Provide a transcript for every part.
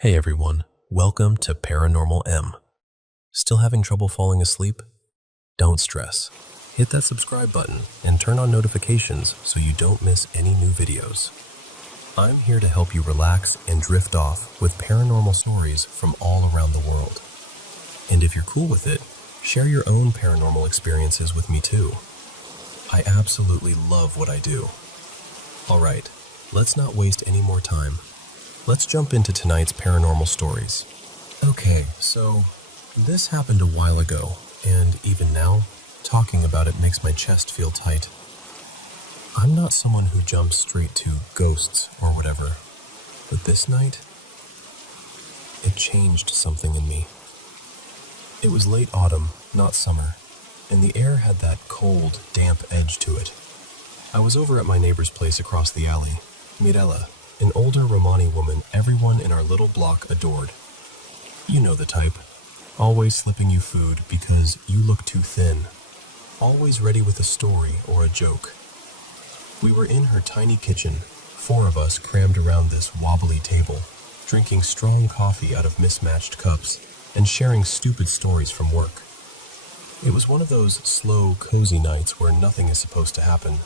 Hey everyone, welcome to Paranormal M. Still having trouble falling asleep? Don't stress. Hit that subscribe button and turn on notifications so you don't miss any new videos. I'm here to help you relax and drift off with paranormal stories from all around the world. And if you're cool with it, share your own paranormal experiences with me too. I absolutely love what I do. Alright, let's not waste any more time. Let's jump into tonight's paranormal stories. Okay, so this happened a while ago, and even now, talking about it makes my chest feel tight. I'm not someone who jumps straight to ghosts or whatever, but this night, it changed something in me. It was late autumn, not summer, and the air had that cold, damp edge to it. I was over at my neighbor's place across the alley, Mirella, an older Romani woman everyone in our little block adored. You know the type. Always slipping you food because you look too thin. Always ready with a story or a joke. We were in her tiny kitchen, 4 of us crammed around this wobbly table, drinking strong coffee out of mismatched cups and sharing stupid stories from work. It was one of those slow, cozy nights where nothing is supposed to happen.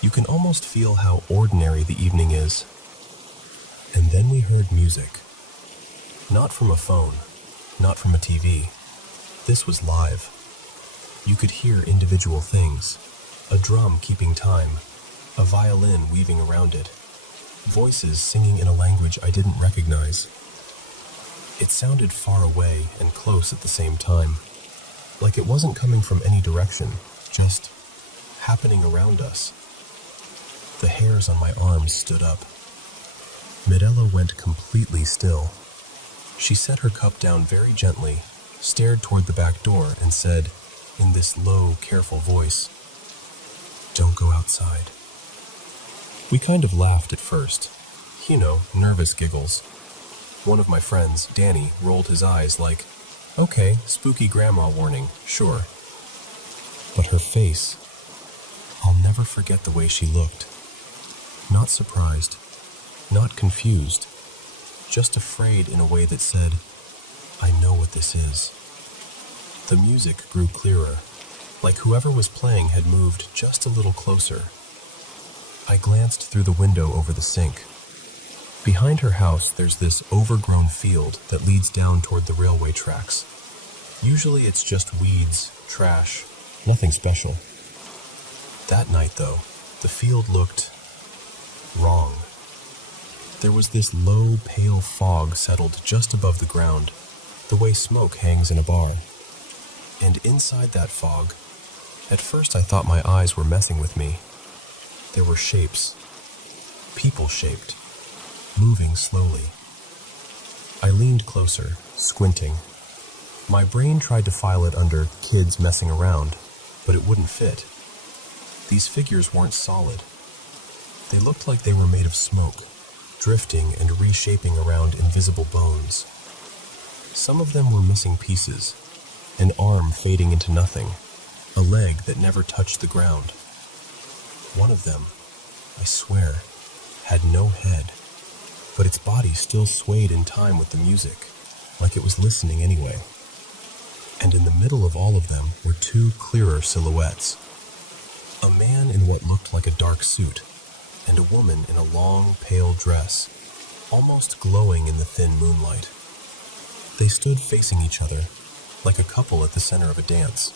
You can almost feel how ordinary the evening is. And then we heard music. Not from a phone, not from a TV. This was live. You could hear individual things. A drum keeping time, a violin weaving around it, voices singing in a language I didn't recognize. It sounded far away and close at the same time, like it wasn't coming from any direction, just happening around us. The hairs on my arms stood up. Mirella went completely still. She set her cup down very gently, stared toward the back door, and said, in this low, careful voice, "Don't go outside." We kind of laughed at first. You know, nervous giggles. One of my friends, Danny, rolled his eyes like, "Okay, spooky grandma warning, sure." But her face, I'll never forget the way she looked. Not surprised. Not confused, just afraid in a way that said, "I know what this is." The music grew clearer, like whoever was playing had moved just a little closer. I glanced through the window over the sink. Behind her house, there's this overgrown field that leads down toward the railway tracks. Usually it's just weeds, trash, nothing special. That night, though, the field looked wrong. There was this low, pale fog settled just above the ground, the way smoke hangs in a bar. And inside that fog, at first I thought my eyes were messing with me. There were shapes, people-shaped, moving slowly. I leaned closer, squinting. My brain tried to file it under kids messing around, but it wouldn't fit. These figures weren't solid. They looked like they were made of smoke, drifting and reshaping around invisible bones. Some of them were missing pieces, an arm fading into nothing, a leg that never touched the ground. One of them, I swear, had no head, but its body still swayed in time with the music, like it was listening anyway. And in the middle of all of them were 2 clearer silhouettes. A man in what looked like a dark suit, and a woman in a long, pale dress, almost glowing in the thin moonlight. They stood facing each other, like a couple at the center of a dance.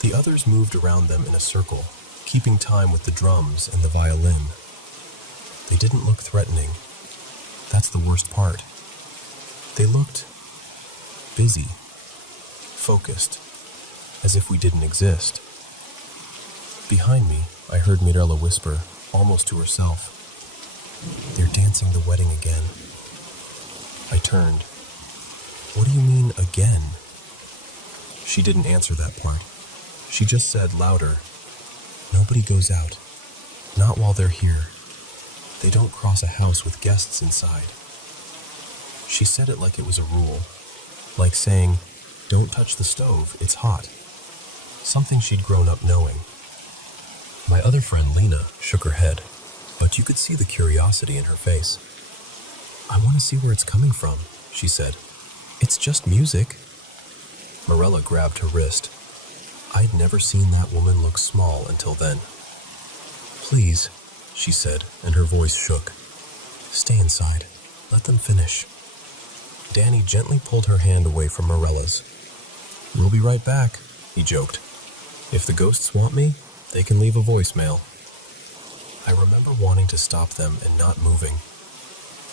The others moved around them in a circle, keeping time with the drums and the violin. They didn't look threatening. That's the worst part. They looked busy, focused, as if we didn't exist. Behind me, I heard Mirella whisper, almost to herself, "They're dancing the wedding again." I turned. "What do you mean, again?" She didn't answer that part. She just said louder, "Nobody goes out. Not while they're here. They don't cross a house with guests inside." She said it like it was a rule, like saying, "Don't touch the stove, it's hot." Something she'd grown up knowing. My other friend, Lena, shook her head, but you could see the curiosity in her face. "I want to see where it's coming from," she said. "It's just music." Morella grabbed her wrist. I'd never seen that woman look small until then. "Please," she said, and her voice shook. "Stay inside. Let them finish." Danny gently pulled her hand away from Morella's. "We'll be right back," he joked. "If the ghosts want me, they can leave a voicemail." I remember wanting to stop them and not moving.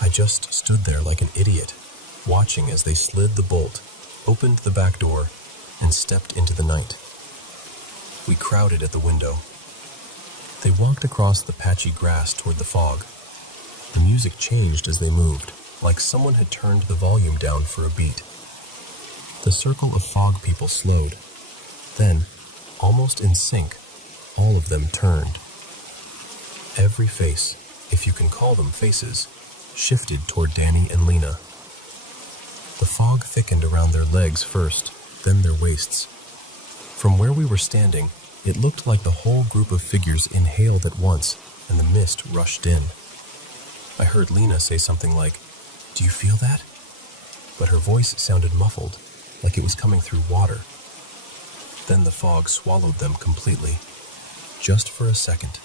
I just stood there like an idiot, watching as they slid the bolt, opened the back door, and stepped into the night. We crowded at the window. They walked across the patchy grass toward the fog. The music changed as they moved, like someone had turned the volume down for a beat. The circle of fog people slowed. Then, almost in sync, all of them turned. Every face, if you can call them faces, shifted toward Danny and Lena. The fog thickened around their legs first, then their waists. From where we were standing, it looked like the whole group of figures inhaled at once, and the mist rushed in. I heard Lena say something like, "Do you feel that?" But her voice sounded muffled, like it was coming through water. Then the fog swallowed them completely, just for a second.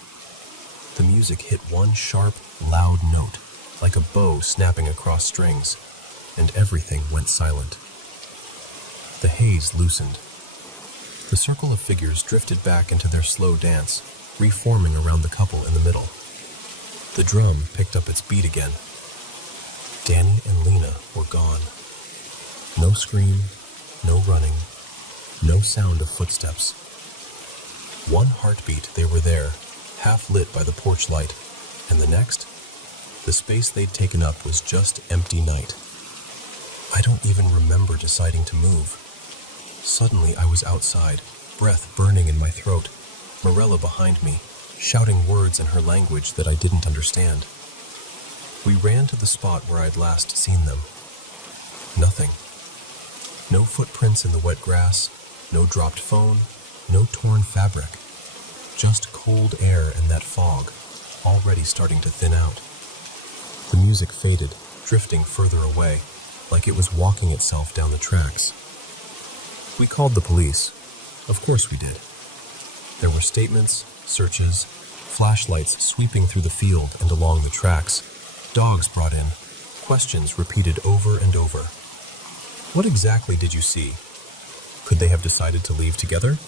The music hit one sharp, loud note, like a bow snapping across strings, and everything went silent. The haze loosened. The circle of figures drifted back into their slow dance, reforming around the couple in the middle. The drum picked up its beat again. Danny and Lena were gone. No scream, no running, no sound of footsteps. One heartbeat they were there, half lit by the porch light, and the next, the space they'd taken up was just empty night. I don't even remember deciding to move. Suddenly I was outside, breath burning in my throat, Morella behind me, shouting words in her language that I didn't understand. We ran to the spot where I'd last seen them. Nothing. No footprints in the wet grass, no dropped phone, no torn fabric. Just cold air and that fog, already starting to thin out. The music faded, drifting further away, like it was walking itself down the tracks. We called the police. Of course we did. There were statements, searches, flashlights sweeping through the field and along the tracks, dogs brought in, questions repeated over and over. What exactly did you see? Could they have decided to leave together?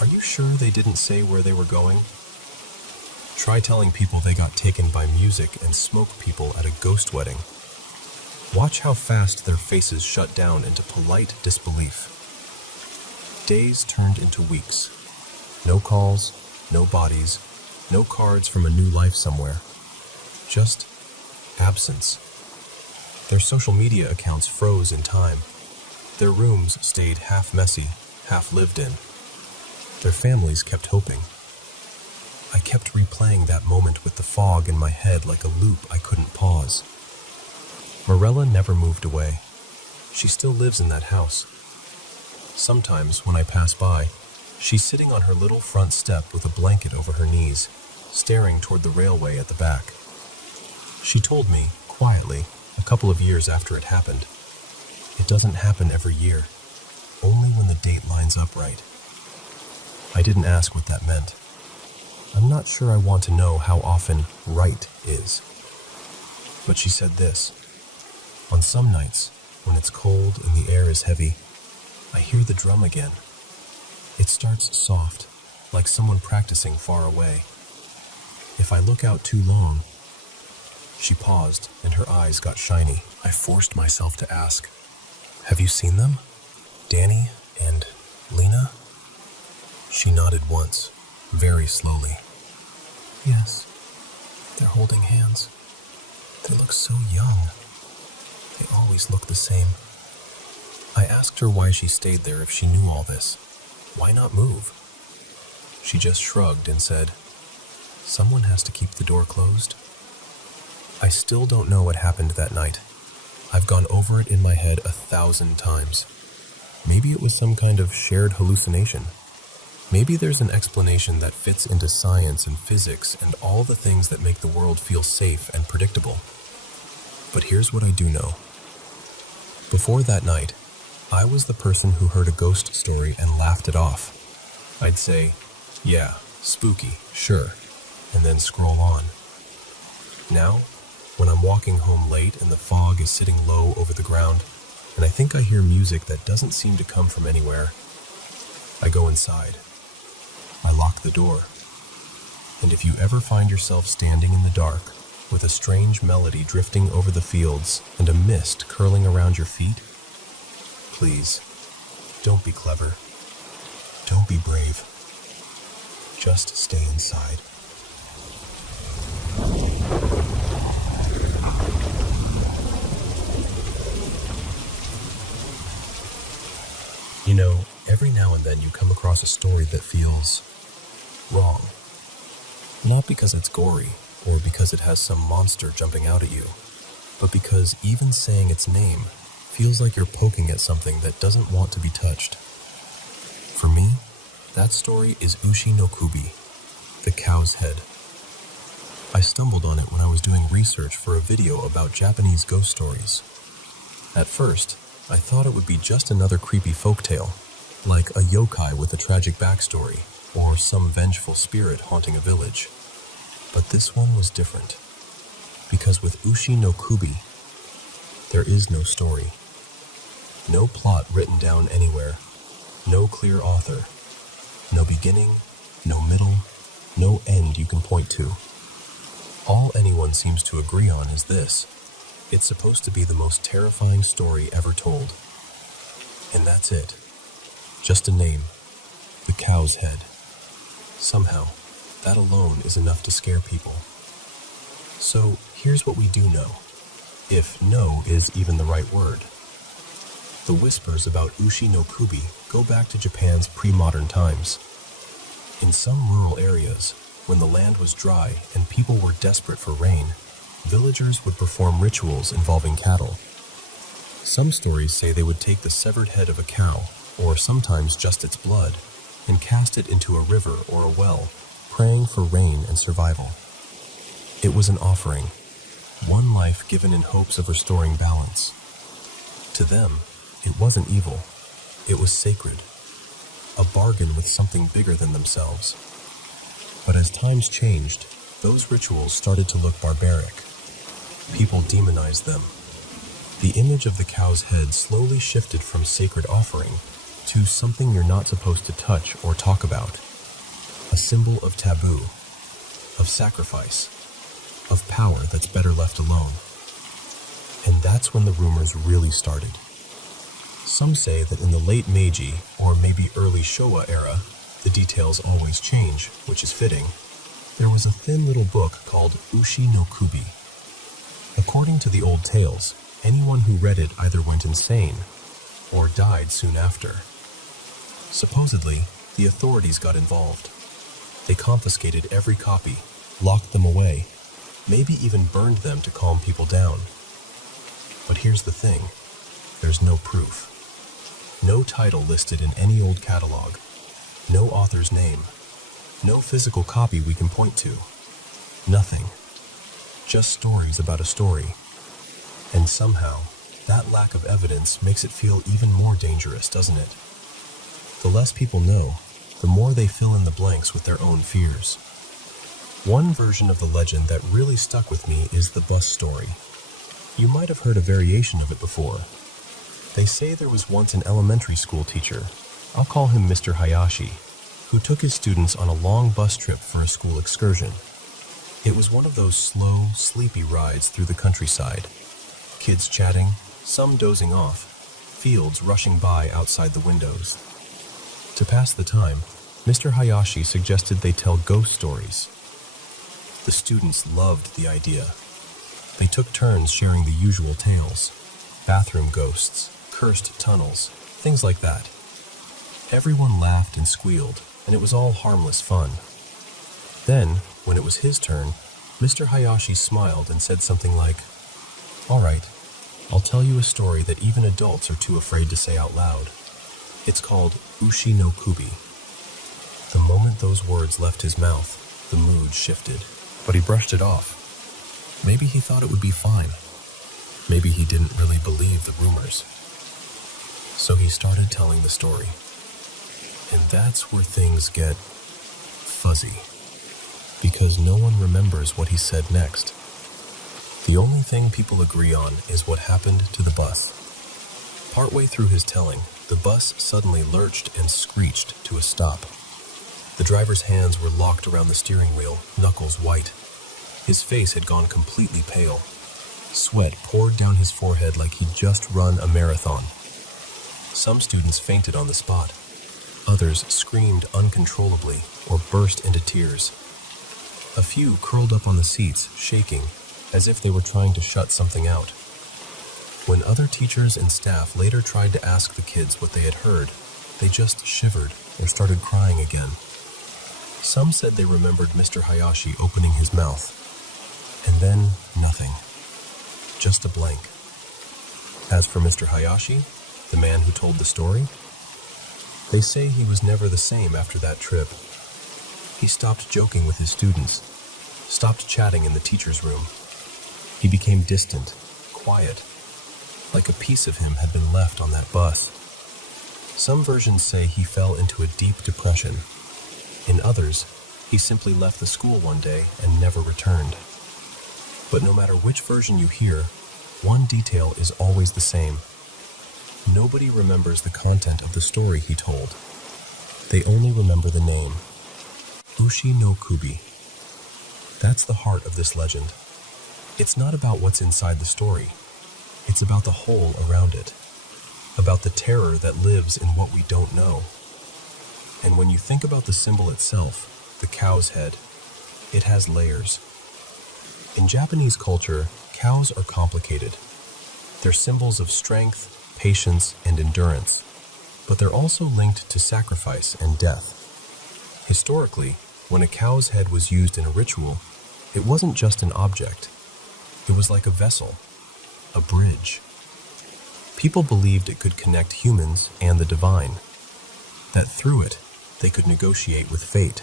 Are you sure they didn't say where they were going? Try telling people they got taken by music and smoke people at a ghost wedding. Watch how fast their faces shut down into polite disbelief. Days turned into weeks. No calls, no bodies, no cards from a new life somewhere. Just absence. Their social media accounts froze in time. Their rooms stayed half messy, half lived in. Their families kept hoping. I kept replaying that moment with the fog in my head like a loop I couldn't pause. Morella never moved away. She still lives in that house. Sometimes, when I pass by, she's sitting on her little front step with a blanket over her knees, staring toward the railway at the back. She told me, quietly, a couple of years after it happened, "It doesn't happen every year, only when the date lines up right." I didn't ask what that meant. I'm not sure I want to know how often right is. But she said this: "On some nights, when it's cold and the air is heavy, I hear the drum again. It starts soft, like someone practicing far away. If I look out too long..." She paused, and her eyes got shiny. I forced myself to ask, "Have you seen them? Danny and Lena?" She nodded once, very slowly. "Yes, they're holding hands. They look so young. They always look the same." I asked her why she stayed there if she knew all this. Why not move? She just shrugged and said, "Someone has to keep the door closed." I still don't know what happened that night. I've gone over it in my head 1,000 times. Maybe it was some kind of shared hallucination. Maybe there's an explanation that fits into science and physics and all the things that make the world feel safe and predictable. But here's what I do know. Before that night, I was the person who heard a ghost story and laughed it off. I'd say, yeah, spooky, sure, and then scroll on. Now, when I'm walking home late and the fog is sitting low over the ground, and I think I hear music that doesn't seem to come from anywhere, I go inside. I lock the door. And if you ever find yourself standing in the dark, with a strange melody drifting over the fields and a mist curling around your feet, please, don't be clever. Don't be brave. Just stay inside. You know, every now and then you come across a story that feels wrong. Not because it's gory or because it has some monster jumping out at you, but because even saying its name feels like you're poking at something that doesn't want to be touched. For me, that story is Ushi no Kubi, the cow's head. I stumbled on it when I was doing research for a video about Japanese ghost stories. At first, I thought it would be just another creepy folktale, like a yokai with a tragic backstory, or some vengeful spirit haunting a village. But this one was different, because with Ushi no Kubi, there is no story. No plot written down anywhere, no clear author, no beginning, no middle, no end you can point to. All anyone seems to agree on is this: it's supposed to be the most terrifying story ever told. And that's it. Just a name, the cow's head. Somehow, that alone is enough to scare people. So here's what we do know, if know is even the right word. The whispers about Ushi no Kubi go back to Japan's pre-modern times. In some rural areas, when the land was dry and people were desperate for rain, villagers would perform rituals involving cattle. Some stories say they would take the severed head of a cow, or sometimes just its blood, and cast it into a river or a well, praying for rain and survival. It was an offering, one life given in hopes of restoring balance. To them, it wasn't evil, it was sacred, a bargain with something bigger than themselves. But as times changed, those rituals started to look barbaric. People demonized them. The image of the cow's head slowly shifted from sacred offering to something you're not supposed to touch or talk about. A symbol of taboo, of sacrifice, of power that's better left alone. And that's when the rumors really started. Some say that in the late Meiji, or maybe early Showa era, the details always change, which is fitting, there was a thin little book called Ushi no Kubi. According to the old tales, anyone who read it either went insane or died soon after. Supposedly, the authorities got involved. They confiscated every copy, locked them away, maybe even burned them to calm people down. But here's the thing, there's no proof. No title listed in any old catalog, no author's name, no physical copy we can point to. Nothing. Just stories about a story. And somehow, that lack of evidence makes it feel even more dangerous, doesn't it? The less people know, the more they fill in the blanks with their own fears. One version of the legend that really stuck with me is the bus story. You might have heard a variation of it before. They say there was once an elementary school teacher, I'll call him Mr. Hayashi, who took his students on a long bus trip for a school excursion. It was one of those slow, sleepy rides through the countryside. Kids chatting, some dozing off, fields rushing by outside the windows. To pass the time, Mr. Hayashi suggested they tell ghost stories. The students loved the idea. They took turns sharing the usual tales. Bathroom ghosts, cursed tunnels, things like that. Everyone laughed and squealed, and it was all harmless fun. Then, when it was his turn, Mr. Hayashi smiled and said something like, "All right, I'll tell you a story that even adults are too afraid to say out loud. It's called Ushi no Kubi." The moment those words left his mouth, the mood shifted, but he brushed it off. Maybe he thought it would be fine. Maybe he didn't really believe the rumors. So he started telling the story. And that's where things get fuzzy, because no one remembers what he said next. The only thing people agree on is what happened to the bus. Partway through his telling, the bus suddenly lurched and screeched to a stop. The driver's hands were locked around the steering wheel, knuckles white. His face had gone completely pale. Sweat poured down his forehead like he'd just run a marathon. Some students fainted on the spot. Others screamed uncontrollably or burst into tears. A few curled up on the seats, shaking, as if they were trying to shut something out. When other teachers and staff later tried to ask the kids what they had heard, they just shivered or started crying again. Some said they remembered Mr. Hayashi opening his mouth, and then nothing. Just a blank. As for Mr. Hayashi, the man who told the story, they say he was never the same after that trip. He stopped joking with his students, stopped chatting in the teacher's room. He became distant, quiet, like a piece of him had been left on that bus. Some versions say he fell into a deep depression. In others, he simply left the school one day and never returned. But no matter which version you hear, one detail is always the same. Nobody remembers the content of the story he told. They only remember the name, Ushi no Kubi. That's the heart of this legend. It's not about what's inside the story. It's about the whole around it, about the terror that lives in what we don't know. And when you think about the symbol itself, the cow's head, it has layers. In Japanese culture, cows are complicated. They're symbols of strength, patience, and endurance, but they're also linked to sacrifice and death. Historically, when a cow's head was used in a ritual, it wasn't just an object. It was like a vessel, a bridge. People believed it could connect humans and the divine, that through it, they could negotiate with fate.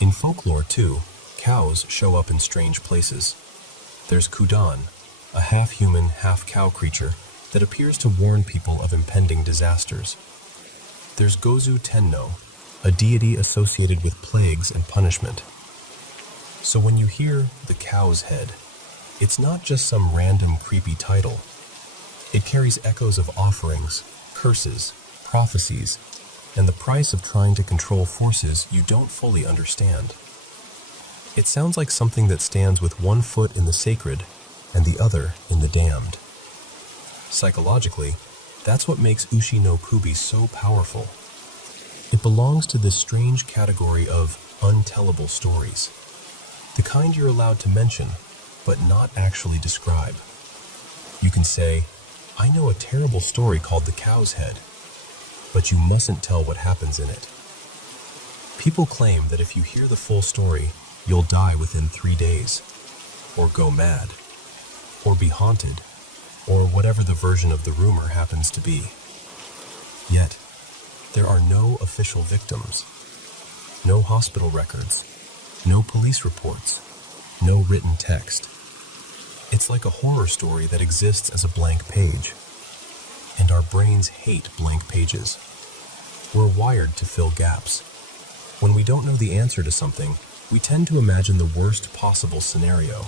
In folklore, too, cows show up in strange places. There's Kudan, a half-human, half-cow creature that appears to warn people of impending disasters. There's Gozu Tenno, a deity associated with plagues and punishment. So when you hear the cow's head, it's not just some random creepy title. It carries echoes of offerings, curses, prophecies, and the price of trying to control forces you don't fully understand. It sounds like something that stands with one foot in the sacred and the other in the damned. Psychologically, that's what makes Ushi no Kubi so powerful. It belongs to this strange category of untellable stories, the kind you're allowed to mention, but not actually describe. You can say, I know a terrible story called The Cow's Head, but you mustn't tell what happens in it. People claim that if you hear the full story, you'll die within 3 days, or go mad, or be haunted, or whatever the version of the rumor happens to be. Yet, there are no official victims, no hospital records, no police reports, no written text. It's like a horror story that exists as a blank page. And our brains hate blank pages. We're wired to fill gaps. When we don't know the answer to something, we tend to imagine the worst possible scenario.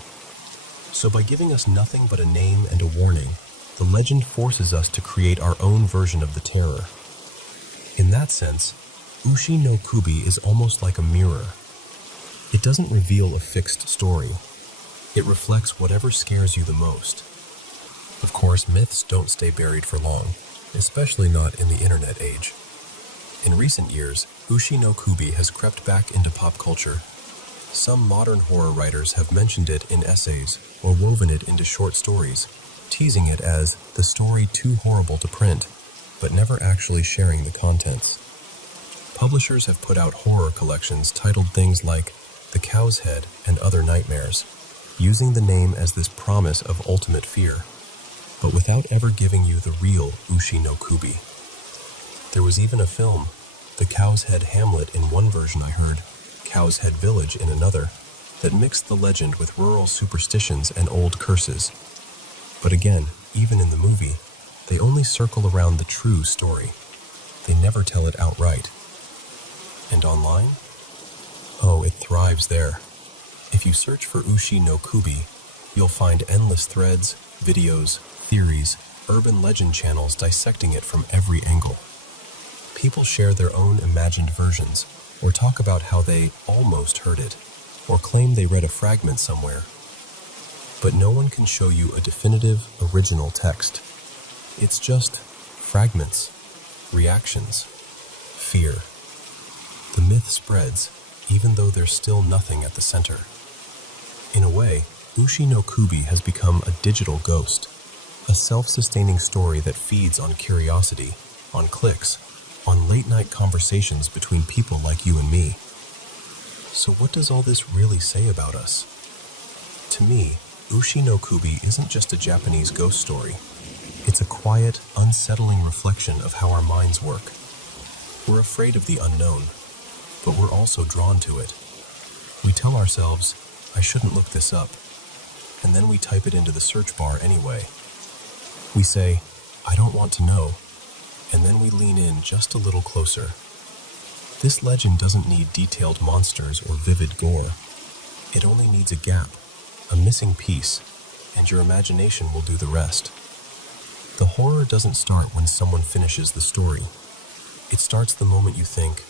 So by giving us nothing but a name and a warning, the legend forces us to create our own version of the terror. In that sense, Ushi no Kubi is almost like a mirror. It doesn't reveal a fixed story. It reflects whatever scares you the most. Of course, myths don't stay buried for long, especially not in the internet age. In recent years, Ushi no Kubi has crept back into pop culture. Some modern horror writers have mentioned it in essays or woven it into short stories, teasing it as the story too horrible to print, but never actually sharing the contents. Publishers have put out horror collections titled things like The Cow's Head and Other Nightmares, using the name as this promise of ultimate fear, but without ever giving you the real Ushi no Kubi. There was even a film, The Cow's Head Hamlet in one version I heard, Cow's Head Village in another, that mixed the legend with rural superstitions and old curses. But again, even in the movie, they only circle around the true story. They never tell it outright. And online? Oh, it thrives there. If you search for Ushi no Kubi, you'll find endless threads, videos, theories, urban legend channels dissecting it from every angle. People share their own imagined versions, or talk about how they almost heard it, or claim they read a fragment somewhere. But no one can show you a definitive, original text. It's just fragments, reactions, fear. The myth spreads, even though there's still nothing at the center. In a way, Ushi no Kubi has become a digital ghost, a self-sustaining story that feeds on curiosity, on clicks, on late-night conversations between people like you and me. So what does all this really say about us? To me, Ushi no Kubi isn't just a Japanese ghost story. It's a quiet, unsettling reflection of how our minds work. We're afraid of the unknown, but we're also drawn to it. We tell ourselves, I shouldn't look this up, and then we type it into the search bar anyway. We say, I don't want to know, and then we lean in just a little closer. This legend doesn't need detailed monsters or vivid gore. It only needs a gap, a missing piece, and your imagination will do the rest. The horror doesn't start when someone finishes the story. It starts the moment you think,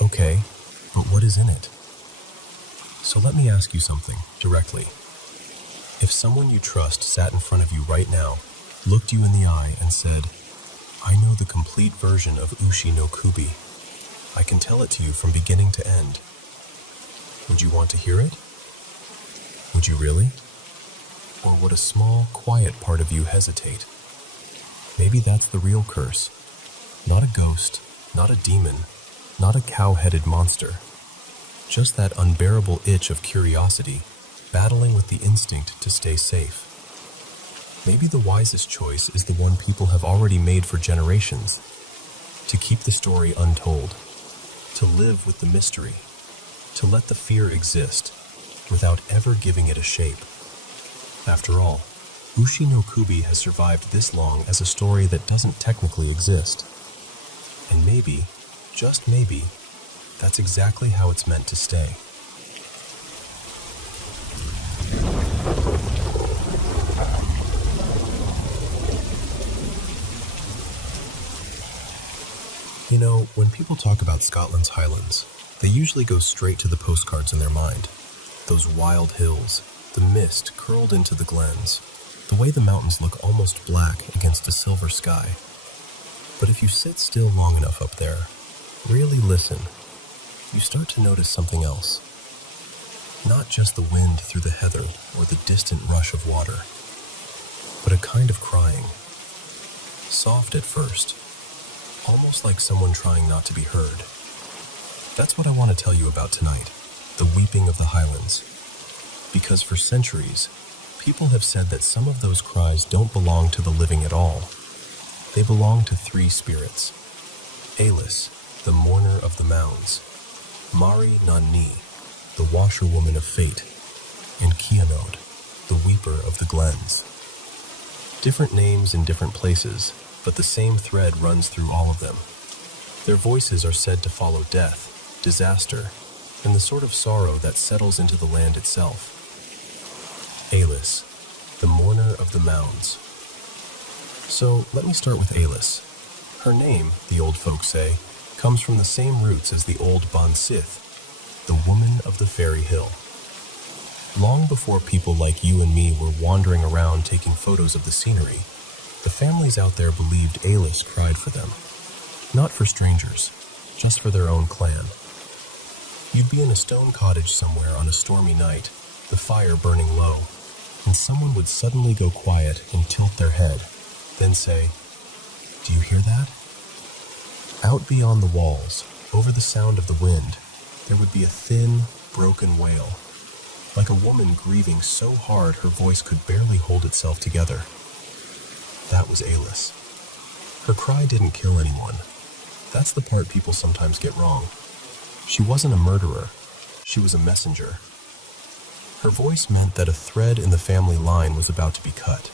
okay, but what is in it? So let me ask you something directly. If someone you trust sat in front of you right now, looked you in the eye and said, I know the complete version of Ushi no Kubi. I can tell it to you from beginning to end. Would you want to hear it? Would you really? Or would a small, quiet part of you hesitate? Maybe that's the real curse. Not a ghost, not a demon, not a cow-headed monster. Just that unbearable itch of curiosity, battling with the instinct to stay safe. Maybe the wisest choice is the one people have already made for generations. To keep the story untold. To live with the mystery. To let the fear exist, without ever giving it a shape. After all, Ushi no Kubi has survived this long as a story that doesn't technically exist. And maybe, just maybe, that's exactly how it's meant to stay. You know, when people talk about Scotland's Highlands, they usually go straight to the postcards in their mind. Those wild hills, the mist curled into the glens, the way the mountains look almost black against a silver sky. But if you sit still long enough up there, really listen, you start to notice something else. Not just the wind through the heather or the distant rush of water, but a kind of crying. Soft at first, almost like someone trying not to be heard. That's what I want to tell you about tonight, the weeping of the Highlands. Because for centuries, people have said that some of those cries don't belong to the living at all. They belong to three spirits. Alis, the mourner of the mounds. Mari Nani, the washerwoman of fate. And Kianod, the weeper of the glens. Different names in different places, but the same thread runs through all of them. Their voices are said to follow death, disaster, and the sort of sorrow that settles into the land itself. Alis, the mourner of the mounds. So let me start with Alis. Her name, the old folks say, comes from the same roots as the old Ban Sith, the woman of the fairy hill. Long before people like you and me were wandering around taking photos of the scenery, the families out there believed Alis cried for them. Not for strangers, just for their own clan. You'd be in a stone cottage somewhere on a stormy night, the fire burning low, and someone would suddenly go quiet and tilt their head, then say, "Do you hear that?" Out beyond the walls, over the sound of the wind, there would be a thin, broken wail, like a woman grieving so hard her voice could barely hold itself together. That was Alis. Her cry didn't kill anyone. That's the part people sometimes get wrong. She wasn't a murderer. She was a messenger. Her voice meant that a thread in the family line was about to be cut.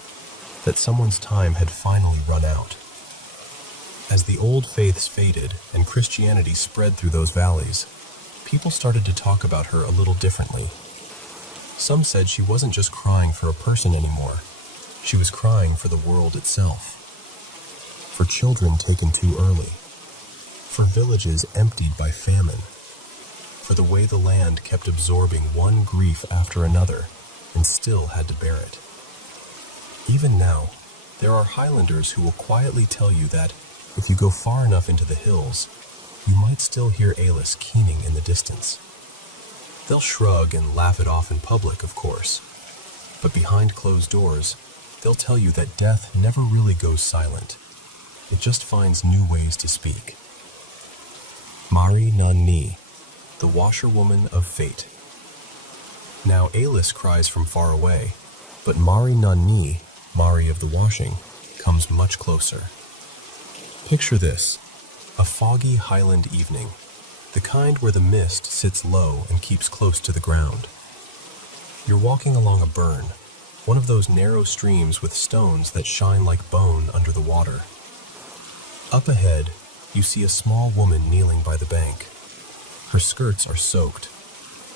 that someone's time had finally run out. As the old faiths faded and Christianity spread through those valleys, people started to talk about her a little differently. Some said she wasn't just crying for a person anymore. She was crying for the world itself. For children taken too early. For villages emptied by famine. For the way the land kept absorbing one grief after another and still had to bear it. Even now, there are Highlanders who will quietly tell you that if you go far enough into the hills, you might still hear Alis keening in the distance. They'll shrug and laugh it off in public, of course, but behind closed doors, they'll tell you that death never really goes silent. It just finds new ways to speak. Mari nan ni, the washerwoman of fate. Now Alis cries from far away, but Mari nan ni, Mari of the washing, comes much closer. Picture this, a foggy highland evening, the kind where the mist sits low and keeps close to the ground. You're walking along a burn, one of those narrow streams with stones that shine like bone under the water. Up ahead, you see a small woman kneeling by the bank. Her skirts are soaked.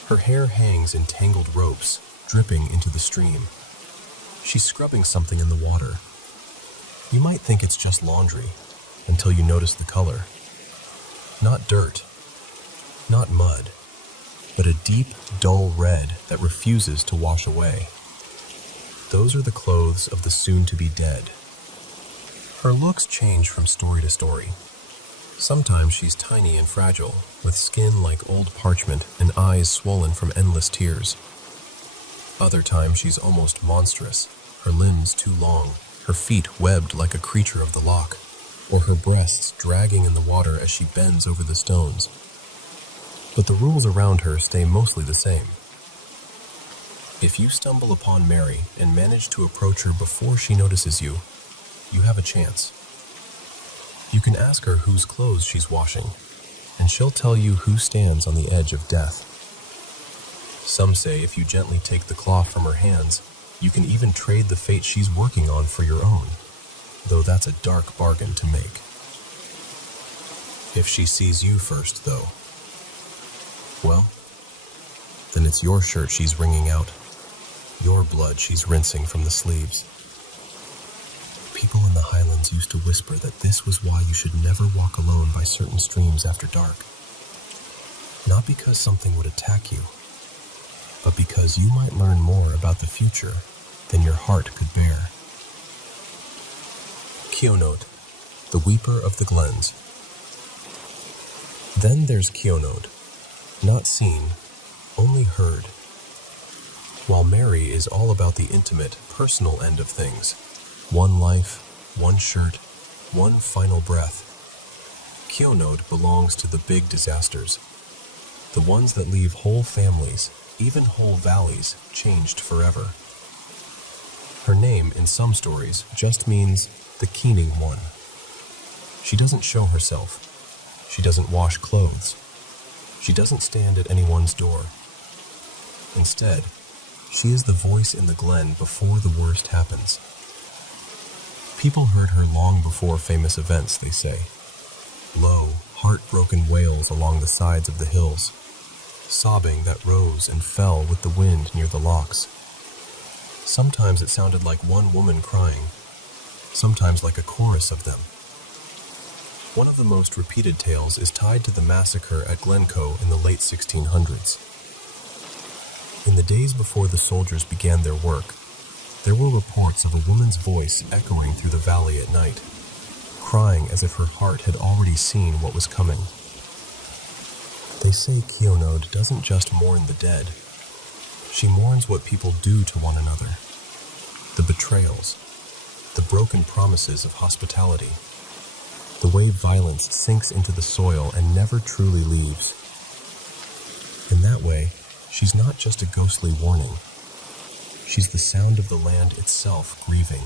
Her hair hangs in tangled ropes, dripping into the stream. She's scrubbing something in the water. You might think it's just laundry, until you notice the color. Not dirt, not mud, but a deep, dull red that refuses to wash away. Those are the clothes of the soon-to-be dead. Her looks change from story to story. Sometimes she's tiny and fragile, with skin like old parchment and eyes swollen from endless tears. Other times she's almost monstrous, her limbs too long, her feet webbed like a creature of the loch, or her breasts dragging in the water as she bends over the stones. But the rules around her stay mostly the same. If you stumble upon Mary and manage to approach her before she notices you, you have a chance. You can ask her whose clothes she's washing, and she'll tell you who stands on the edge of death. Some say if you gently take the cloth from her hands, you can even trade the fate she's working on for your own, though that's a dark bargain to make. If she sees you first, though, well, then it's your shirt she's wringing out, your blood she's rinsing from the sleeves. People in the Highlands used to whisper that this was why you should never walk alone by certain streams after dark. Not because something would attack you, but because you might learn more about the future than your heart could bear. Kionod, the weeper of the glens. Then there's Kionod, not seen, only heard. While Mary is all about the intimate, personal end of things, one life, one shirt, one final breath, Kionod belongs to the big disasters, the ones that leave whole families, even whole valleys, changed forever. Her name, in some stories, just means the keening one. She doesn't show herself. She doesn't wash clothes. She doesn't stand at anyone's door. Instead, she is the voice in the glen before the worst happens. People heard her long before famous events, they say. Low, heartbroken wails along the sides of the hills, sobbing that rose and fell with the wind near the lochs. Sometimes it sounded like one woman crying, sometimes like a chorus of them. One of the most repeated tales is tied to the massacre at Glencoe in the late 1600s. In the days before the soldiers began their work, there were reports of a woman's voice echoing through the valley at night, crying as if her heart had already seen what was coming. They say Kionod doesn't just mourn the dead. She mourns what people do to one another. The betrayals, the broken promises of hospitality, the way violence sinks into the soil and never truly leaves. In that way, she's not just a ghostly warning. She's the sound of the land itself grieving.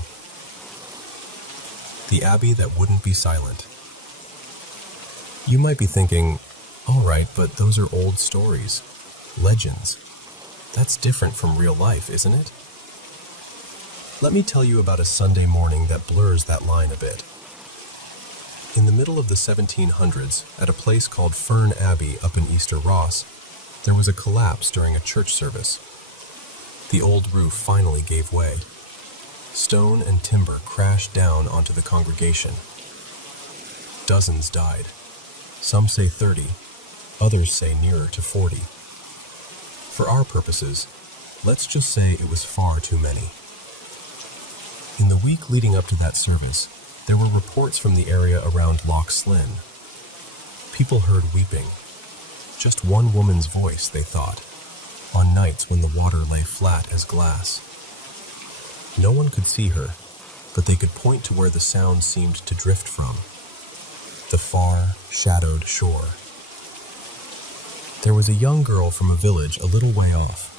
The abbey that wouldn't be silent. You might be thinking, all right, but those are old stories, legends. That's different from real life, isn't it? Let me tell you about a Sunday morning that blurs that line a bit. In the middle of the 1700s, at a place called Fern Abbey up in Easter Ross, there was a collapse during a church service. The old roof finally gave way. Stone and timber crashed down onto the congregation. Dozens died. Some say 30, others say nearer to 40. For our purposes, let's just say it was far too many. In the week leading up to that service, there were reports from the area around Loch Slinn. People heard weeping. Just one woman's voice, they thought, on nights when the water lay flat as glass. No one could see her, but they could point to where the sound seemed to drift from. The far, shadowed shore. There was a young girl from a village a little way off,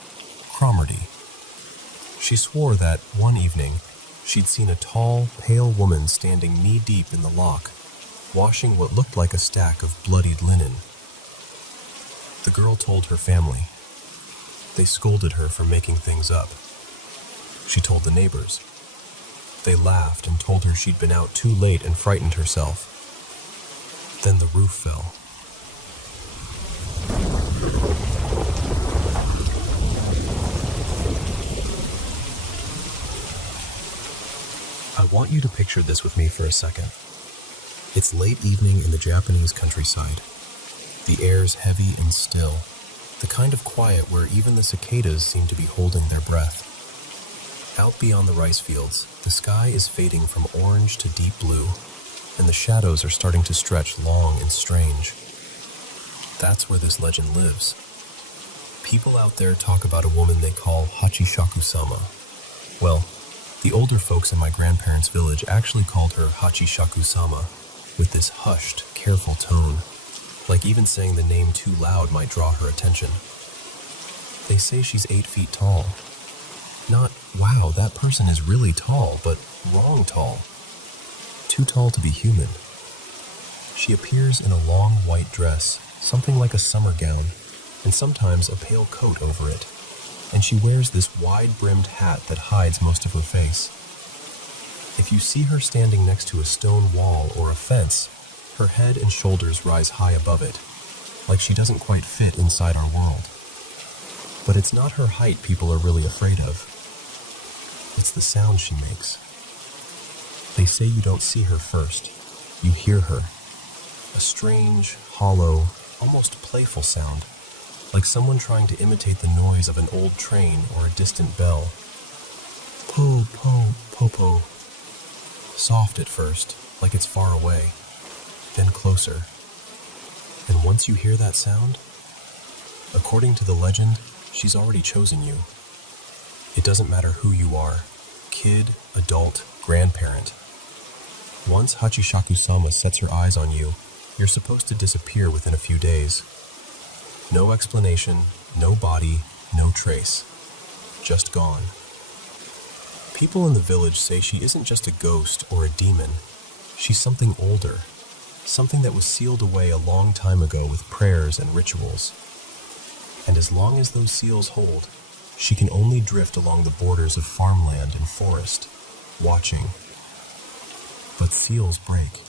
Cromarty. She swore that, one evening, she'd seen a tall, pale woman standing knee-deep in the loch, washing what looked like a stack of bloodied linen. The girl told her family. They scolded her for making things up. She told the neighbors. They laughed and told her she'd been out too late and frightened herself. Then the roof fell. I want you to picture this with me for a second. It's late evening in the Japanese countryside. The air's heavy and still, the kind of quiet where even the cicadas seem to be holding their breath. Out beyond the rice fields, the sky is fading from orange to deep blue, and the shadows are starting to stretch long and strange. That's where this legend lives. People out there talk about a woman they call Hachishaku-sama. Well, the older folks in my grandparents' village actually called her Hachishaku-sama, with this hushed, careful tone, like even saying the name too loud might draw her attention. They say she's 8 feet tall. Not, wow, that person is really tall, but wrong tall. Too tall to be human. She appears in a long white dress, something like a summer gown, and sometimes a pale coat over it. And she wears this wide-brimmed hat that hides most of her face. If you see her standing next to a stone wall or a fence, her head and shoulders rise high above it, like she doesn't quite fit inside our world. But it's not her height people are really afraid of. It's the sound she makes. They say you don't see her first, you hear her. A strange, hollow, almost playful sound, like someone trying to imitate the noise of an old train or a distant bell. Po, po, po, po. Soft at first, like it's far away, then closer. And once you hear that sound, according to the legend, she's already chosen you. It doesn't matter who you are, kid, adult, grandparent. Once Hachishaku-sama sets her eyes on you, you're supposed to disappear within a few days. No explanation, no body, no trace. Just gone. People in the village say she isn't just a ghost or a demon. She's something older, something that was sealed away a long time ago with prayers and rituals. And as long as those seals hold, she can only drift along the borders of farmland and forest, watching. But seals break,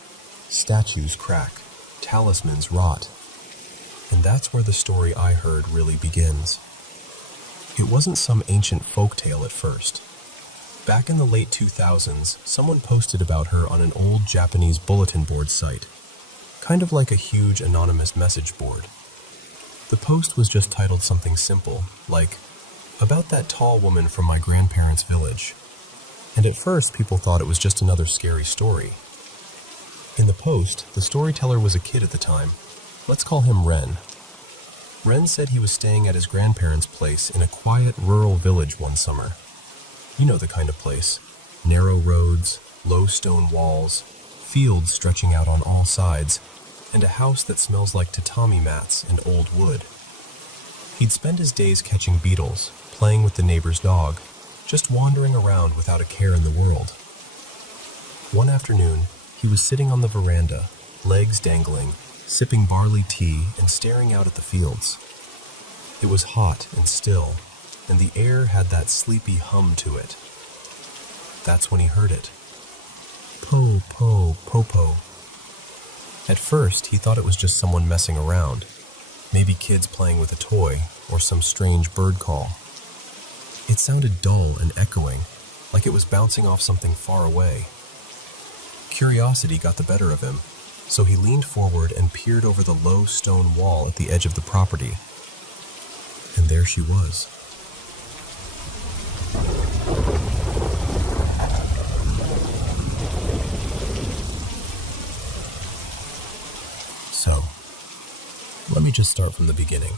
statues crack, talismans rot. And that's where the story I heard really begins. It wasn't some ancient folktale at first. Back in the late 2000s, someone posted about her on an old Japanese bulletin board site, kind of like a huge anonymous message board. The post was just titled something simple, like, "About that tall woman from my grandparents' village." And at first, people thought it was just another scary story. In the post, the storyteller was a kid at the time. Let's call him Ren. Ren said he was staying at his grandparents' place in a quiet rural village one summer. You know the kind of place. Narrow roads, low stone walls, fields stretching out on all sides, and a house that smells like tatami mats and old wood. He'd spend his days catching beetles, playing with the neighbor's dog, just wandering around without a care in the world. One afternoon, he was sitting on the veranda, legs dangling, sipping barley tea and staring out at the fields. It was hot and still, and the air had that sleepy hum to it. that's when he heard it. Po, po, po, po. At first, he thought it was just someone messing around, maybe kids playing with a toy or some strange bird call. It sounded dull and echoing, like it was bouncing off something far away. Curiosity got the better of him, so he leaned forward and peered over the low stone wall at the edge of the property. And there she was. So, let me just start from the beginning.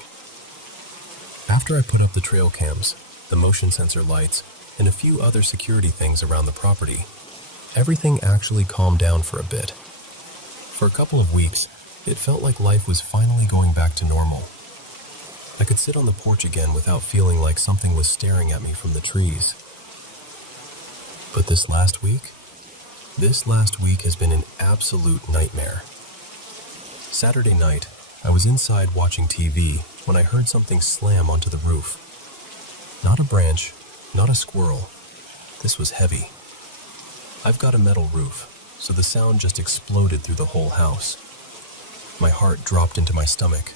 After I put up the trail cams, the motion sensor lights, and a few other security things around the property, everything actually calmed down for a bit. For a couple of weeks, it felt like life was finally going back to normal. I could sit on the porch again without feeling like something was staring at me from the trees. But this last week has been an absolute nightmare. Saturday night, I was inside watching TV when I heard something slam onto the roof. Not a branch, not a squirrel. This was heavy. I've got a metal roof, so the sound just exploded through the whole house. My heart dropped into my stomach.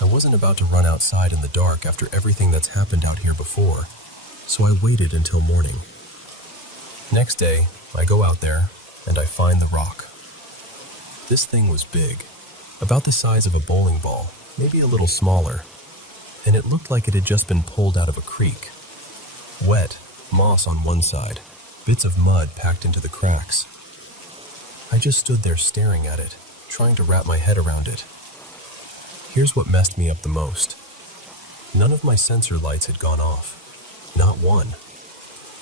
I wasn't about to run outside in the dark after everything that's happened out here before, so I waited until morning. Next day, I go out there, and I find the rock. This thing was big, about the size of a bowling ball, maybe a little smaller, and it looked like it had just been pulled out of a creek. Wet, moss on one side, bits of mud packed into the cracks. I just stood there staring at it, trying to wrap my head around it. Here's what messed me up the most. None of my sensor lights had gone off. Not one.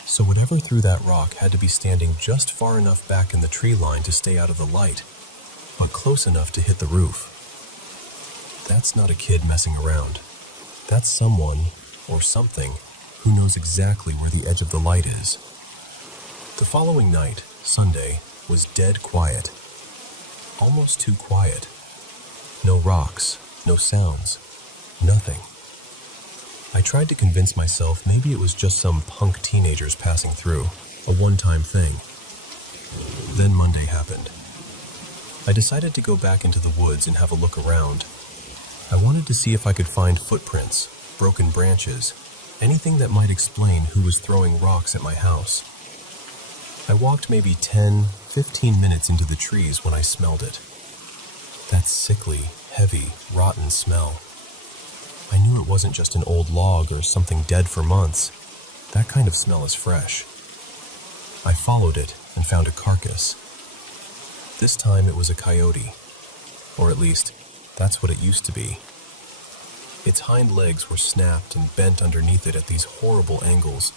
So whatever threw that rock had to be standing just far enough back in the tree line to stay out of the light, but close enough to hit the roof. That's not a kid messing around. That's someone, or something, who knows exactly where the edge of the light is. The following night, Sunday, was dead quiet. Almost too quiet. No rocks, no sounds, nothing. I tried to convince myself maybe it was just some punk teenagers passing through, a one-time thing. Then Monday happened. I decided to go back into the woods and have a look around. I wanted to see if I could find footprints, broken branches, anything that might explain who was throwing rocks at my house. I walked maybe 10-15 minutes into the trees when I smelled it. That sickly, heavy, rotten smell. I knew it wasn't just an old log or something dead for months. That kind of smell is fresh. I followed it and found a carcass. This time it was a coyote, or at least, that's what it used to be. Its hind legs were snapped and bent underneath it at these horrible angles,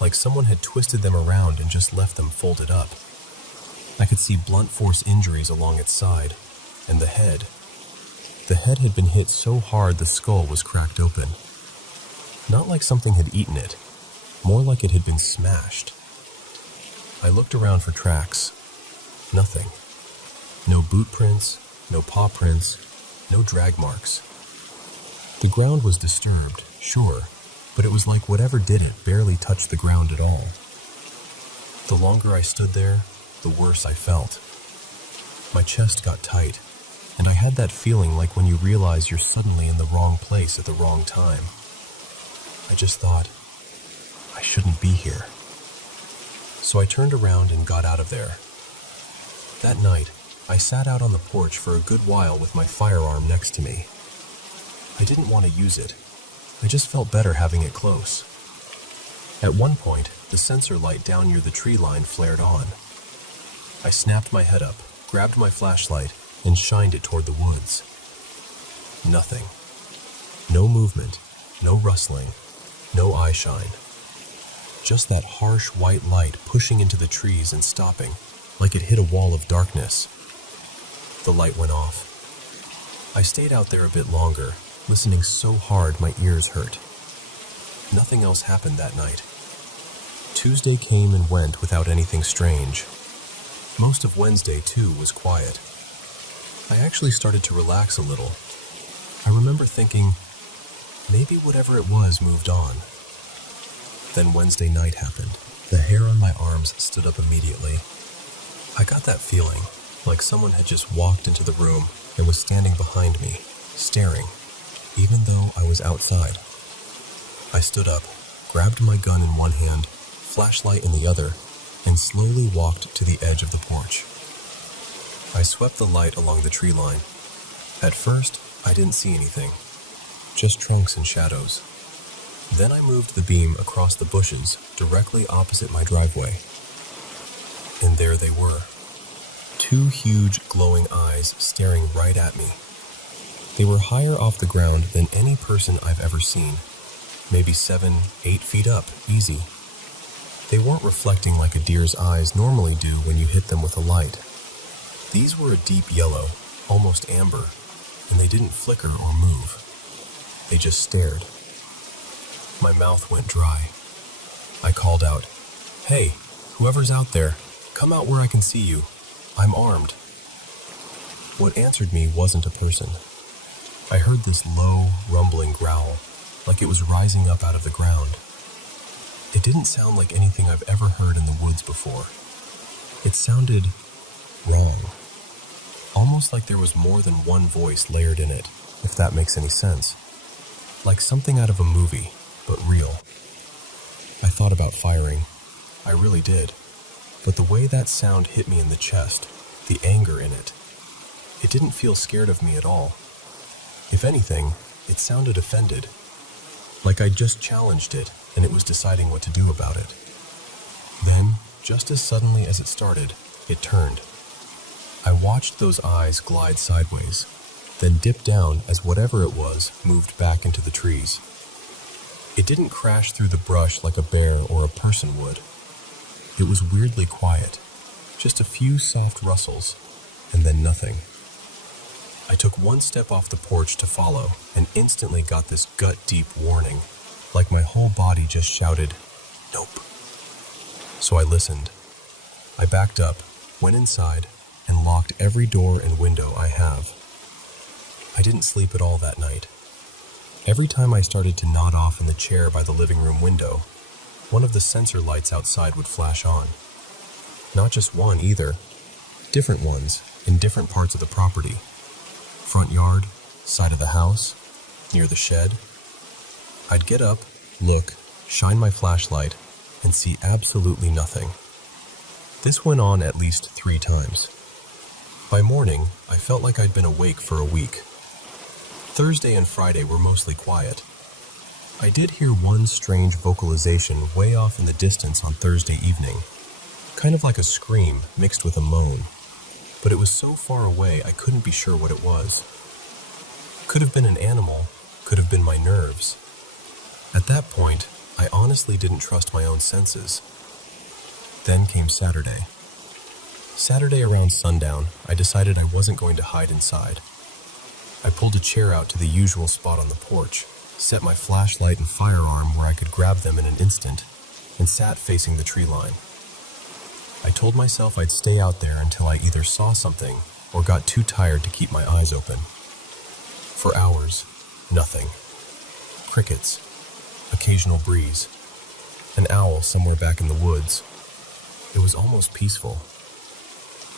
like someone had twisted them around and just left them folded up. I could see blunt force injuries along its side, and the head. The head had been hit so hard the skull was cracked open. Not like something had eaten it, more like it had been smashed. I looked around for tracks. Nothing. No boot prints, no paw prints, no drag marks. The ground was disturbed, sure, but it was like whatever did it barely touched the ground at all. The longer I stood there, the worse I felt. My chest got tight, and I had that feeling like when you realize you're suddenly in the wrong place at the wrong time. I just thought, I shouldn't be here. So I turned around and got out of there. That night, I sat out on the porch for a good while with my firearm next to me. I didn't want to use it. I just felt better having it close. At one point, the sensor light down near the tree line flared on. I snapped my head up, grabbed my flashlight, and shined it toward the woods. Nothing. No movement, no rustling, no eye shine. Just that harsh white light pushing into the trees and stopping, like it hit a wall of darkness. The light went off. I stayed out there a bit longer, listening so hard my ears hurt. Nothing else happened that night. Tuesday came and went without anything strange. Most of Wednesday, too, was quiet. I actually started to relax a little. I remember thinking, maybe whatever it was moved on. Then Wednesday night happened, The hair on my arms stood up immediately. I got that feeling, like someone had just walked into the room and was standing behind me, staring, even though I was outside. I stood up, grabbed my gun in one hand, flashlight in the other, and slowly walked to the edge of the porch. I swept the light along the tree line. At first, I didn't see anything, just trunks and shadows. Then I moved the beam across the bushes directly opposite my driveway. And there they were. Two huge glowing eyes staring right at me. They were higher off the ground than any person I've ever seen. Maybe 7, 8 feet up, easy. They weren't reflecting like a deer's eyes normally do when you hit them with a light. These were a deep yellow, almost amber, and they didn't flicker or move. They just stared. My mouth went dry. I called out, "Hey, whoever's out there, come out where I can see you. I'm armed." What answered me wasn't a person. I heard this low, rumbling growl, like it was rising up out of the ground. It didn't sound like anything I've ever heard in the woods before. It sounded wrong. Almost like there was more than one voice layered in it, if that makes any sense. Like something out of a movie, but real. I thought about firing. I really did. But the way that sound hit me in the chest, the anger in it didn't feel scared of me at all. If anything, it sounded offended. Like I just challenged it, and it was deciding what to do about it. Then, just as suddenly as it started, it turned. I watched those eyes glide sideways, then dip down as whatever it was moved back into the trees. It didn't crash through the brush like a bear or a person would. It was weirdly quiet, just a few soft rustles, and then nothing. I took one step off the porch to follow and instantly got this gut-deep warning, like my whole body just shouted, "Nope." So I listened. I backed up, went inside, and locked every door and window I have. I didn't sleep at all that night. Every time I started to nod off in the chair by the living room window, one of the sensor lights outside would flash on. Not just one either, different ones in different parts of the property. Front yard, side of the house, near the shed. I'd get up, look, shine my flashlight, and see absolutely nothing. This went on at least 3 times. By morning, I felt like I'd been awake for a week. Thursday and Friday were mostly quiet. I did hear one strange vocalization way off in the distance on Thursday evening, kind of like a scream mixed with a moan, but it was so far away I couldn't be sure what it was. Could have been an animal, could have been my nerves. At that point, I honestly didn't trust my own senses. Then came Saturday. Saturday around sundown, I decided I wasn't going to hide inside. I pulled a chair out to the usual spot on the porch, set my flashlight and firearm where I could grab them in an instant, and sat facing the tree line. I told myself I'd stay out there until I either saw something or got too tired to keep my eyes open. For hours, nothing. Crickets, occasional breeze, an owl somewhere back in the woods. It was almost peaceful.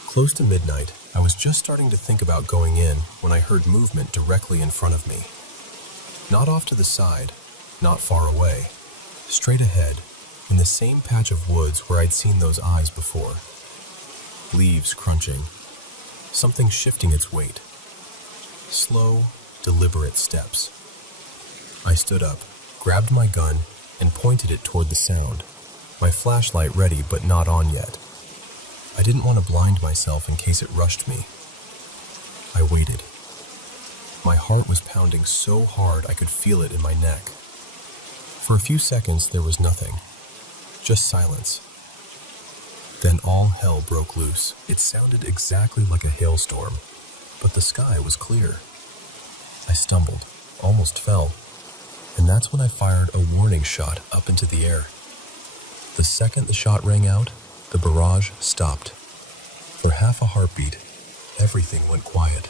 Close to midnight, I was just starting to think about going in when I heard movement directly in front of me. Not off to the side, not far away, straight ahead, in the same patch of woods where I'd seen those eyes before. Leaves crunching, something shifting its weight. Slow, deliberate steps. I stood up, grabbed my gun, and pointed it toward the sound, my flashlight ready but not on yet. I didn't want to blind myself in case it rushed me. I waited. My heart was pounding so hard I could feel it in my neck. For a few seconds there was nothing, just silence. Then all hell broke loose. It sounded exactly like a hailstorm, but the sky was clear. I stumbled, almost fell, and that's when I fired a warning shot up into the air. The second the shot rang out, the barrage stopped. For half a heartbeat, everything went quiet.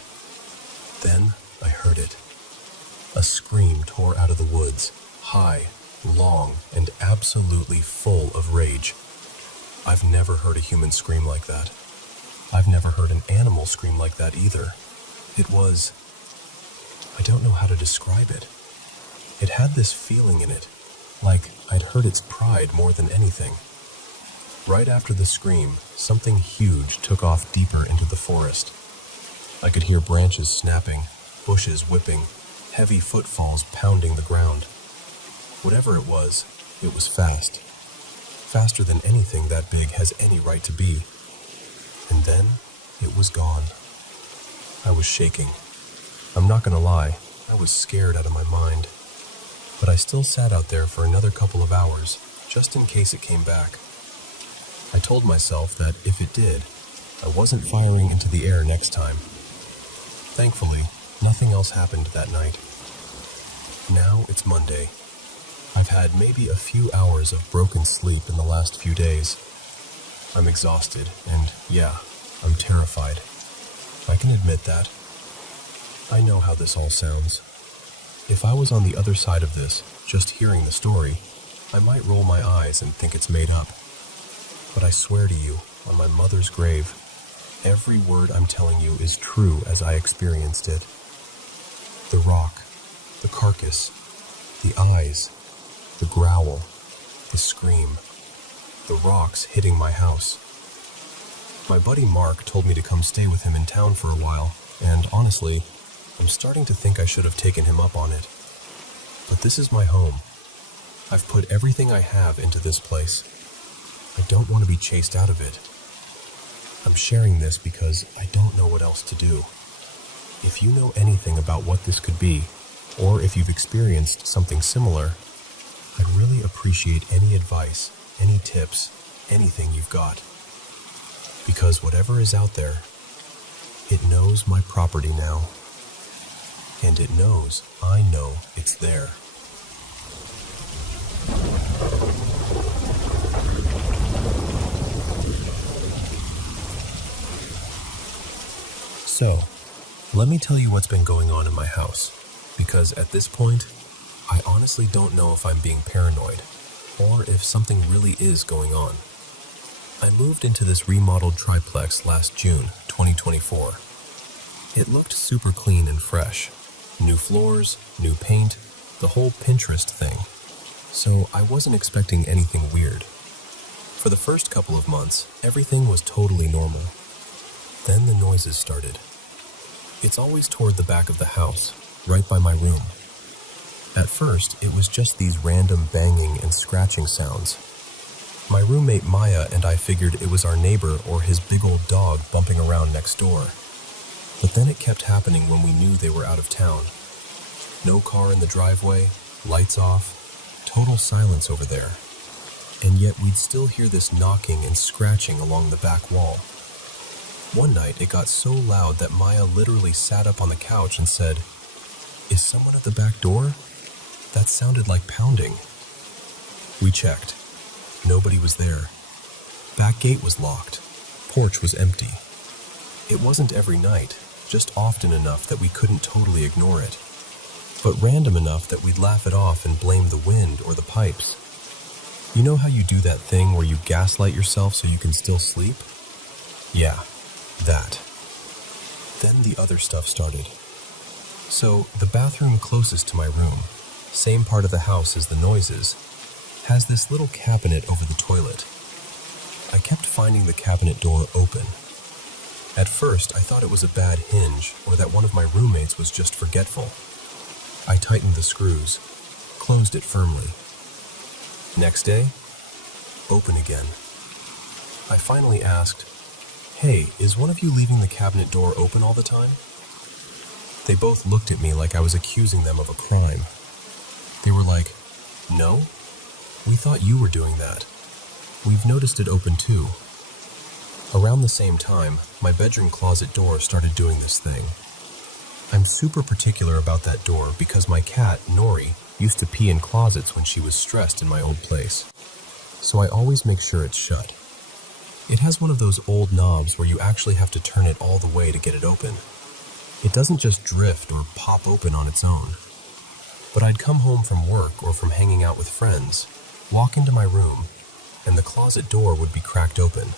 Then I heard it. A scream tore out of the woods, high, long, and absolutely full of rage. I've never heard a human scream like that. I've never heard an animal scream like that either. It was... I don't know how to describe it. It had this feeling in it, like I'd heard its pride more than anything. Right after the scream, something huge took off deeper into the forest. I could hear branches snapping, bushes whipping, heavy footfalls pounding the ground. Whatever it was fast. Faster than anything that big has any right to be. And then, it was gone. I was shaking. I'm not gonna lie, I was scared out of my mind. But I still sat out there for another couple of hours, just in case it came back. I told myself that if it did, I wasn't firing into the air next time. Thankfully, nothing else happened that night. Now it's Monday. I've had maybe a few hours of broken sleep in the last few days. I'm exhausted, and yeah, I'm terrified. I can admit that. I know how this all sounds. If I was on the other side of this, just hearing the story, I might roll my eyes and think it's made up. But I swear to you, on my mother's grave, every word I'm telling you is true as I experienced it. The rock, the carcass, the eyes, the growl, the scream, the rocks hitting my house. My buddy Mark told me to come stay with him in town for a while, and honestly, I'm starting to think I should have taken him up on it. But this is my home. I've put everything I have into this place. I don't want to be chased out of it. I'm sharing this because I don't know what else to do. If you know anything about what this could be, or if you've experienced something similar, I'd really appreciate any advice, any tips, anything you've got. Because whatever is out there, it knows my property now. And it knows I know it's there. So, let me tell you what's been going on in my house, because at this point, I honestly don't know if I'm being paranoid, or if something really is going on. I moved into this remodeled triplex last June, 2024. It looked super clean and fresh. New floors, new paint, the whole Pinterest thing. So I wasn't expecting anything weird. For the first couple of months, everything was totally normal. Then the noises started. It's always toward the back of the house, right by my room. At first, it was just these random banging and scratching sounds. My roommate Maya and I figured it was our neighbor or his big old dog bumping around next door. But then it kept happening when we knew they were out of town. No car in the driveway, lights off, total silence over there. And yet we'd still hear this knocking and scratching along the back wall. One night it got so loud that Maya literally sat up on the couch and said, "Is someone at the back door? That sounded like pounding." We checked. Nobody was there. Back gate was locked. Porch was empty. It wasn't every night, just often enough that we couldn't totally ignore it. But random enough that we'd laugh it off and blame the wind or the pipes. You know how you do that thing where you gaslight yourself so you can still sleep? Yeah, that. Then the other stuff started. So, the bathroom closest to my room, same part of the house as the noises, has this little cabinet over the toilet. I kept finding the cabinet door open. At first, I thought it was a bad hinge or that one of my roommates was just forgetful. I tightened the screws, closed it firmly. Next day, open again. I finally asked, "Hey, is one of you leaving the cabinet door open all the time?" They both looked at me like I was accusing them of a crime. They were like, "No, we thought you were doing that. We've noticed it open too." Around the same time, my bedroom closet door started doing this thing. I'm super particular about that door because my cat, Nori, used to pee in closets when she was stressed in my old place. So I always make sure it's shut. It has one of those old knobs where you actually have to turn it all the way to get it open. It doesn't just drift or pop open on its own. But I'd come home from work or from hanging out with friends, walk into my room, and the closet door would be cracked open.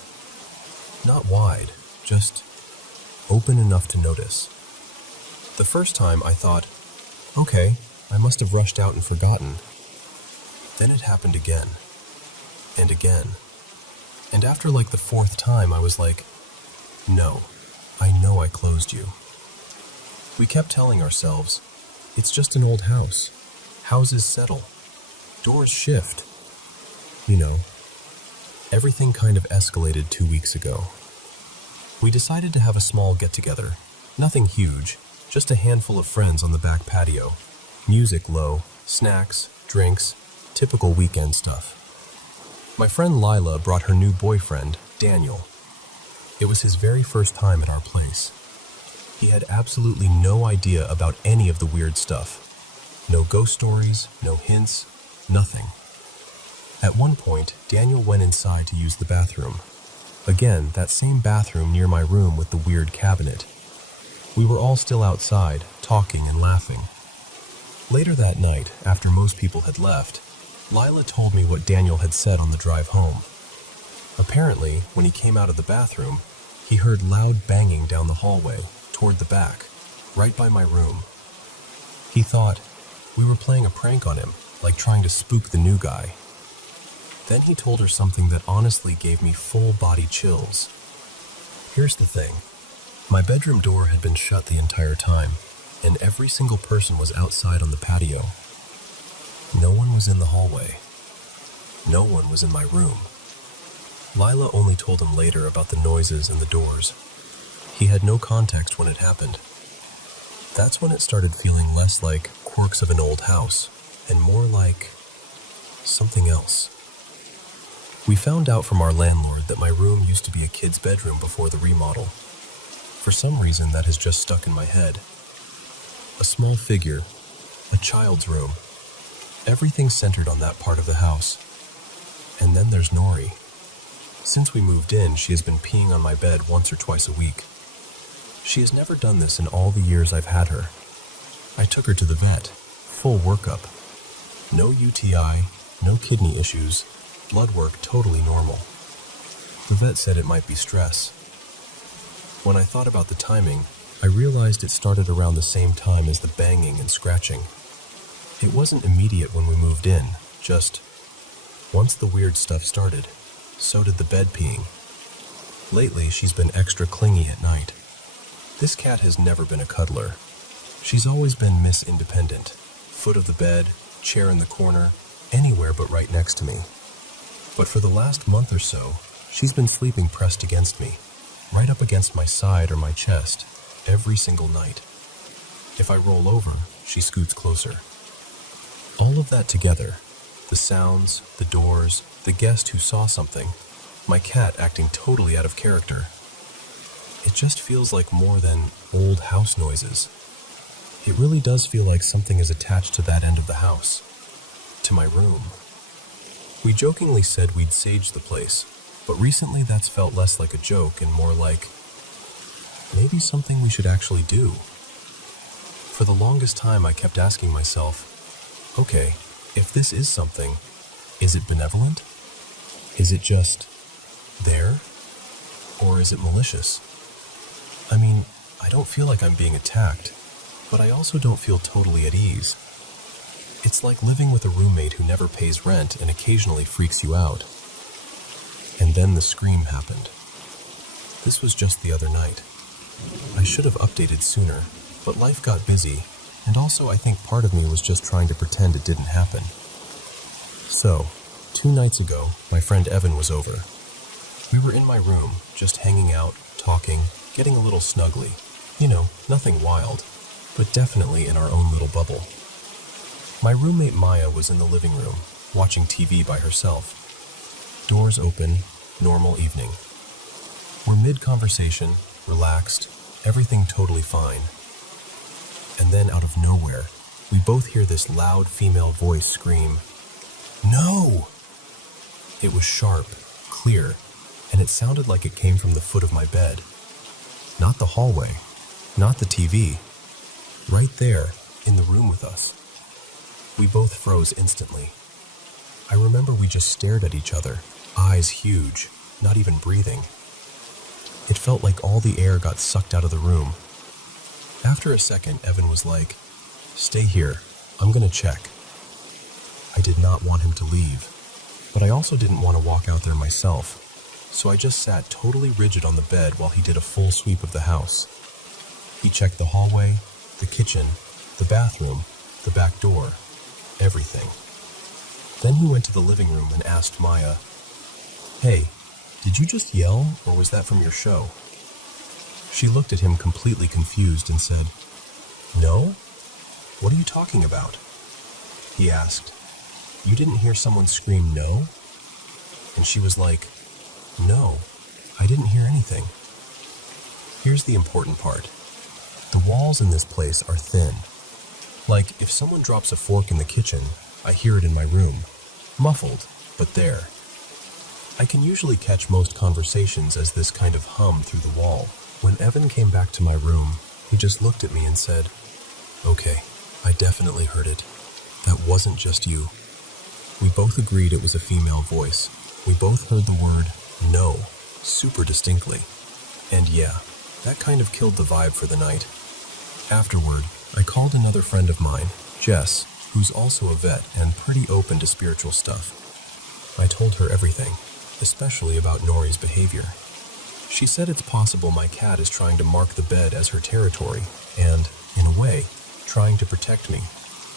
Not wide, just open enough to notice. The first time I thought, okay, I must have rushed out and forgotten. Then it happened again, and again. And after like the fourth time, I was like, no, I know I closed you. We kept telling ourselves, it's just an old house. Houses settle. Doors shift. You know, everything kind of escalated 2 weeks ago. We decided to have a small get-together. Nothing huge, just a handful of friends on the back patio. Music low, snacks, drinks, typical weekend stuff. My friend Lila brought her new boyfriend, Daniel. It was his very first time at our place. He had absolutely no idea about any of the weird stuff. No ghost stories, no hints, nothing. At one point, Daniel went inside to use the bathroom. Again, that same bathroom near my room with the weird cabinet. We were all still outside, talking and laughing. Later that night, after most people had left, Lila told me what Daniel had said on the drive home. Apparently, when he came out of the bathroom, he heard loud banging down the hallway, toward the back, right by my room. He thought we were playing a prank on him, like trying to spook the new guy. Then he told her something that honestly gave me full-body chills. Here's the thing. My bedroom door had been shut the entire time, and every single person was outside on the patio. No one was in the hallway. No one was in my room. Lila only told him later about the noises and the doors. He had no context when it happened. That's when it started feeling less like quirks of an old house, and more like something else. We found out from our landlord that my room used to be a kid's bedroom before the remodel. For some reason, that has just stuck in my head. A small figure, a child's room. Everything centered on that part of the house. And then there's Nori. Since we moved in, she has been peeing on my bed once or twice a week. She has never done this in all the years I've had her. I took her to the vet, full workup. No UTI, no kidney issues, blood work totally normal. The vet said it might be stress. When I thought about the timing, I realized it started around the same time as the banging and scratching. It wasn't immediate when we moved in, just once the weird stuff started, so did the bed peeing. Lately, she's been extra clingy at night. This cat has never been a cuddler. She's always been Miss Independent. Foot of the bed, chair in the corner, anywhere but right next to me. But for the last month or so, she's been sleeping pressed against me, right up against my side or my chest, every single night. If I roll over, she scoots closer. All of that together, the sounds, the doors, the guest who saw something, my cat acting totally out of character. It just feels like more than old house noises. It really does feel like something is attached to that end of the house, to my room. We jokingly said we'd sage the place, but recently that's felt less like a joke and more like maybe something we should actually do. For the longest time I kept asking myself, okay, if this is something, is it benevolent? Is it just there? Or is it malicious? I mean, I don't feel like I'm being attacked, but I also don't feel totally at ease. It's like living with a roommate who never pays rent and occasionally freaks you out. And then the scream happened. This was just the other night. I should have updated sooner, but life got busy, and also I think part of me was just trying to pretend it didn't happen. So, 2 nights ago, my friend Evan was over. We were in my room, just hanging out, talking, getting a little snuggly. You know, nothing wild, but definitely in our own little bubble. My roommate Maya was in the living room, watching TV by herself. Doors open, normal evening. We're mid-conversation, relaxed, everything totally fine. And then out of nowhere, we both hear this loud female voice scream, "No!" It was sharp, clear, and it sounded like it came from the foot of my bed. Not the hallway, not the TV. Right there, in the room with us. We both froze instantly. I remember we just stared at each other, eyes huge, not even breathing. It felt like all the air got sucked out of the room. After a second, Evan was like, "Stay here, I'm gonna check." I did not want him to leave, but I also didn't want to walk out there myself, so I just sat totally rigid on the bed while he did a full sweep of the house. He checked the hallway, the kitchen, the bathroom, the back door, everything. Then he went to the living room and asked Maya, "Hey, did you just yell, or was that from your show?" She looked at him completely confused and said, "No? What are you talking about?" He asked, "You didn't hear someone scream no?" And she was like, "No, I didn't hear anything." Here's the important part. The walls in this place are thin. Like, if someone drops a fork in the kitchen, I hear it in my room, muffled, but there. I can usually catch most conversations as this kind of hum through the wall. When Evan came back to my room, he just looked at me and said, "Okay, I definitely heard it. That wasn't just you." We both agreed it was a female voice. We both heard the word no super distinctly. And yeah, that kind of killed the vibe for the night. Afterward, I called another friend of mine, Jess, who's also a vet and pretty open to spiritual stuff. I told her everything, especially about Nori's behavior. She said it's possible my cat is trying to mark the bed as her territory and, in a way, trying to protect me,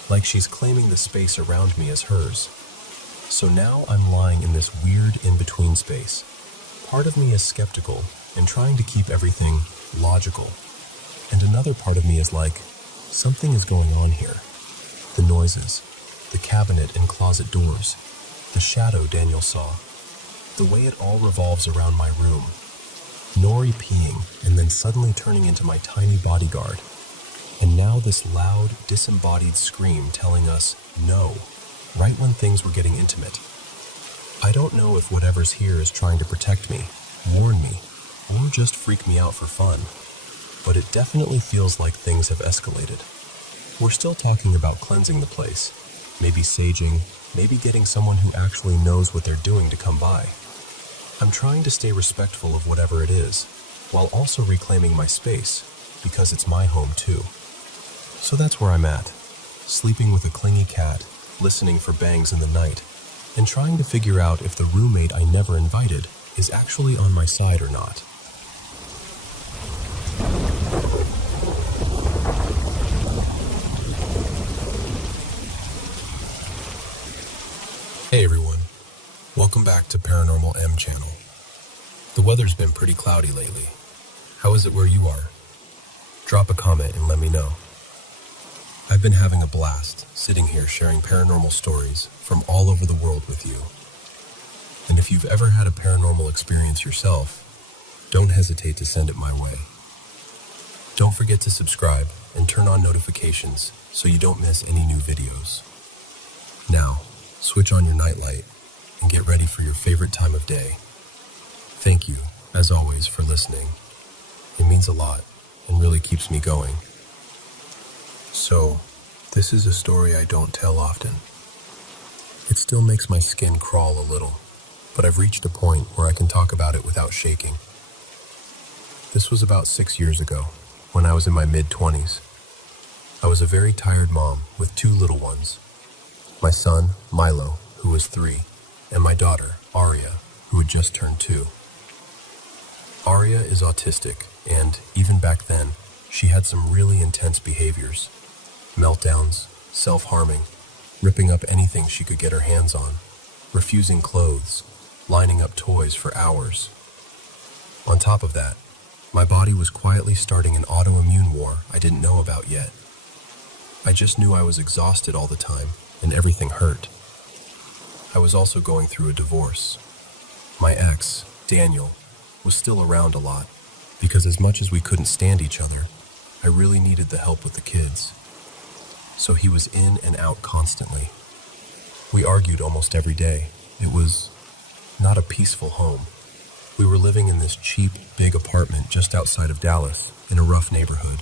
like she's claiming the space around me as hers. So now I'm lying in this weird in-between space. Part of me is skeptical and trying to keep everything logical. And another part of me is like, something is going on here. The noises, the cabinet and closet doors, the shadow Daniel saw, the way it all revolves around my room. Nori peeing and then suddenly turning into my tiny bodyguard. And now this loud, disembodied scream telling us no, right when things were getting intimate. I don't know if whatever's here is trying to protect me, warn me, or just freak me out for fun. But it definitely feels like things have escalated. We're still talking about cleansing the place, maybe saging, maybe getting someone who actually knows what they're doing to come by. I'm trying to stay respectful of whatever it is, while also reclaiming my space, because it's my home too. So that's where I'm at, sleeping with a clingy cat, listening for bangs in the night, and trying to figure out if the roommate I never invited is actually on my side or not. Hey everyone, welcome back to Paranormal M channel. The weather's been pretty cloudy lately. How is it where you are? Drop a comment and let me know. I've been having a blast sitting here sharing paranormal stories from all over the world with you. And if you've ever had a paranormal experience yourself, don't hesitate to send it my way. Don't forget to subscribe and turn on notifications so you don't miss any new videos. Now, switch on your nightlight and get ready for your favorite time of day. Thank you, as always, for listening. It means a lot and really keeps me going. So, this is a story I don't tell often. It still makes my skin crawl a little, but I've reached a point where I can talk about it without shaking. This was about 6 years ago, when I was in my mid-20s. I was a very tired mom with 2 little ones. My son, Milo, who was 3, and my daughter, Aria, who had just turned 2. Aria is autistic, and even back then, she had some really intense behaviors. Meltdowns, self-harming, ripping up anything she could get her hands on, refusing clothes, lining up toys for hours. On top of that, my body was quietly starting an autoimmune war I didn't know about yet. I just knew I was exhausted all the time, and everything hurt. I was also going through a divorce. My ex, Daniel, was still around a lot, because as much as we couldn't stand each other, I really needed the help with the kids. So he was in and out constantly. We argued almost every day. It was not a peaceful home. We were living in this cheap, big apartment just outside of Dallas, in a rough neighborhood.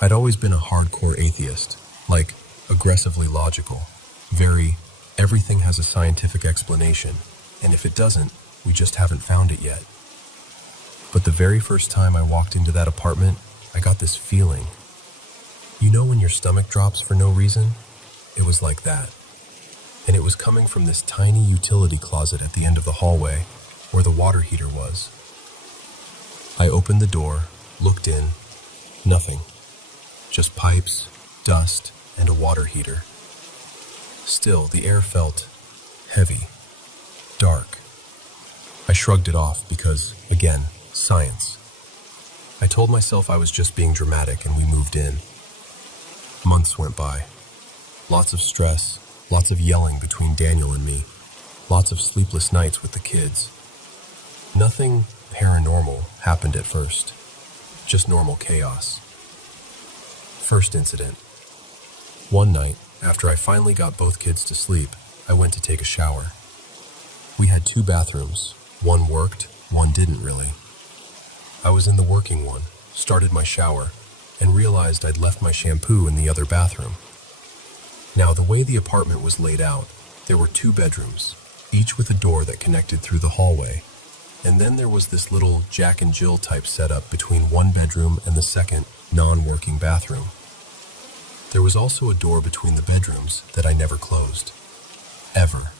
I'd always been a hardcore atheist, like aggressively logical, very everything has a scientific explanation, And if it doesn't, we just haven't found it yet. But the very first time I walked into that apartment, I got this feeling. You know when your stomach drops for no reason? It was like that. And it was coming from this tiny utility closet at the end of the hallway, where the water heater was. I opened the door, looked in, nothing. Just pipes, dust, and a water heater. Still, the air felt heavy, dark. I shrugged it off because, again, science. I told myself I was just being dramatic and we moved in. Months went by. Lots of stress, lots of yelling between Daniel and me, lots of sleepless nights with the kids. Nothing paranormal happened at first, just normal chaos. First incident. One night, after I finally got both kids to sleep, I went to take a shower. We had 2 bathrooms. One worked, one didn't really. I was in the working one, started my shower, and realized I'd left my shampoo in the other bathroom. Now, the way the apartment was laid out, there were 2 bedrooms, each with a door that connected through the hallway. And then there was this little Jack and Jill type setup between one bedroom and the second, non-working bathroom. There was also a door between the bedrooms that I never closed. Ever.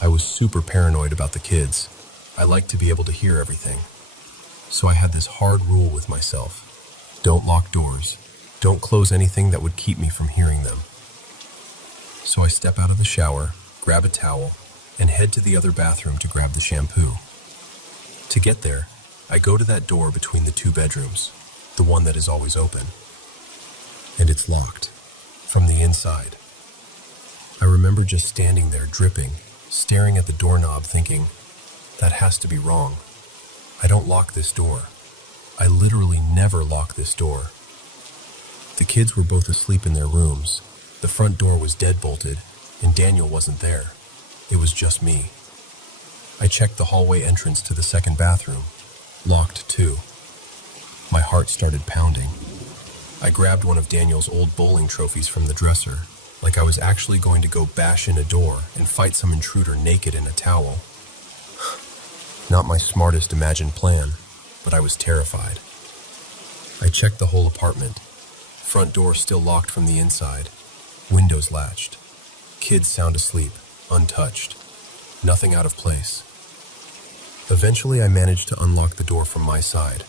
I was super paranoid about the kids. I liked to be able to hear everything. So I had this hard rule with myself. Don't lock doors. Don't close anything that would keep me from hearing them. So I step out of the shower, grab a towel, and head to the other bathroom to grab the shampoo. To get there, I go to that door between the 2 bedrooms, the one that is always open. And it's locked, from the inside. I remember just standing there dripping, staring at the doorknob thinking, that has to be wrong. I don't lock this door. I literally never lock this door. The kids were both asleep in their rooms. The front door was dead-bolted, and Daniel wasn't there. It was just me. I checked the hallway entrance to the second bathroom. Locked too. My heart started pounding. I grabbed one of Daniel's old bowling trophies from the dresser, like I was actually going to go bash in a door and fight some intruder naked in a towel. Not my smartest imagined plan, but I was terrified. I checked the whole apartment. Front door still locked from the inside. Windows latched. Kids sound asleep, untouched. Nothing out of place. Eventually I managed to unlock the door from my side.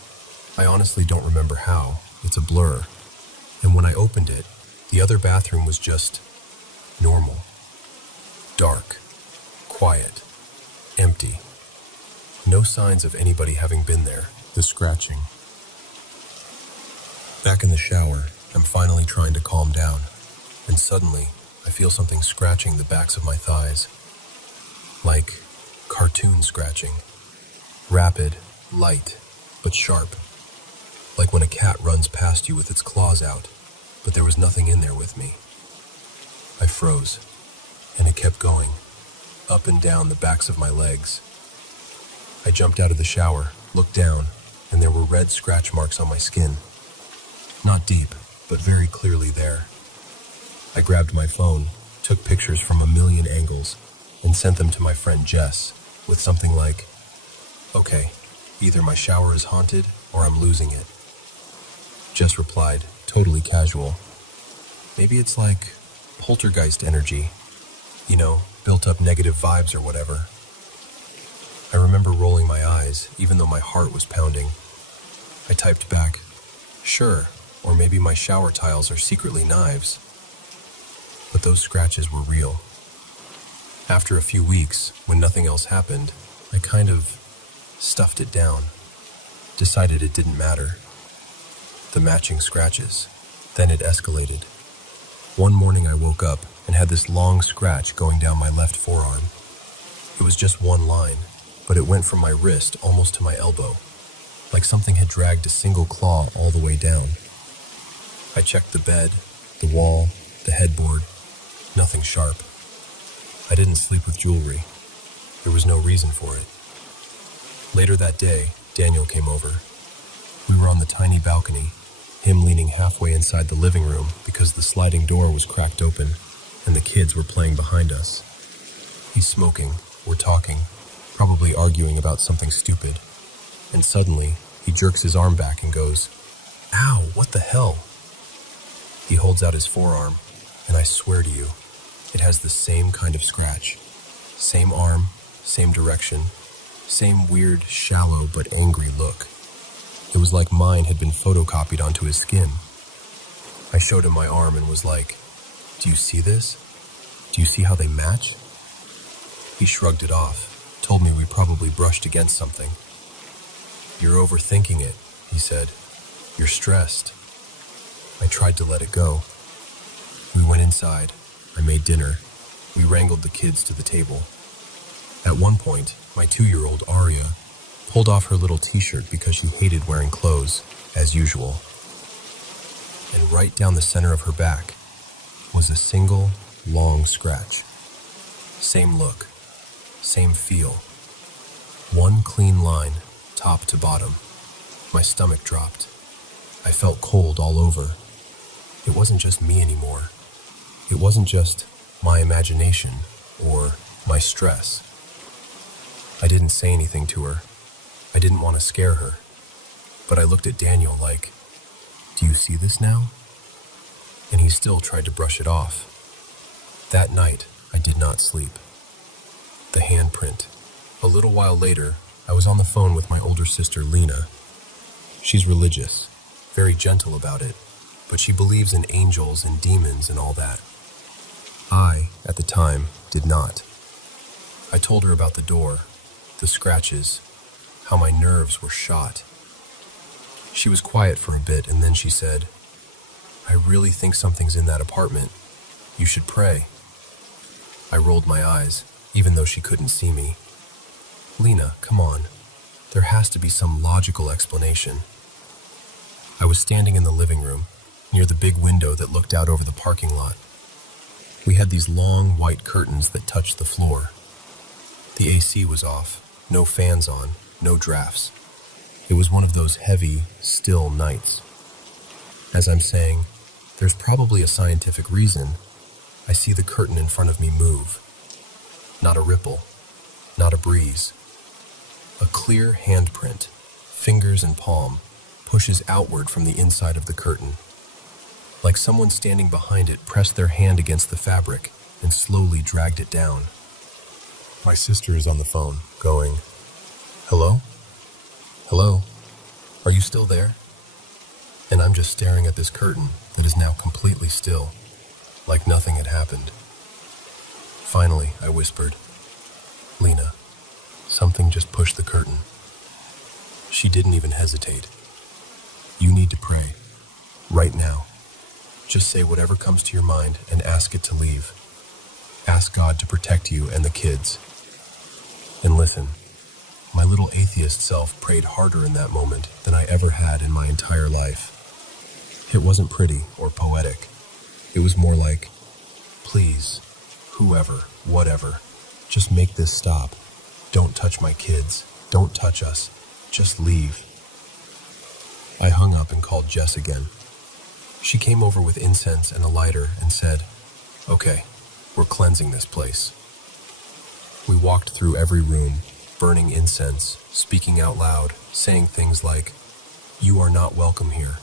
I honestly don't remember how. It's a blur. And when I opened it, the other bathroom was just normal. Dark. Quiet. Empty. No signs of anybody having been there. The scratching. Back in the shower, I'm finally trying to calm down. And suddenly, I feel something scratching the backs of my thighs. Like cartoon scratching. Rapid, light, but sharp. Like when a cat runs past you with its claws out, but there was nothing in there with me. I froze, and it kept going, up and down the backs of my legs. I jumped out of the shower, looked down, and there were red scratch marks on my skin. Not deep, but very clearly there. I grabbed my phone, took pictures from a million angles, and sent them to my friend Jess, with something like, "Okay, either my shower is haunted or I'm losing it." Jess replied, totally casual, "Maybe it's like poltergeist energy, built up negative vibes or whatever." I remember rolling my eyes, even though my heart was pounding. I typed back, "Sure, or maybe my shower tiles are secretly knives." But those scratches were real. After a few weeks, when nothing else happened, I kind of stuffed it down, decided it didn't matter. The matching scratches. Then it escalated. One morning I woke up and had this long scratch going down my left forearm. It was just one line, but it went from my wrist almost to my elbow, like something had dragged a single claw all the way down. I checked the bed, the wall, the headboard. Nothing sharp. I didn't sleep with jewelry. There was no reason for it. Later that day, Daniel came over. We were on the tiny balcony, him leaning halfway inside the living room because the sliding door was cracked open and the kids were playing behind us. He's smoking, We're talking, probably arguing about something stupid. And suddenly, he jerks his arm back and goes, "Ow, what the hell?" He holds out his forearm, and I swear to you, it has the same kind of scratch. Same arm, same direction, same weird, shallow but angry look. It was like mine had been photocopied onto his skin. I showed him my arm and was like, "Do you see this? Do you see how they match?" He shrugged it off, told me we probably brushed against something. "You're overthinking it," he said. "You're stressed." I tried to let it go. We went inside. I made dinner. We wrangled the kids to the table. At one point, my 2-year-old Aria pulled off her little t-shirt because she hated wearing clothes, as usual. And right down the center of her back was a single, long scratch. Same look, same feel. One clean line, top to bottom. My stomach dropped. I felt cold all over. It wasn't just me anymore. It wasn't just my imagination or my stress. I didn't say anything to her. I didn't want to scare her. But I looked at Daniel like, "Do you see this now?" And he still tried to brush it off. That night, I did not sleep. The handprint. A little while later, I was on the phone with my older sister, Lena. She's religious, very gentle about it, but she believes in angels and demons and all that. I, at the time, did not. I told her about the door, the scratches, how my nerves were shot. She was quiet for a bit, and then she said, "I really think something's in that apartment. You should pray." I rolled my eyes, even though she couldn't see me. "Lena, come on. There has to be some logical explanation." I was standing in the living room, near the big window that looked out over the parking lot. We had these long white curtains that touched the floor. The AC was off, no fans on, no drafts. It was one of those heavy, still nights. As I'm saying, there's probably a scientific reason, I see the curtain in front of me move. Not a ripple, not a breeze. A clear handprint, fingers and palm, pushes outward from the inside of the curtain. Like someone standing behind it pressed their hand against the fabric and slowly dragged it down. My sister is on the phone, going, "Hello? Hello? Are you still there?" And I'm just staring at this curtain that is now completely still, like nothing had happened. Finally, I whispered, "Lena, something just pushed the curtain." She didn't even hesitate. "You need to pray. Right now. Just say whatever comes to your mind and ask it to leave. Ask God to protect you and the kids." And listen, my little atheist self prayed harder in that moment than I ever had in my entire life. It wasn't pretty or poetic. It was more like, "Please, whoever, whatever, just make this stop. Don't touch my kids. Don't touch us. Just leave." I hung up and called Jess again. She came over with incense and a lighter and said, "Okay, we're cleansing this place." We walked through every room, burning incense, speaking out loud, saying things like, "You are not welcome here.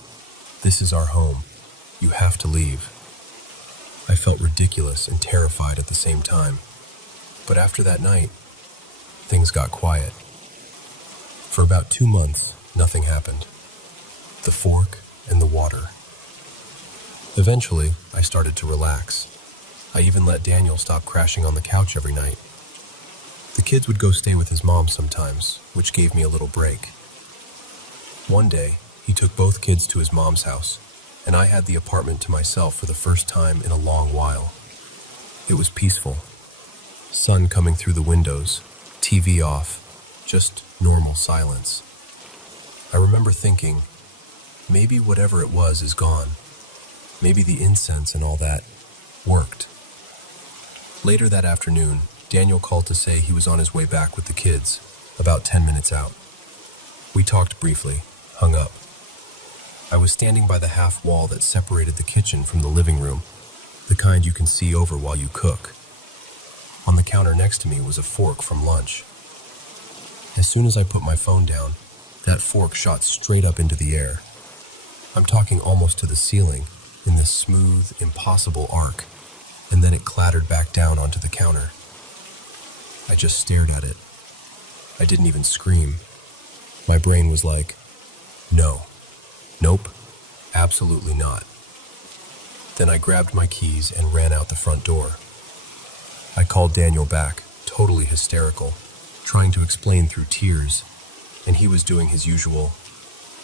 This is our home. You have to leave." I felt ridiculous and terrified at the same time. But after that night, things got quiet. For about 2 months, nothing happened. The fork and the water. Eventually, I started to relax. I even let Daniel stop crashing on the couch every night. The kids would go stay with his mom sometimes, which gave me a little break. One day, he took both kids to his mom's house, and I had the apartment to myself for the first time in a long while. It was peaceful. Sun coming through the windows, TV off, just normal silence. I remember thinking, maybe whatever it was is gone. Maybe the incense and all that worked. Later that afternoon, Daniel called to say he was on his way back with the kids, about 10 minutes out. We talked briefly, hung up. I was standing by the half wall that separated the kitchen from the living room, the kind you can see over while you cook. On the counter next to me was a fork from lunch. As soon as I put my phone down, that fork shot straight up into the air. I'm talking almost to the ceiling in this smooth, impossible arc, and then it clattered back down onto the counter. I just stared at it. I didn't even scream. My brain was like, no, nope, absolutely not. Then I grabbed my keys and ran out the front door. I called Daniel back, totally hysterical, trying to explain through tears, and he was doing his usual,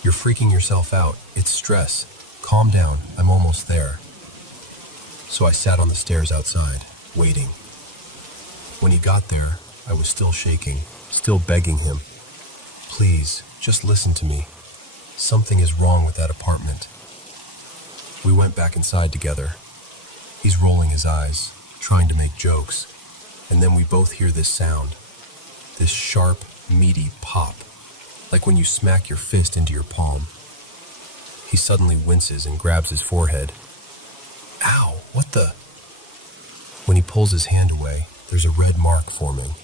"You're freaking yourself out, it's stress. Calm down, I'm almost there." So I sat on the stairs outside, waiting. When he got there, I was still shaking, still begging him, "Please, just listen to me. Something is wrong with that apartment." We went back inside together. He's rolling his eyes, trying to make jokes, and then we both hear this sound, this sharp, meaty pop, like when you smack your fist into your palm. He suddenly winces and grabs his forehead. "Ow, what the?" When he pulls his hand away, there's a red mark forming,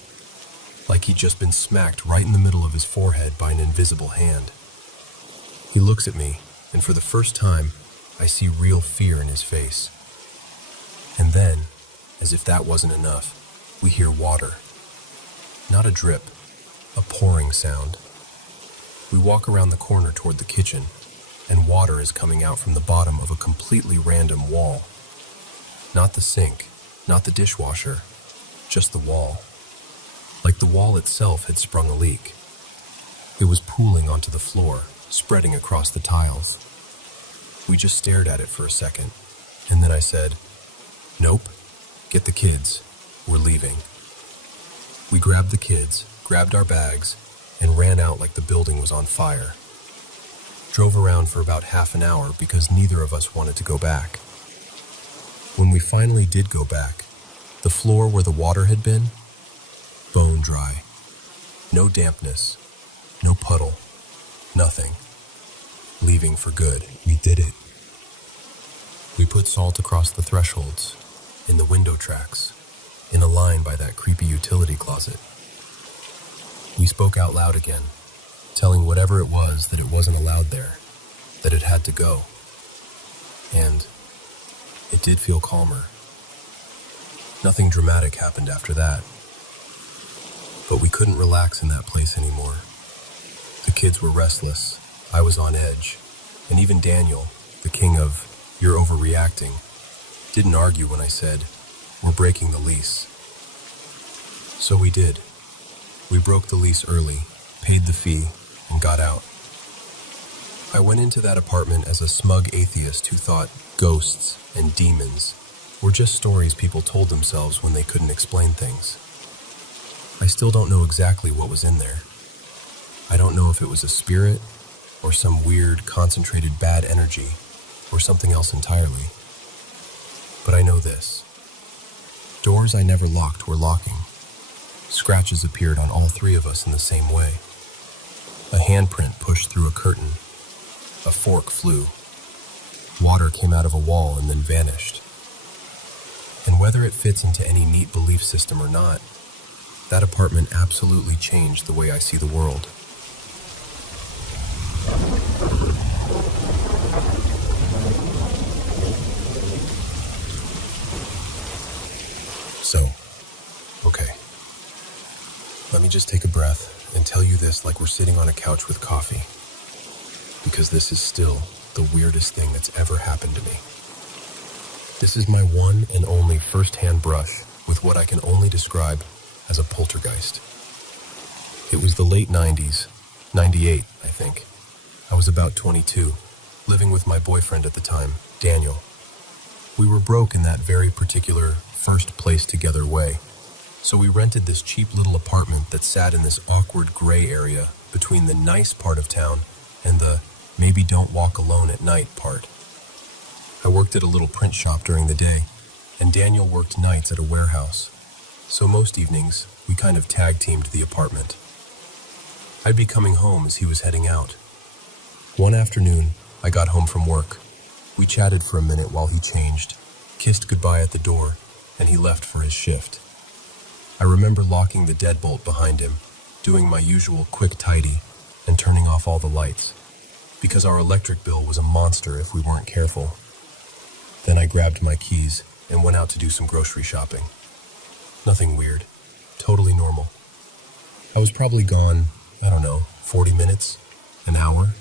like he'd just been smacked right in the middle of his forehead by an invisible hand. He looks at me, and for the first time, I see real fear in his face. And then, as if that wasn't enough, we hear water. Not a drip, a pouring sound. We walk around the corner toward the kitchen, and water is coming out from the bottom of a completely random wall. Not the sink, not the dishwasher, just the wall. Like the wall itself had sprung a leak. It was pooling onto the floor, spreading across the tiles. We just stared at it for a second, and then I said, "Nope, get the kids, we're leaving." We grabbed the kids, grabbed our bags, and ran out like the building was on fire. Drove around for about half an hour because neither of us wanted to go back. When we finally did go back, the floor where the water had been, bone dry. No dampness, no puddle, nothing. Leaving for good. We did it. We put salt across the thresholds, in the window tracks, in a line by that creepy utility closet. We spoke out loud again, telling whatever it was that it wasn't allowed there, that it had to go. And it did feel calmer. Nothing dramatic happened after that. But we couldn't relax in that place anymore. The kids were restless, I was on edge, and even Daniel, the king of "you're overreacting," didn't argue when I said, "We're breaking the lease." So we did. We broke the lease early, paid the fee, and got out. I went into that apartment as a smug atheist who thought ghosts and demons were just stories people told themselves when they couldn't explain things. I still don't know exactly what was in there. I don't know if it was a spirit, or some weird, concentrated bad energy, or something else entirely. But I know this. Doors I never locked were locking. Scratches appeared on all three of us in the same way. A handprint pushed through a curtain. A fork flew. Water came out of a wall and then vanished. And whether it fits into any neat belief system or not, that apartment absolutely changed the way I see the world. So, okay. Let me just take a breath and tell you this like we're sitting on a couch with coffee. Because this is still the weirdest thing that's ever happened to me. This is my one and only first-hand brush with what I can only describe as a poltergeist. It was the late 90s, 98, I think. I was about 22, living with my boyfriend at the time, Daniel. We were broke in that very particular first place together way, so we rented this cheap little apartment that sat in this awkward gray area between the nice part of town and the maybe don't walk alone at night part. I worked at a little print shop during the day, and Daniel worked nights at a warehouse. So most evenings, we kind of tag-teamed the apartment. I'd be coming home as he was heading out. One afternoon, I got home from work. We chatted for a minute while he changed, kissed goodbye at the door, and he left for his shift. I remember locking the deadbolt behind him, doing my usual quick tidy, and turning off all the lights, because our electric bill was a monster if we weren't careful. Then I grabbed my keys and went out to do some grocery shopping. Nothing weird, totally normal. I was probably gone, 40 minutes, an hour.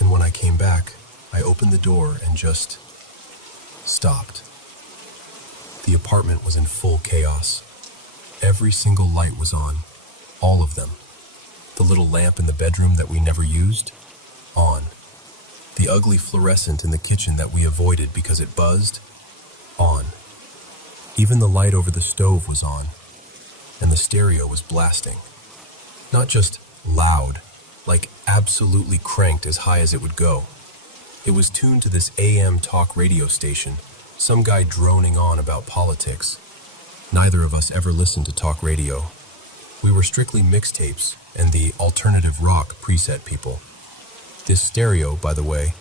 And when I came back, I opened the door and just stopped. The apartment was in full chaos. Every single light was on, all of them. The little lamp in the bedroom that we never used, on. The ugly fluorescent in the kitchen that we avoided because it buzzed, on. Even the light over the stove was on, and the stereo was blasting. Not just loud, like absolutely cranked as high as it would go. It was tuned to this AM talk radio station, some guy droning on about politics. Neither of us ever listened to talk radio. We were strictly mixtapes and the alternative rock preset people. This stereo, by the way,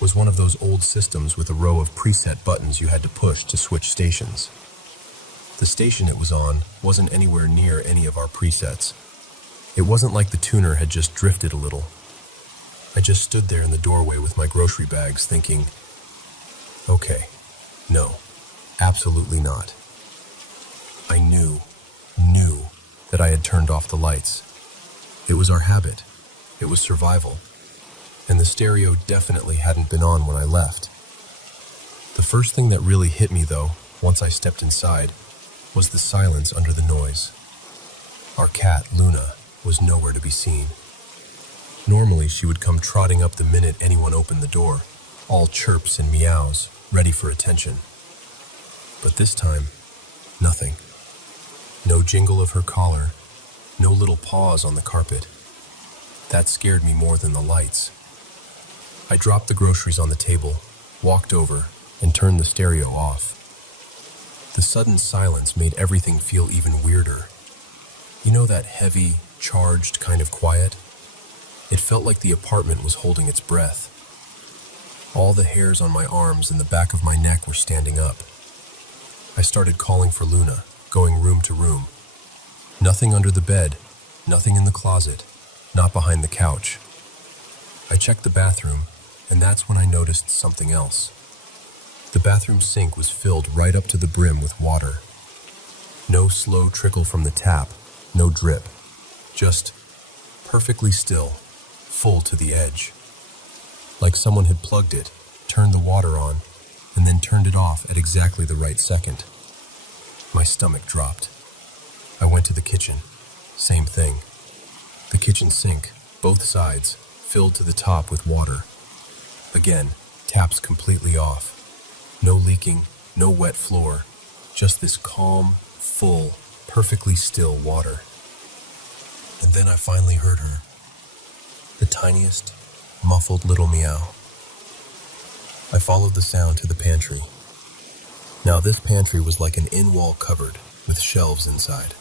was one of those old systems with a row of preset buttons you had to push to switch stations. The station it was on wasn't anywhere near any of our presets. It wasn't like the tuner had just drifted a little. I just stood there in the doorway with my grocery bags thinking, okay, no, absolutely not. I knew that I had turned off the lights. It was our habit. It was survival. And the stereo definitely hadn't been on when I left. The first thing that really hit me, though, once I stepped inside, was the silence under the noise. Our cat, Luna, was nowhere to be seen. Normally, she would come trotting up the minute anyone opened the door, all chirps and meows, ready for attention. But this time, nothing. No jingle of her collar, no little paws on the carpet. That scared me more than the lights. I dropped the groceries on the table, walked over, and turned the stereo off. The sudden silence made everything feel even weirder. You know that heavy, charged kind of quiet? It felt like the apartment was holding its breath. All the hairs on my arms and the back of my neck were standing up. I started calling for Luna, going room to room. Nothing under the bed, nothing in the closet, not behind the couch. I checked the bathroom, and that's when I noticed something else. The bathroom sink was filled right up to the brim with water. No slow trickle from the tap, no drip. Just perfectly still, full to the edge. Like someone had plugged it, turned the water on, and then turned it off at exactly the right second. My stomach dropped. I went to the kitchen. Same thing. The kitchen sink, both sides, filled to the top with water. Again, taps completely off. No leaking, no wet floor, just this calm, full, perfectly still water. And then I finally heard her. The tiniest, muffled little meow. I followed the sound to the pantry. Now this pantry was like an in-wall cupboard with shelves inside.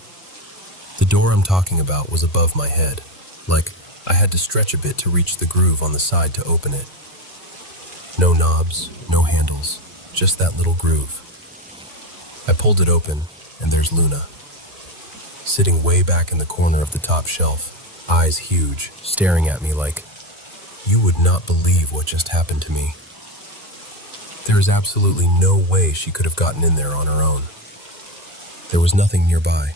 The door I'm talking about was above my head, like I had to stretch a bit to reach the groove on the side to open it. No knobs, no handles, just that little groove. I pulled it open, and there's Luna. Sitting way back in the corner of the top shelf, eyes huge, staring at me like, you would not believe what just happened to me. There is absolutely no way she could have gotten in there on her own. There was nothing nearby.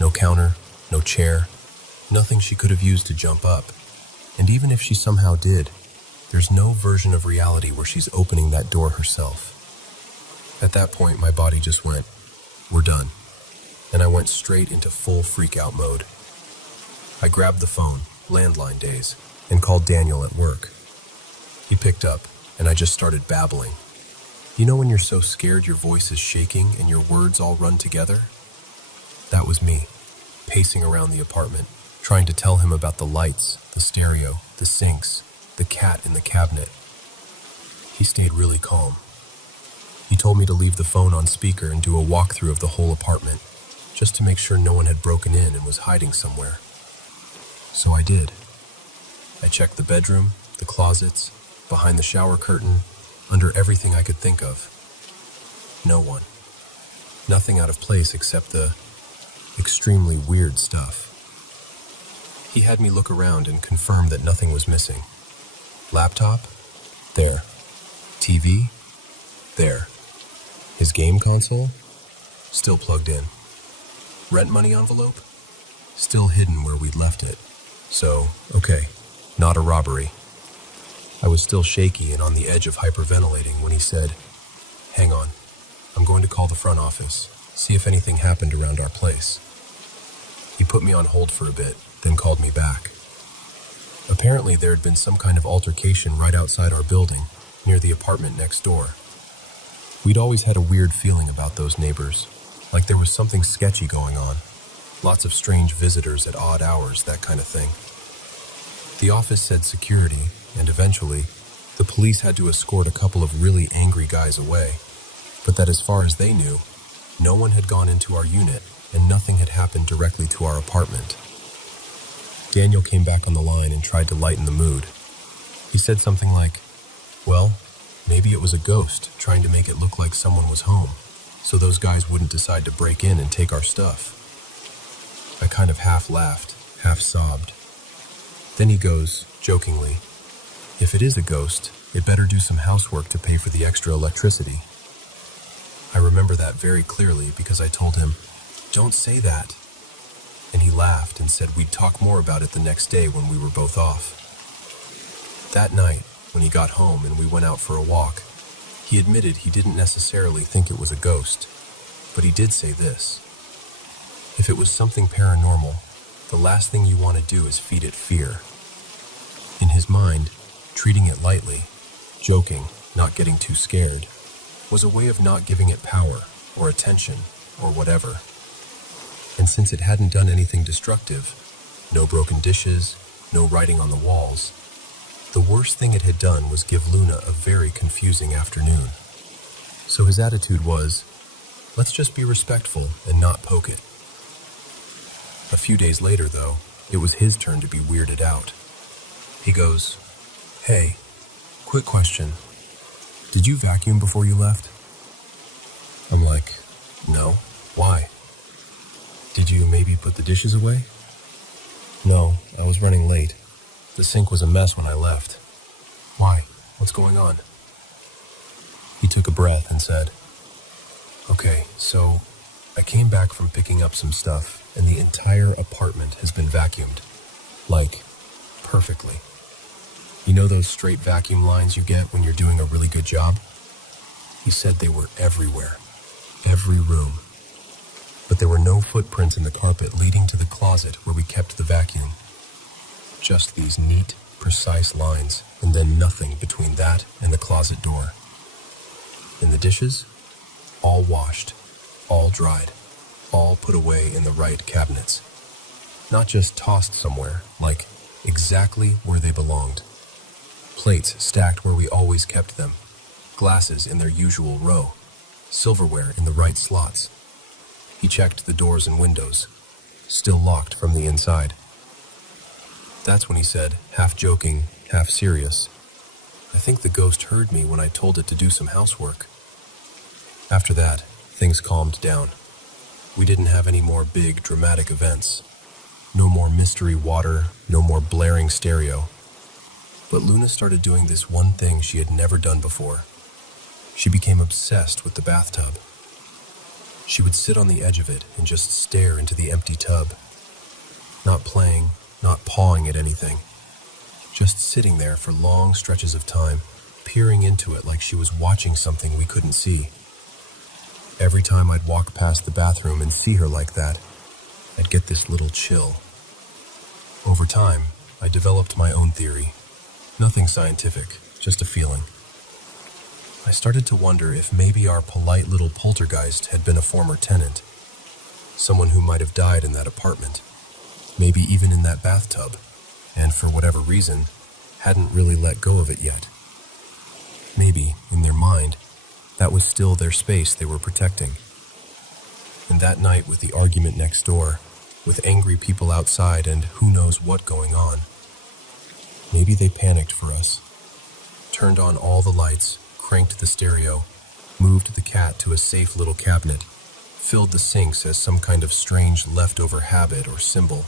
No counter, no chair, nothing she could have used to jump up. And even if she somehow did, there's no version of reality where she's opening that door herself. At that point, my body just went, we're done. And I went straight into full freak-out mode. I grabbed the phone, landline days, and called Daniel at work. He picked up, and I just started babbling. You know when you're so scared your voice is shaking and your words all run together? That was me, pacing around the apartment, trying to tell him about the lights, the stereo, the sinks, the cat in the cabinet. He stayed really calm. He told me to leave the phone on speaker and do a walkthrough of the whole apartment, just to make sure no one had broken in and was hiding somewhere. So I did. I checked the bedroom, the closets, behind the shower curtain, under everything I could think of. No one. Nothing out of place except the extremely weird stuff. He had me look around and confirm that nothing was missing. Laptop? There. TV? There. His game console? Still plugged in. Rent money envelope? Still hidden where we'd left it. So, okay, not a robbery. I was still shaky and on the edge of hyperventilating when he said, "Hang on, I'm going to call the front office, see if anything happened around our place." He put me on hold for a bit, then called me back. Apparently there had been some kind of altercation right outside our building, near the apartment next door. We'd always had a weird feeling about those neighbors, like there was something sketchy going on. Lots of strange visitors at odd hours, that kind of thing. The office said security, and eventually, the police had to escort a couple of really angry guys away, but that as far as they knew, no one had gone into our unit and nothing had happened directly to our apartment. Daniel came back on the line and tried to lighten the mood. He said something like, "Well, maybe it was a ghost trying to make it look like someone was home, so those guys wouldn't decide to break in and take our stuff." I kind of half laughed, half sobbed. Then he goes, jokingly, "If it is a ghost, it better do some housework to pay for the extra electricity." I remember that very clearly because I told him, "Don't say that." And he laughed and said we'd talk more about it the next day when we were both off. That night, when he got home and we went out for a walk, he admitted he didn't necessarily think it was a ghost, but he did say this: "If it was something paranormal, the last thing you want to do is feed it fear." In his mind, treating it lightly, joking, not getting too scared, was a way of not giving it power or attention or whatever. And since it hadn't done anything destructive, no broken dishes, no writing on the walls, the worst thing it had done was give Luna a very confusing afternoon. So his attitude was, let's just be respectful and not poke it. A few days later, though, it was his turn to be weirded out. He goes, "Hey, quick question. Did you vacuum before you left?" I'm like, "No, why?" "Did you maybe put the dishes away?" "No, I was running late. The sink was a mess when I left." "Why? What's going on?" He took a breath and said, "Okay, so I came back from picking up some stuff and the entire apartment has been vacuumed. Like, perfectly. You know those straight vacuum lines you get when you're doing a really good job?" He said they were everywhere, every room. But there were no footprints in the carpet leading to the closet where we kept the vacuum. Just these neat, precise lines, and then nothing between that and the closet door. And the dishes? All washed, all dried, all put away in the right cabinets. Not just tossed somewhere, like exactly where they belonged. Plates stacked where we always kept them, glasses in their usual row, silverware in the right slots. He checked the doors and windows, still locked from the inside. That's when he said, half joking, half serious, "I think the ghost heard me when I told it to do some housework." After that, things calmed down. We didn't have any more big, dramatic events. No more mystery water, no more blaring stereo. But Luna started doing this one thing she had never done before. She became obsessed with the bathtub. She would sit on the edge of it and just stare into the empty tub. Not playing, not pawing at anything. Just sitting there for long stretches of time, peering into it like she was watching something we couldn't see. Every time I'd walk past the bathroom and see her like that, I'd get this little chill. Over time, I developed my own theory. Nothing scientific, just a feeling. I started to wonder if maybe our polite little poltergeist had been a former tenant. Someone who might have died in that apartment, maybe even in that bathtub, and for whatever reason, hadn't really let go of it yet. Maybe, in their mind, that was still their space they were protecting. And that night with the argument next door, with angry people outside and who knows what going on, maybe they panicked for us, turned on all the lights, cranked the stereo, moved the cat to a safe little cabinet, filled the sinks as some kind of strange leftover habit or symbol.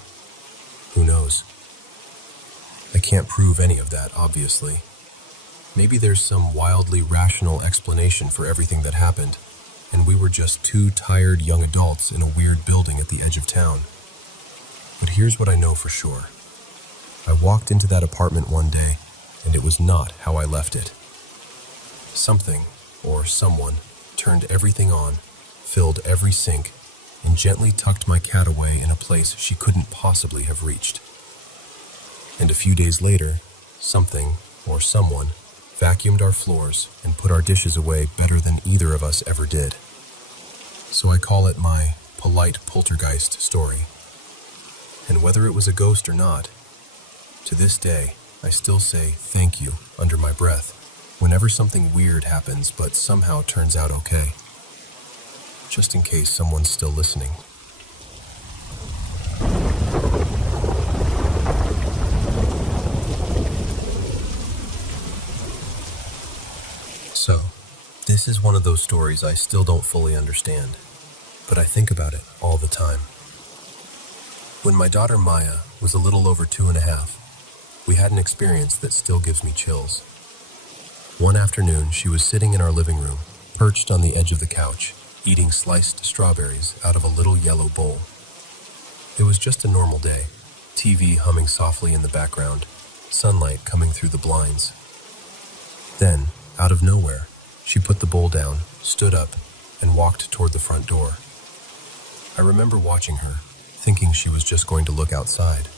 Who knows? I can't prove any of that, obviously. Maybe there's some wildly rational explanation for everything that happened, and we were just two tired young adults in a weird building at the edge of town. But here's what I know for sure. I walked into that apartment one day, and it was not how I left it. Something, or someone, turned everything on, filled every sink, and gently tucked my cat away in a place she couldn't possibly have reached. And a few days later, something, or someone, vacuumed our floors and put our dishes away better than either of us ever did. So I call it my polite poltergeist story. And whether it was a ghost or not, to this day, I still say thank you under my breath whenever something weird happens but somehow turns out okay. Just in case someone's still listening. So, this is one of those stories I still don't fully understand, but I think about it all the time. When my daughter Maya was a little over 2.5, we had an experience that still gives me chills. One afternoon, she was sitting in our living room, perched on the edge of the couch, eating sliced strawberries out of a little yellow bowl. It was just a normal day, TV humming softly in the background, sunlight coming through the blinds. Then, out of nowhere, she put the bowl down, stood up, and walked toward the front door. I remember watching her, thinking she was just going to look outside.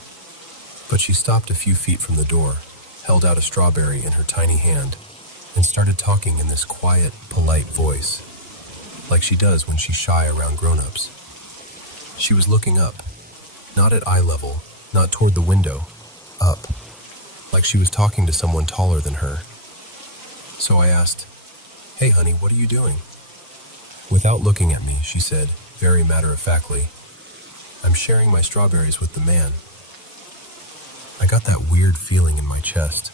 But she stopped a few feet from the door, held out a strawberry in her tiny hand, and started talking in this quiet, polite voice, like she does when she's shy around grown-ups. She was looking up, not at eye level, not toward the window, up, like she was talking to someone taller than her. So I asked, "Hey honey, what are you doing?" Without looking at me, she said, very matter-of-factly, "I'm sharing my strawberries with the man." I got that weird feeling in my chest.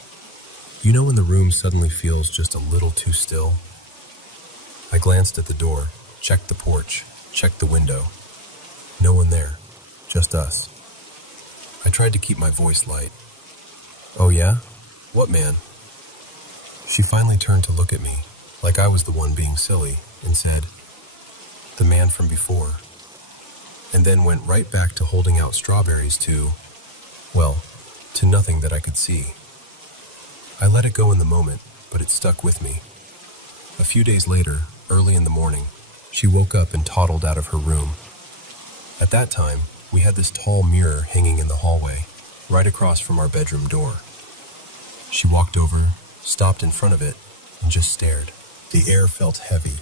You know when the room suddenly feels just a little too still? I glanced at the door, checked the porch, checked the window. No one there, just us. I tried to keep my voice light. "Oh yeah? What man?" She finally turned to look at me, like I was the one being silly, and said, "The man from before," and then went right back to holding out strawberries to nothing that I could see. I let it go in the moment, but it stuck with me. A few days later, early in the morning, she woke up and toddled out of her room. At that time, we had this tall mirror hanging in the hallway, right across from our bedroom door. She walked over, stopped in front of it, and just stared. The air felt heavy.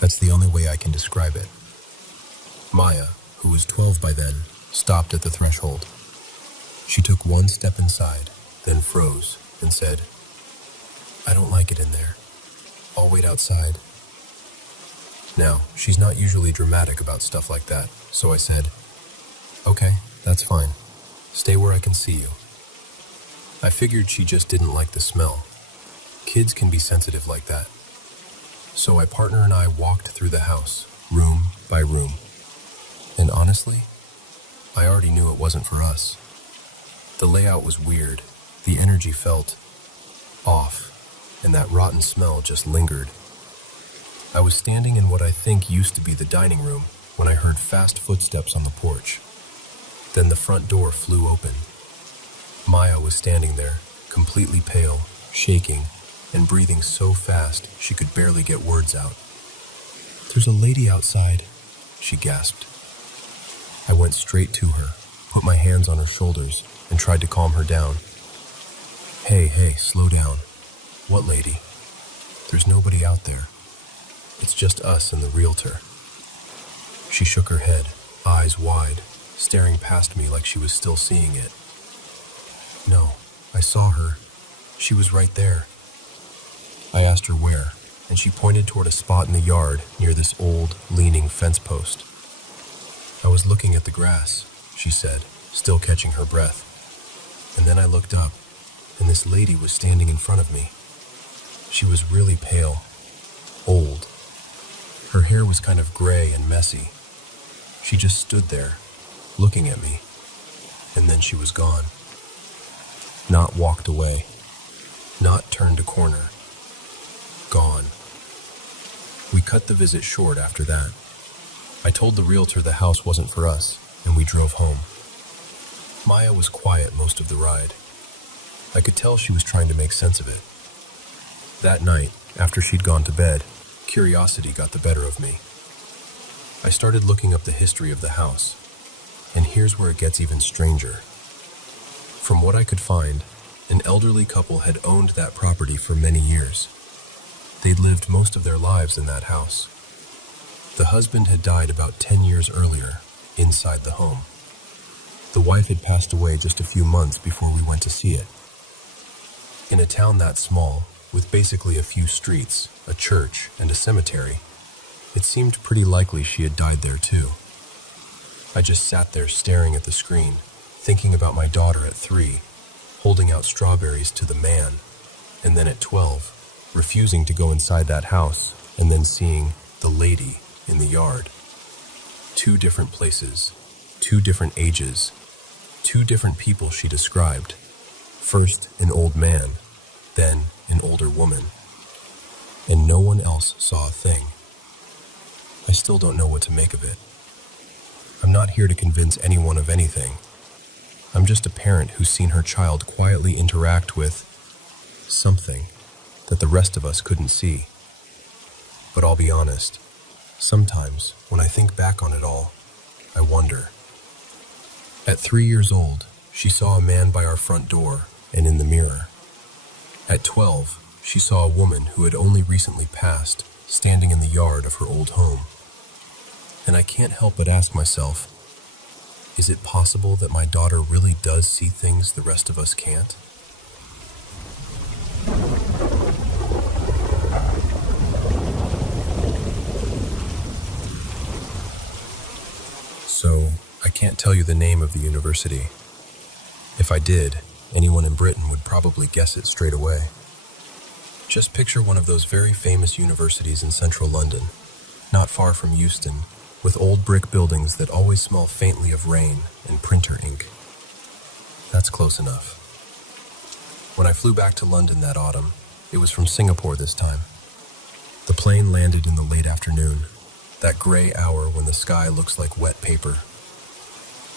That's the only way I can describe it. Maya, who was 12 by then, stopped at the threshold. She took one step inside, then froze, and said, "I don't like it in there. I'll wait outside." Now, she's not usually dramatic about stuff like that, so I said, "Okay, that's fine. Stay where I can see you." I figured she just didn't like the smell. Kids can be sensitive like that. So my partner and I walked through the house, room by room. And honestly, I already knew it wasn't for us. The layout was weird, the energy felt off, and that rotten smell just lingered. I was standing in what I think used to be the dining room when I heard fast footsteps on the porch. Then the front door flew open. Maya was standing there, completely pale, shaking, and breathing so fast she could barely get words out. "There's a lady outside," she gasped. I went straight to her, put my hands on her shoulders, and tried to calm her down. Hey, slow down. What lady? There's nobody out there. It's just us and the realtor." She shook her head, eyes wide, staring past me like she was still seeing it. "No, I saw her. She was right there." I asked her where, and she pointed toward a spot in the yard near this old, leaning fence post. "I was looking at the grass," she said, still catching her breath. And then I looked up, and this lady was standing in front of me. She was really pale, old. Her hair was kind of gray and messy. She just stood there, looking at me, and then she was gone. Not walked away, not turned a corner. Gone. We cut the visit short after that. I told the realtor the house wasn't for us, and we drove home. Maya was quiet most of the ride. I could tell she was trying to make sense of it. That night, after she'd gone to bed, curiosity got the better of me. I started looking up the history of the house, and here's where it gets even stranger. From what I could find, an elderly couple had owned that property for many years. They'd lived most of their lives in that house. The husband had died about 10 years earlier, inside the home. The wife had passed away just a few months before we went to see it. In a town that small, with basically a few streets, a church, and a cemetery, it seemed pretty likely she had died there too. I just sat there staring at the screen, thinking about my daughter at 3, holding out strawberries to the man, and then at 12, refusing to go inside that house, and then seeing the lady in the yard. 2 different places, 2 different ages, 2 different people she described. First an old man, then an older woman. And no one else saw a thing. I still don't know what to make of it. I'm not here to convince anyone of anything. I'm just a parent who's seen her child quietly interact with something that the rest of us couldn't see. But I'll be honest, sometimes when I think back on it all, I wonder. At 3 years old, she saw a man by our front door and in the mirror. At 12, she saw a woman who had only recently passed, standing in the yard of her old home. And I can't help but ask myself, is it possible that my daughter really does see things the rest of us can't? So, I can't tell you the name of the university. If I did, anyone in Britain would probably guess it straight away. Just picture one of those very famous universities in central London, not far from Euston, with old brick buildings that always smell faintly of rain and printer ink. That's close enough. When I flew back to London that autumn, it was from Singapore this time. The plane landed in the late afternoon, that gray hour when the sky looks like wet paper.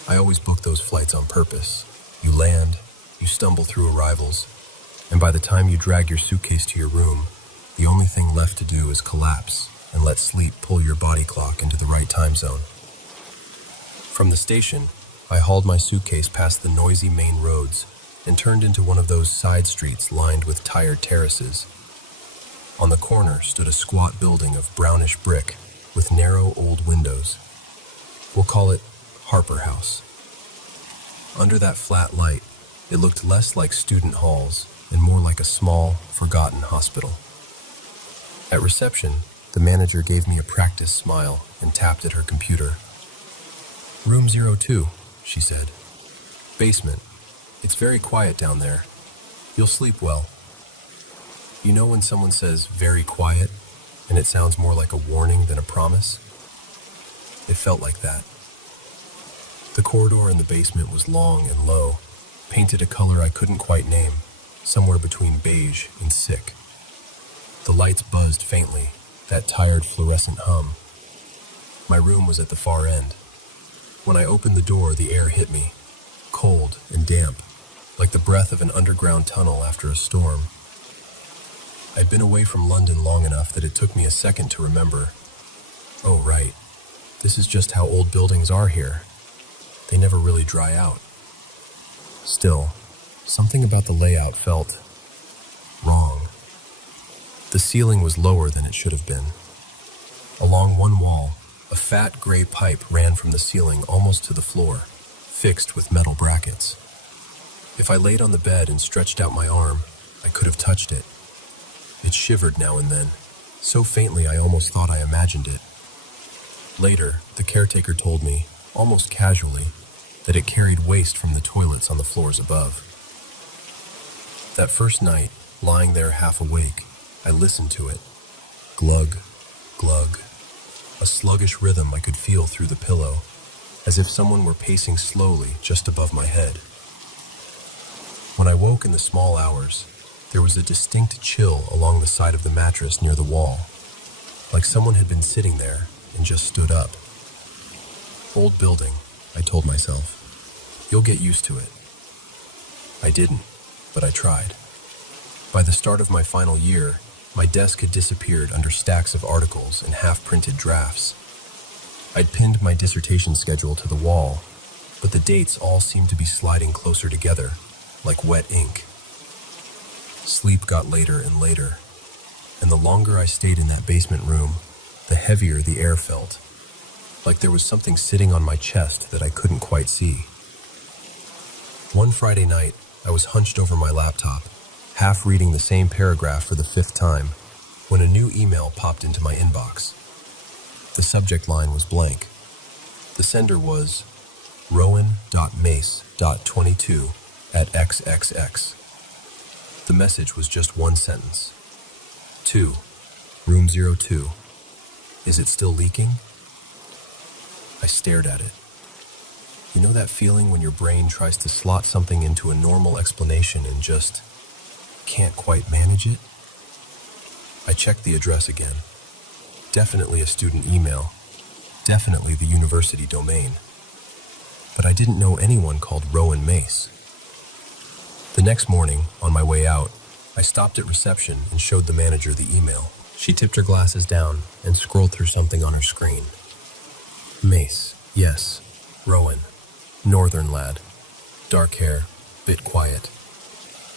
I always book those flights on purpose. You land, you stumble through arrivals, and by the time you drag your suitcase to your room, the only thing left to do is collapse and let sleep pull your body clock into the right time zone. From the station, I hauled my suitcase past the noisy main roads and turned into one of those side streets lined with tired terraces. On the corner stood a squat building of brownish brick with narrow old windows. We'll call it Harper House. Under that flat light, it looked less like student halls and more like a small, forgotten hospital. At reception, the manager gave me a practice smile and tapped at her computer. "Room 02, she said. "Basement. It's very quiet down there. You'll sleep well." You know when someone says very quiet and it sounds more like a warning than a promise? It felt like that. The corridor in the basement was long and low, painted a color I couldn't quite name, somewhere between beige and sick. The lights buzzed faintly, that tired fluorescent hum. My room was at the far end. When I opened the door, the air hit me, cold and damp, like the breath of an underground tunnel after a storm. I'd been away from London long enough that it took me a second to remember. Oh, right. This is just how old buildings are here. They never really dry out. Still, something about the layout felt wrong. The ceiling was lower than it should have been. Along one wall, a fat gray pipe ran from the ceiling almost to the floor, fixed with metal brackets. If I laid on the bed and stretched out my arm, I could have touched it. It shivered now and then, so faintly I almost thought I imagined it. Later, the caretaker told me, almost casually, that it carried waste from the toilets on the floors above. That first night, lying there half awake, I listened to it. Glug, glug, a sluggish rhythm I could feel through the pillow, as if someone were pacing slowly just above my head. When I woke in the small hours, there was a distinct chill along the side of the mattress near the wall, like someone had been sitting there and just stood up. Old building, I told myself. You'll get used to it. I didn't, but I tried. By the start of my final year, my desk had disappeared under stacks of articles and half-printed drafts. I'd pinned my dissertation schedule to the wall, but the dates all seemed to be sliding closer together, like wet ink. Sleep got later and later, and the longer I stayed in that basement room, the heavier the air felt, like there was something sitting on my chest that I couldn't quite see. One Friday night, I was hunched over my laptop, half reading the same paragraph for the 5th time, when a new email popped into my inbox. The subject line was blank. The sender was rowan.mace.22@xxx. The message was just one sentence. 2. Room 02. Is it still leaking? I stared at it. You know that feeling when your brain tries to slot something into a normal explanation and just can't quite manage it? I checked the address again. Definitely a student email. Definitely the university domain. But I didn't know anyone called Rowan Mace. The next morning, on my way out, I stopped at reception and showed the manager the email. She tipped her glasses down and scrolled through something on her screen. Mace, yes. Rowan. Northern lad. Dark hair, bit quiet.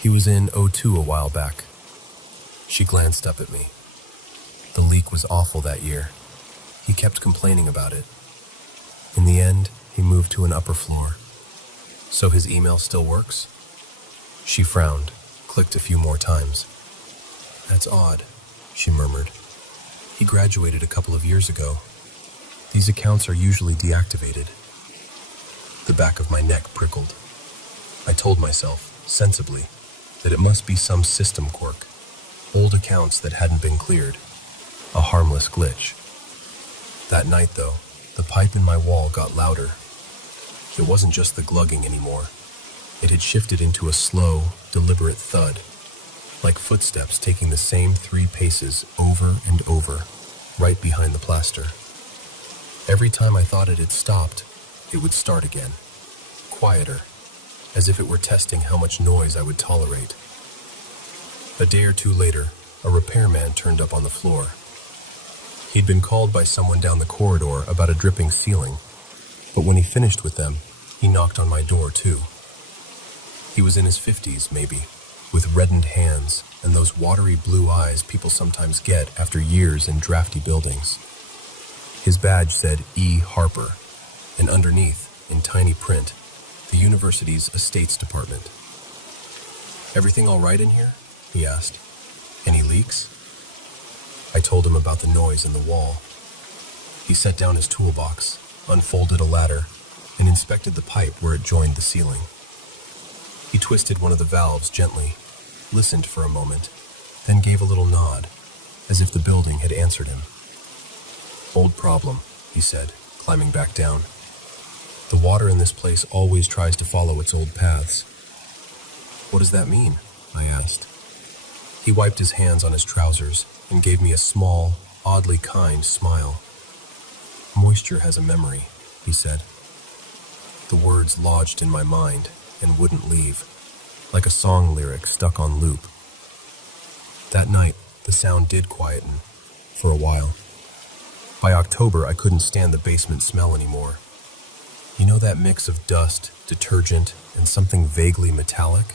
He was in O2 a while back. She glanced up at me. The leak was awful that year. He kept complaining about it. In the end, he moved to an upper floor. So his email still works? She frowned, clicked a few more times. That's odd, she murmured. He graduated a couple of years ago. These accounts are usually deactivated. The back of my neck prickled. I told myself, sensibly, that it must be some system quirk. Old accounts that hadn't been cleared. A harmless glitch. That night, though, the pipe in my wall got louder. It wasn't just the glugging anymore. It had shifted into a slow, deliberate thud, like footsteps taking the same 3 paces over and over, right behind the plaster. Every time I thought it had stopped, it would start again, quieter, as if it were testing how much noise I would tolerate. A day or two later, a repairman turned up on the floor. He'd been called by someone down the corridor about a dripping ceiling, but when he finished with them, he knocked on my door too. He was in his 50s, maybe, with reddened hands and those watery blue eyes people sometimes get after years in drafty buildings. His badge said E. Harper, and underneath, in tiny print, the university's estates department. Everything all right in here? He asked. Any leaks? I told him about the noise in the wall. He set down his toolbox, unfolded a ladder, and inspected the pipe where it joined the ceiling. He twisted one of the valves gently, listened for a moment, then gave a little nod, as if the building had answered him. Old problem, he said, climbing back down. The water in this place always tries to follow its old paths. What does that mean? I asked. He wiped his hands on his trousers and gave me a small, oddly kind smile. Moisture has a memory, he said. The words lodged in my mind and wouldn't leave, like a song lyric stuck on loop. That night, the sound did quieten, for a while. By October, I couldn't stand the basement smell anymore. You know that mix of dust, detergent, and something vaguely metallic?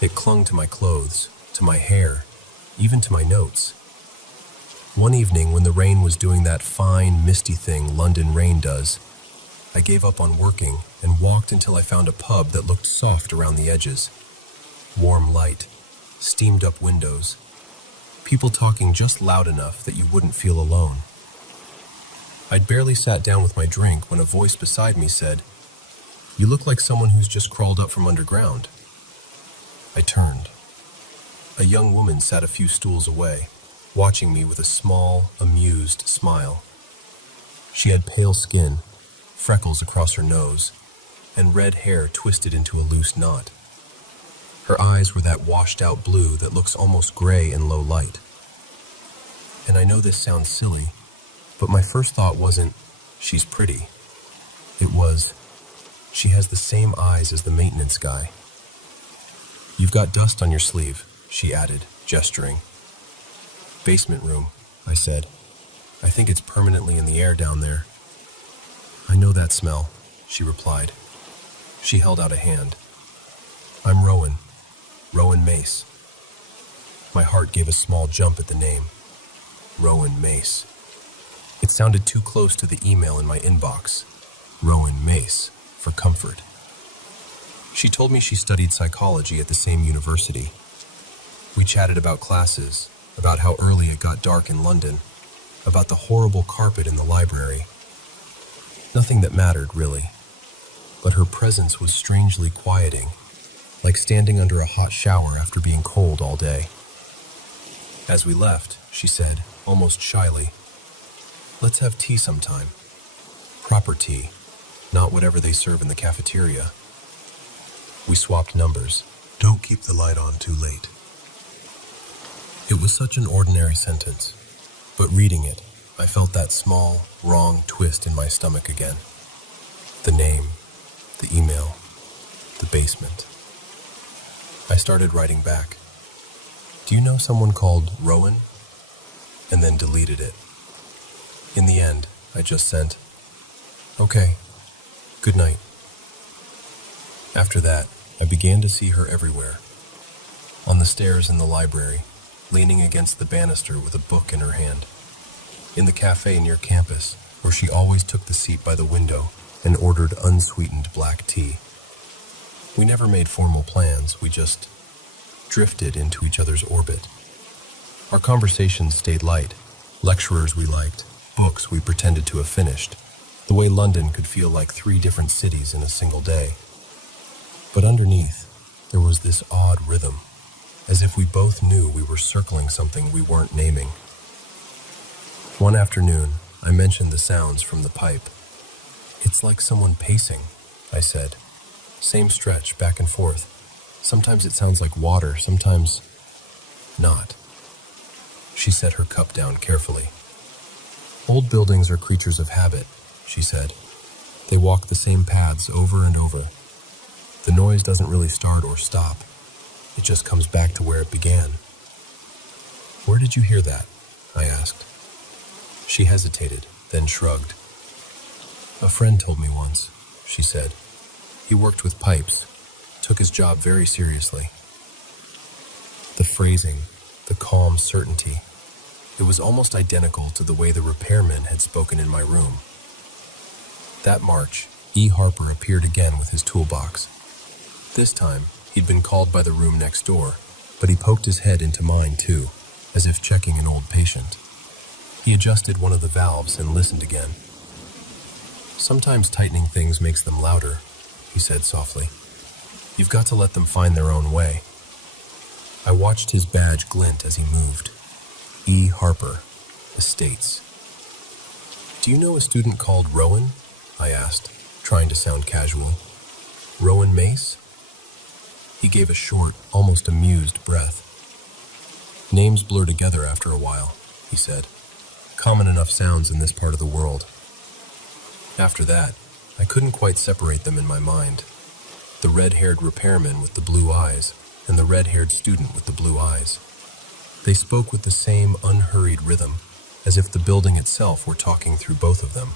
It clung to my clothes, to my hair, even to my notes. One evening, when the rain was doing that fine, misty thing London rain does, I gave up on working and walked until I found a pub that looked soft around the edges. Warm light, steamed-up windows, people talking just loud enough that you wouldn't feel alone. I'd barely sat down with my drink when a voice beside me said, "You look like someone who's just crawled up from underground." I turned. A young woman sat a few stools away, watching me with a small, amused smile. She had pale skin, freckles across her nose, and red hair twisted into a loose knot. Her eyes were that washed-out blue that looks almost gray in low light. And I know this sounds silly, but my first thought wasn't, she's pretty. It was, she has the same eyes as the maintenance guy. You've got dust on your sleeve, she added, gesturing. Basement room, I said. I think it's permanently in the air down there. I know that smell, she replied. She held out a hand. I'm Rowan Mace. My heart gave a small jump at the name. Rowan Mace. It sounded too close to the email in my inbox. Rowan Mace, for comfort. She told me she studied psychology at the same university. We chatted about classes, about how early it got dark in London, about the horrible carpet in the library. Nothing that mattered, really. But her presence was strangely quieting, like standing under a hot shower after being cold all day. As we left, she said, almost shyly, let's have tea sometime. Proper tea, not whatever they serve in the cafeteria. We swapped numbers. Don't keep the light on too late. It was such an ordinary sentence, but reading it, I felt that small, wrong twist in my stomach again. The name, the email, the basement. I started writing back. Do you know someone called Rowan? And then deleted it. In the end, I just sent, okay, good night. After that, I began to see her everywhere. On the stairs in the library, leaning against the banister with a book in her hand. In the cafe near campus, where she always took the seat by the window and ordered unsweetened black tea. We never made formal plans, we just drifted into each other's orbit. Our conversations stayed light, lecturers we liked, books we pretended to have finished, the way London could feel like 3 different cities in a single day. But underneath, there was this odd rhythm, as if we both knew we were circling something we weren't naming. One afternoon, I mentioned the sounds from the pipe. It's like someone pacing, I said. Same stretch, back and forth. Sometimes it sounds like water, sometimes not. She set her cup down carefully. Old buildings are creatures of habit, she said. They walk the same paths over and over. The noise doesn't really start or stop. It just comes back to where it began. Where did you hear that? I asked. She hesitated, then shrugged. A friend told me once, she said. He worked with pipes, took his job very seriously. The phrasing, the calm certainty, it was almost identical to the way the repairman had spoken in my room. That March, E. Harper appeared again with his toolbox. This time, he'd been called by the room next door, but he poked his head into mine too, as if checking an old patient. He adjusted one of the valves and listened again. Sometimes tightening things makes them louder, he said softly. You've got to let them find their own way. I watched his badge glint as he moved. E. Harper, Estates. Do you know a student called Rowan? I asked, trying to sound casual. Rowan Mace? He gave a short, almost amused breath. Names blur together after a while, he said. Common enough sounds in this part of the world. After that, I couldn't quite separate them in my mind. The red-haired repairman with the blue eyes and the red-haired student with the blue eyes. They spoke with the same unhurried rhythm, as if the building itself were talking through both of them.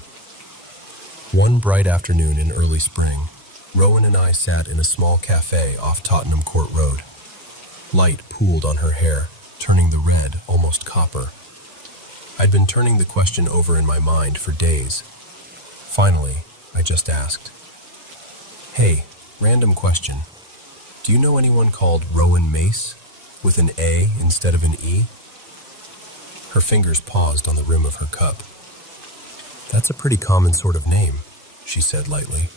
One bright afternoon in early spring, Rowan and I sat in a small cafe off Tottenham Court Road. Light pooled on her hair, turning the red almost copper. I'd been turning the question over in my mind for days. Finally, I just asked, Hey, random question. Do you know anyone called Rowan Mace, with an A instead of an E? Her fingers paused on the rim of her cup. That's a pretty common sort of name, she said lightly.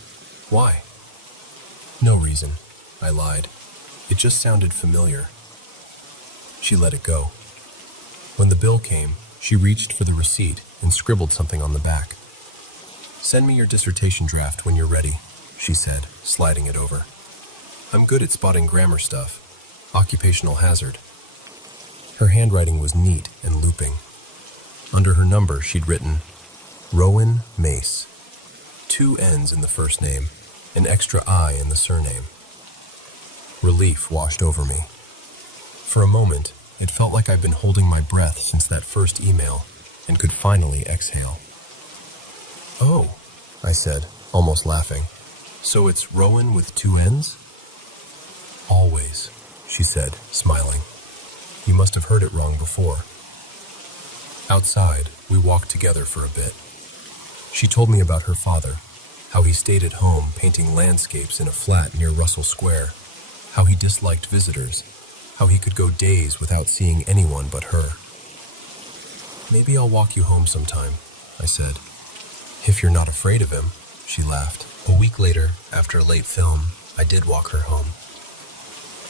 Why? No reason, I lied. It just sounded familiar. She let it go. When the bill came, she reached for the receipt and scribbled something on the back. Send me your dissertation draft when you're ready, she said, sliding it over. I'm good at spotting grammar stuff. Occupational hazard. Her handwriting was neat and looping. Under her number, she'd written, Rowan Mace. 2 N's in the first name, an extra I in the surname. Relief washed over me. For a moment, it felt like I'd been holding my breath since that first email and could finally exhale. Oh, I said, almost laughing. So it's Rowan with 2 N's? Always, she said, smiling. You must have heard it wrong before. Outside, we walked together for a bit. She told me about her father, how he stayed at home painting landscapes in a flat near Russell Square, how he disliked visitors, how he could go days without seeing anyone but her. Maybe I'll walk you home sometime, I said. If you're not afraid of him, she laughed. A week later, after a late film, I did walk her home.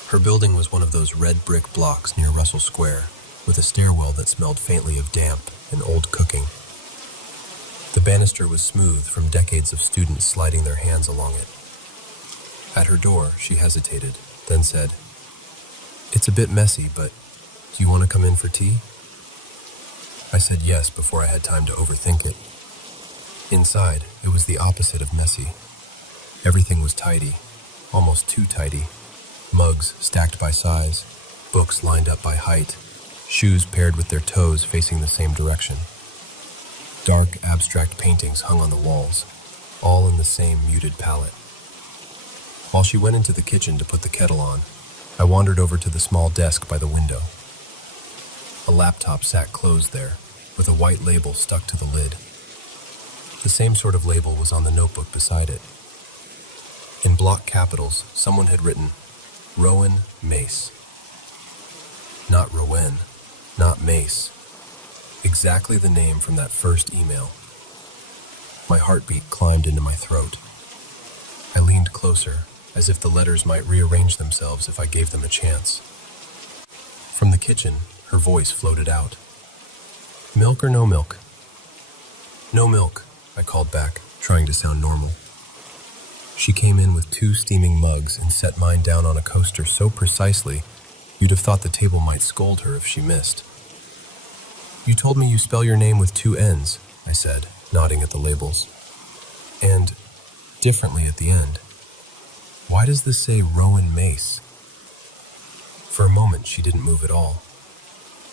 Her building was one of those red brick blocks near Russell Square, with a stairwell that smelled faintly of damp and old cooking. The banister was smooth from decades of students sliding their hands along it. At her door, she hesitated, then said, It's a bit messy, but do you want to come in for tea? I said yes before I had time to overthink it. Inside, it was the opposite of messy. Everything was tidy, almost too tidy. Mugs stacked by size, books lined up by height, shoes paired with their toes facing the same direction. Dark, abstract paintings hung on the walls, all in the same muted palette. While she went into the kitchen to put the kettle on, I wandered over to the small desk by the window. A laptop sat closed there, with a white label stuck to the lid. The same sort of label was on the notebook beside it. In block capitals, someone had written, Rowan Mace. Not Rowan, not Mace. Exactly the name from that first email. My heartbeat climbed into my throat. I leaned closer, as if the letters might rearrange themselves if I gave them a chance. From the kitchen, her voice floated out. Milk or no milk? No milk, I called back, trying to sound normal. She came in with 2 steaming mugs and set mine down on a coaster so precisely, you'd have thought the table might scold her if she missed. You told me you spell your name with 2 N's, I said, nodding at the labels. And differently at the end. Why does this say Rowan Mace? For a moment, she didn't move at all.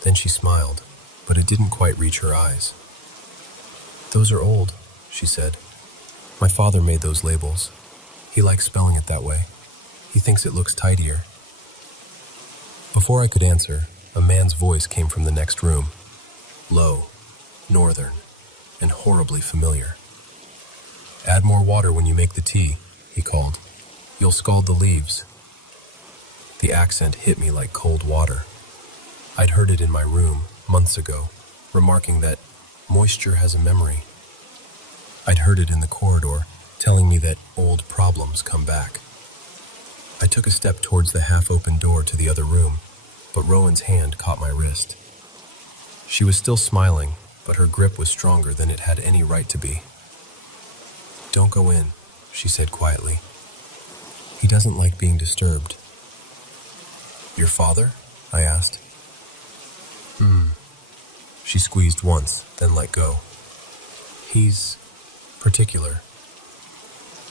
Then she smiled, but it didn't quite reach her eyes. Those are old, she said. My father made those labels. He likes spelling it that way. He thinks it looks tidier. Before I could answer, a man's voice came from the next room. Low, northern, and horribly familiar. Add more water when you make the tea, he called. You'll scald the leaves. The accent hit me like cold water. I'd heard it in my room months ago, remarking that moisture has a memory. I'd heard it in the corridor, telling me that old problems come back. I took a step towards the half-open door to the other room, but Rowan's hand caught my wrist. She was still smiling, but her grip was stronger than it had any right to be. Don't go in, she said quietly. He doesn't like being disturbed. Your father? I asked. She squeezed once, then let go. He's particular.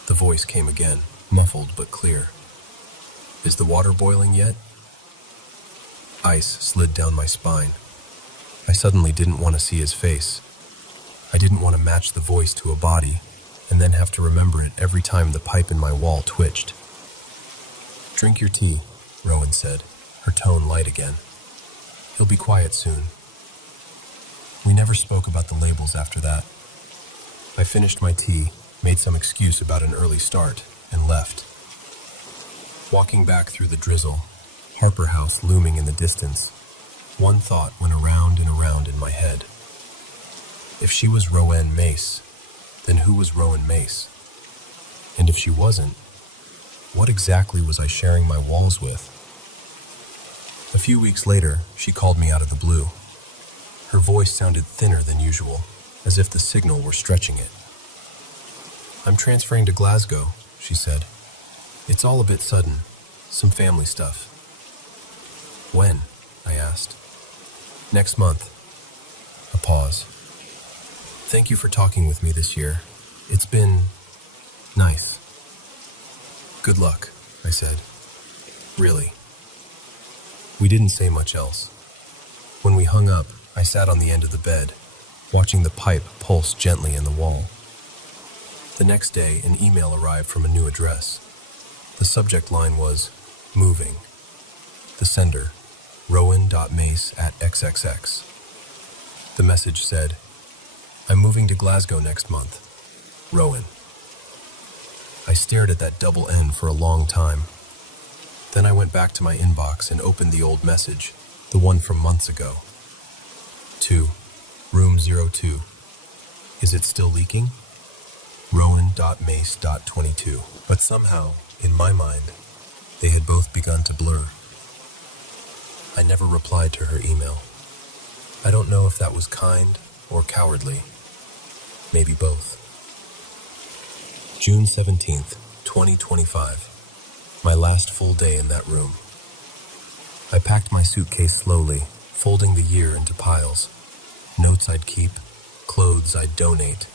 The voice came again, muffled but clear. Is the water boiling yet? Ice slid down my spine. I suddenly didn't want to see his face. I didn't want to match the voice to a body, and then have to remember it every time the pipe in my wall twitched. Drink your tea, Rowan said, her tone light again. He'll be quiet soon. We never spoke about the labels after that. I finished my tea, made some excuse about an early start, and left. Walking back through the drizzle, Harper House looming in the distance, one thought went around and around in my head. If she was Rowan Mace, then who was Rowan Mace? And if she wasn't, what exactly was I sharing my walls with? A few weeks later, she called me out of the blue. Her voice sounded thinner than usual, as if the signal were stretching it. I'm transferring to Glasgow, she said. It's all a bit sudden. Some family stuff. When? I asked. Next month. A pause. Thank you for talking with me this year. It's been nice. Good luck, I said. Really. We didn't say much else. When we hung up, I sat on the end of the bed, watching the pipe pulse gently in the wall. The next day, an email arrived from a new address. The subject line was, moving. The sender, rowan.mace@xxx. The message said, I'm moving to Glasgow next month. Rowan. I stared at that double N for a long time. Then I went back to my inbox and opened the old message, the one from months ago. 2. Room 02. Is it still leaking? Rowan.mace.22. But somehow, in my mind, they had both begun to blur. I never replied to her email. I don't know if that was kind or cowardly. Maybe both. June 17th, 2025. My last full day in that room. I packed my suitcase slowly, folding the year into piles. Notes I'd keep, clothes I'd donate,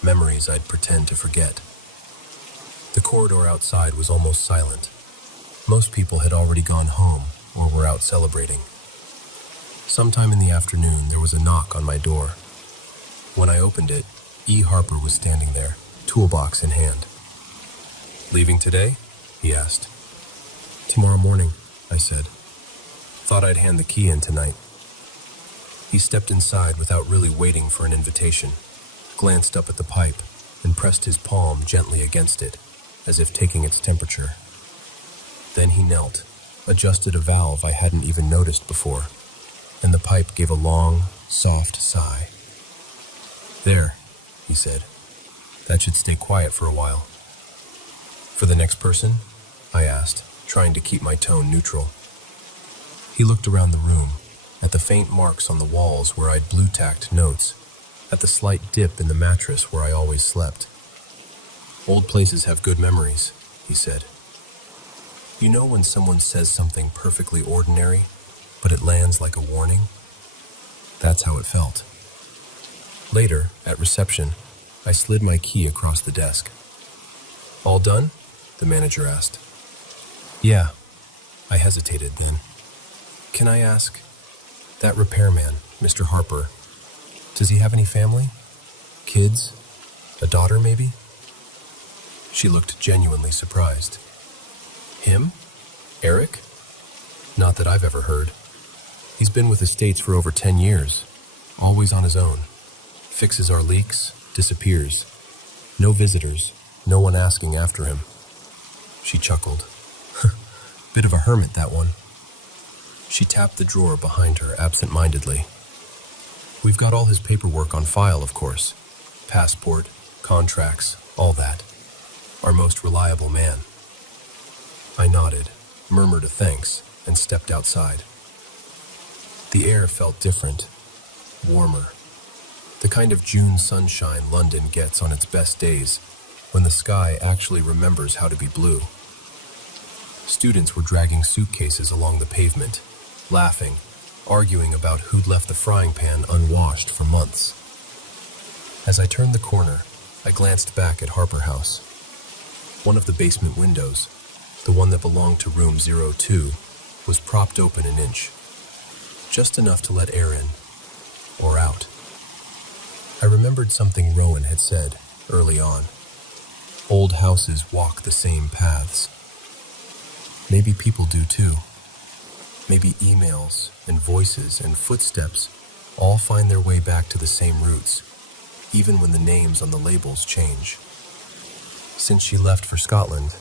memories I'd pretend to forget. The corridor outside was almost silent. Most people had already gone home or were out celebrating. Sometime in the afternoon, there was a knock on my door. When I opened it, E. Harper was standing there, toolbox in hand. Leaving today? He asked. Tomorrow morning, I said. Thought I'd hand the key in tonight. He stepped inside without really waiting for an invitation, glanced up at the pipe, and pressed his palm gently against it, as if taking its temperature. Then he knelt, adjusted a valve I hadn't even noticed before, and the pipe gave a long, soft sigh. There, he said. That should stay quiet for a while. For the next person? I asked, trying to keep my tone neutral. He looked around the room, at the faint marks on the walls where I'd blue-tacked notes, at the slight dip in the mattress where I always slept. Old places have good memories, he said. You know when someone says something perfectly ordinary, but it lands like a warning? That's how it felt. Later, at reception, I slid my key across the desk. All done? The manager asked. Yeah. I hesitated then. Can I ask, that repairman, Mr. Harper, does he have any family? Kids? A daughter, maybe? She looked genuinely surprised. Him? Eric? Not that I've ever heard. He's been with the States for over 10 years, always on his own. Fixes our leaks, disappears. No visitors, no one asking after him. She chuckled. Bit of a hermit, that one. She tapped the drawer behind her absent-mindedly. We've got all his paperwork on file, of course. Passport, contracts, all that. Our most reliable man. I nodded, murmured a thanks, and stepped outside. The air felt different, warmer. The kind of June sunshine London gets on its best days, when the sky actually remembers how to be blue. Students were dragging suitcases along the pavement, laughing, arguing about who'd left the frying pan unwashed for months. As I turned the corner, I glanced back at Harper House. One of the basement windows, the one that belonged to room 02, was propped open an inch, just enough to let air in, or out. I remembered something Rowan had said early on. Old houses walk the same paths. Maybe people do too. Maybe emails and voices and footsteps all find their way back to the same roots, even when the names on the labels change. Since she left for Scotland,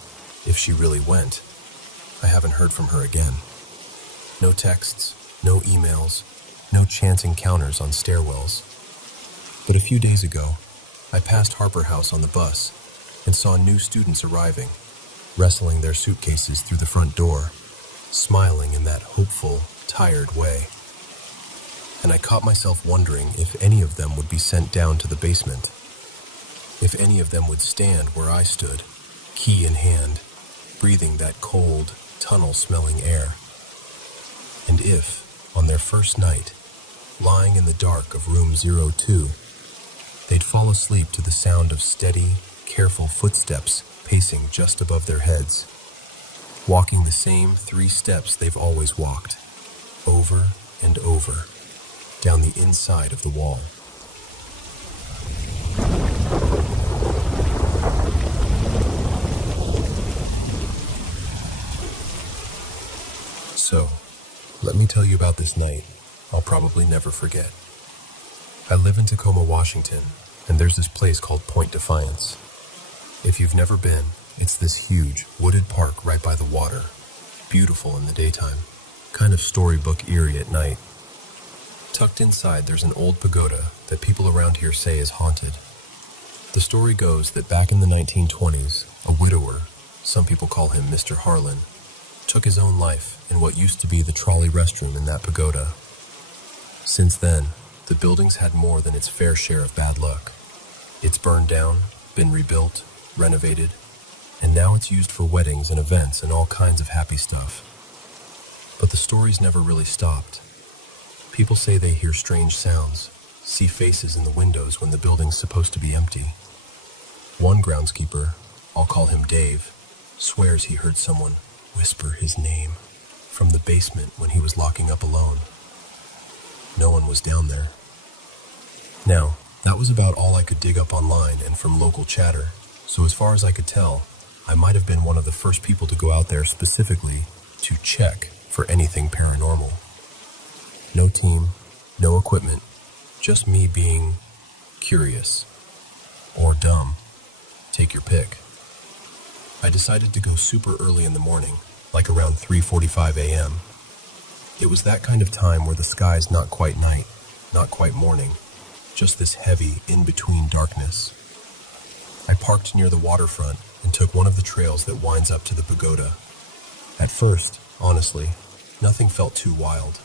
if she really went, I haven't heard from her again. No texts, no emails, no chance encounters on stairwells. But a few days ago, I passed Harper House on the bus and saw new students arriving, wrestling their suitcases through the front door, smiling in that hopeful, tired way. And I caught myself wondering if any of them would be sent down to the basement. If any of them would stand where I stood, key in hand, breathing that cold, tunnel-smelling air. And if, on their first night, lying in the dark of room 02, they'd fall asleep to the sound of steady, careful footsteps pacing just above their heads, walking the same 3 steps they've always walked, over and over, down the inside of the wall. So, let me tell you about this night I'll probably never forget. I live in Tacoma, Washington, and there's this place called Point Defiance. If you've never been, it's this huge, wooded park right by the water. Beautiful in the daytime, kind of storybook eerie at night. Tucked inside, there's an old pagoda that people around here say is haunted. The story goes that back in the 1920s, a widower, some people call him Mr. Harlan, took his own life in what used to be the trolley restroom in that pagoda. Since then, the building's had more than its fair share of bad luck. It's burned down, been rebuilt, renovated, and now it's used for weddings and events and all kinds of happy stuff. But the stories never really stopped. People say they hear strange sounds, see faces in the windows when the building's supposed to be empty. One groundskeeper, I'll call him Dave, swears he heard someone whisper his name from the basement when he was locking up alone. No one was down there. Now, that was about all I could dig up online and from local chatter, so as far as I could tell, I might have been one of the first people to go out there specifically to check for anything paranormal. No team, no equipment, just me being curious. Or dumb. Take your pick. I decided to go super early in the morning, like around 3:45 a.m. It was that kind of time where the sky's not quite night, not quite morning, just this heavy, in-between darkness. I parked near the waterfront and took one of the trails that winds up to the pagoda. At first, honestly, nothing felt too wild.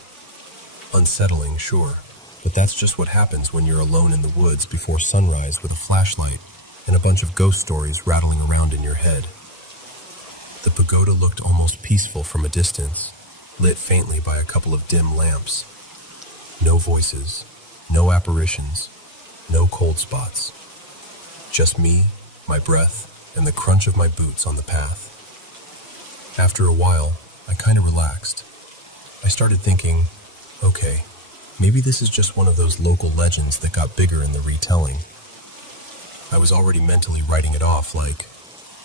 Unsettling, sure, but that's just what happens when you're alone in the woods before sunrise with a flashlight and a bunch of ghost stories rattling around in your head. The pagoda looked almost peaceful from a distance, lit faintly by a couple of dim lamps. No voices, no apparitions, no cold spots. Just me, my breath, and the crunch of my boots on the path. After a while, I kind of relaxed. I started thinking, okay, maybe this is just one of those local legends that got bigger in the retelling. I was already mentally writing it off like,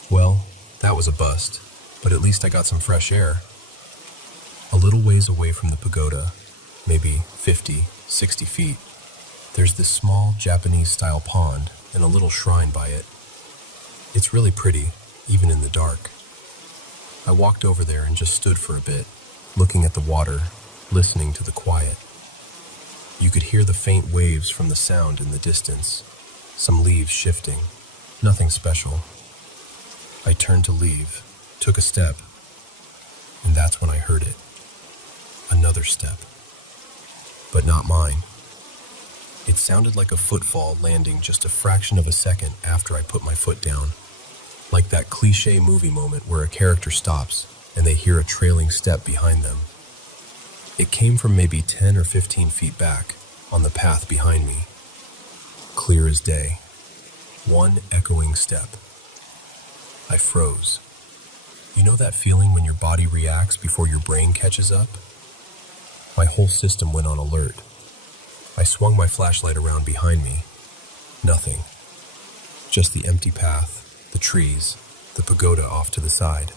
well, that was a bust, but at least I got some fresh air. A little ways away from the pagoda, maybe 50, 60 feet, there's this small Japanese-style pond and a little shrine by it. It's really pretty, even in the dark. I walked over there and just stood for a bit, looking at the water, listening to the quiet. You could hear the faint waves from the sound in the distance, some leaves shifting, nothing special. I turned to leave, took a step, and that's when I heard it. Another step. But not mine. It sounded like a footfall landing just a fraction of a second after I put my foot down. Like that cliché movie moment where a character stops and they hear a trailing step behind them. It came from maybe 10 or 15 feet back, on the path behind me. Clear as day. One echoing step. I froze. You know that feeling when your body reacts before your brain catches up? My whole system went on alert. I swung my flashlight around behind me. Nothing. Just the empty path, the trees, the pagoda off to the side.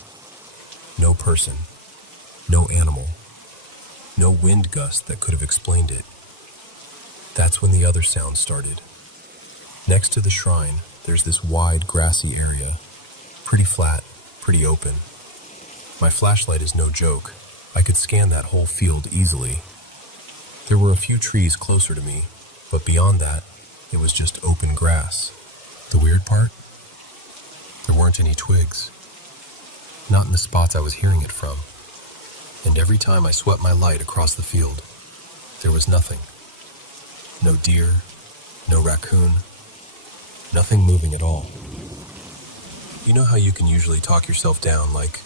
No person. No animal. No wind gust that could have explained it. That's when the other sound started. Next to the shrine, there's this wide, grassy area. Pretty flat, pretty open. My flashlight is no joke. I could scan that whole field easily. There were a few trees closer to me, but beyond that, it was just open grass. The weird part? There weren't any twigs. Not in the spots I was hearing it from. And every time I swept my light across the field, there was nothing. No deer, no raccoon, Nothing moving at all. You know how you can usually talk yourself down like,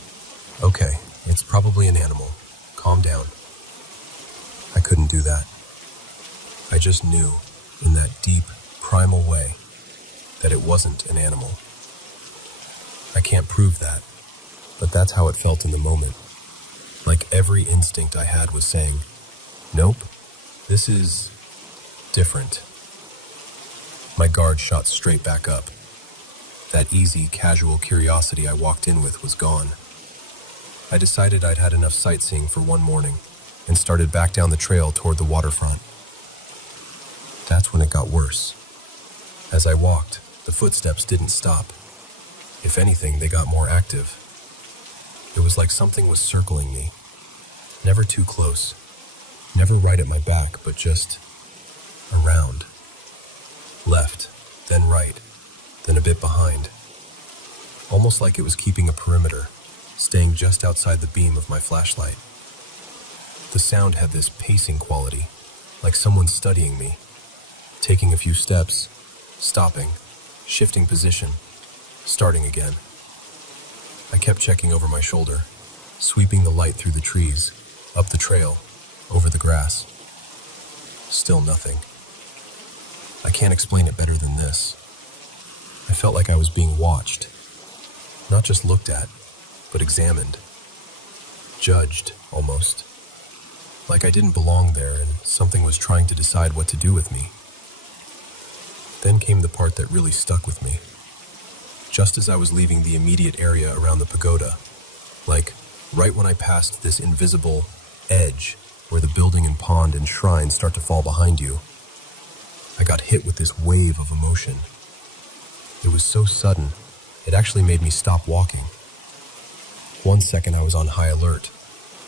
okay, it's probably an animal. Calm down. I couldn't do that. I just knew, in that deep, primal way, that it wasn't an animal. I can't prove that, but that's how it felt in the moment. Like every instinct I had was saying, nope, this is different. My guard shot straight back up. That easy, casual curiosity I walked in with was gone. I decided I'd had enough sightseeing for one morning and started back down the trail toward the waterfront. That's when it got worse. As I walked, the footsteps didn't stop. If anything, they got more active. It was like something was circling me. Never too close. Never right at my back, but just around. Left, then right, then a bit behind. Almost like it was keeping a perimeter, staying just outside the beam of my flashlight. The sound had this pacing quality, like someone studying me, taking a few steps, stopping, shifting position, starting again. I kept checking over my shoulder, sweeping the light through the trees, up the trail, over the grass. Still nothing. I can't explain it better than this. I felt like I was being watched. Not just looked at, but examined. Judged, almost. Like I didn't belong there and something was trying to decide what to do with me. Then came the part that really stuck with me. Just as I was leaving the immediate area around the pagoda, like right when I passed this invisible edge where the building and pond and shrine start to fall behind you, I got hit with this wave of emotion. It was so sudden, it actually made me stop walking. 1 second I was on high alert,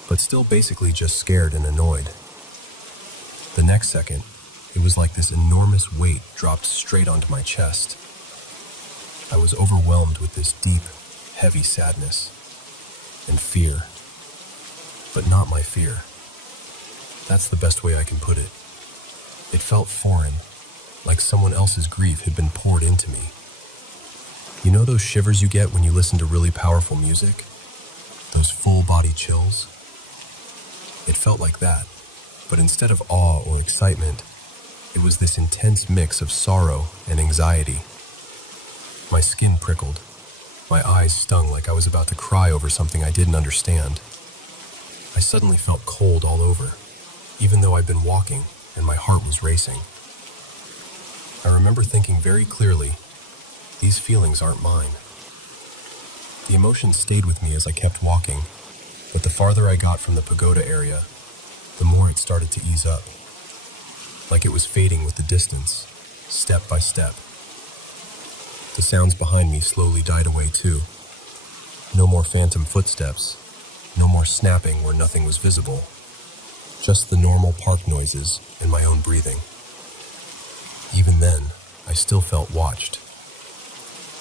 but still basically just scared and annoyed. The next second, it was like this enormous weight dropped straight onto my chest. I was overwhelmed with this deep, heavy sadness and fear. But not my fear. That's the best way I can put it. It felt foreign, like someone else's grief had been poured into me. You know those shivers you get when you listen to really powerful music? Those full-body chills? It felt like that, but instead of awe or excitement, it was this intense mix of sorrow and anxiety. My skin prickled. My eyes stung like I was about to cry over something I didn't understand. I suddenly felt cold all over, even though I'd been walking and my heart was racing. I remember thinking very clearly, these feelings aren't mine. The emotions stayed with me as I kept walking, but the farther I got from the pagoda area, the more it started to ease up. Like it was fading with the distance, step by step. The sounds behind me slowly died away too. No more phantom footsteps, no more snapping where nothing was visible. Just the normal park noises and my own breathing. Even then, I still felt watched.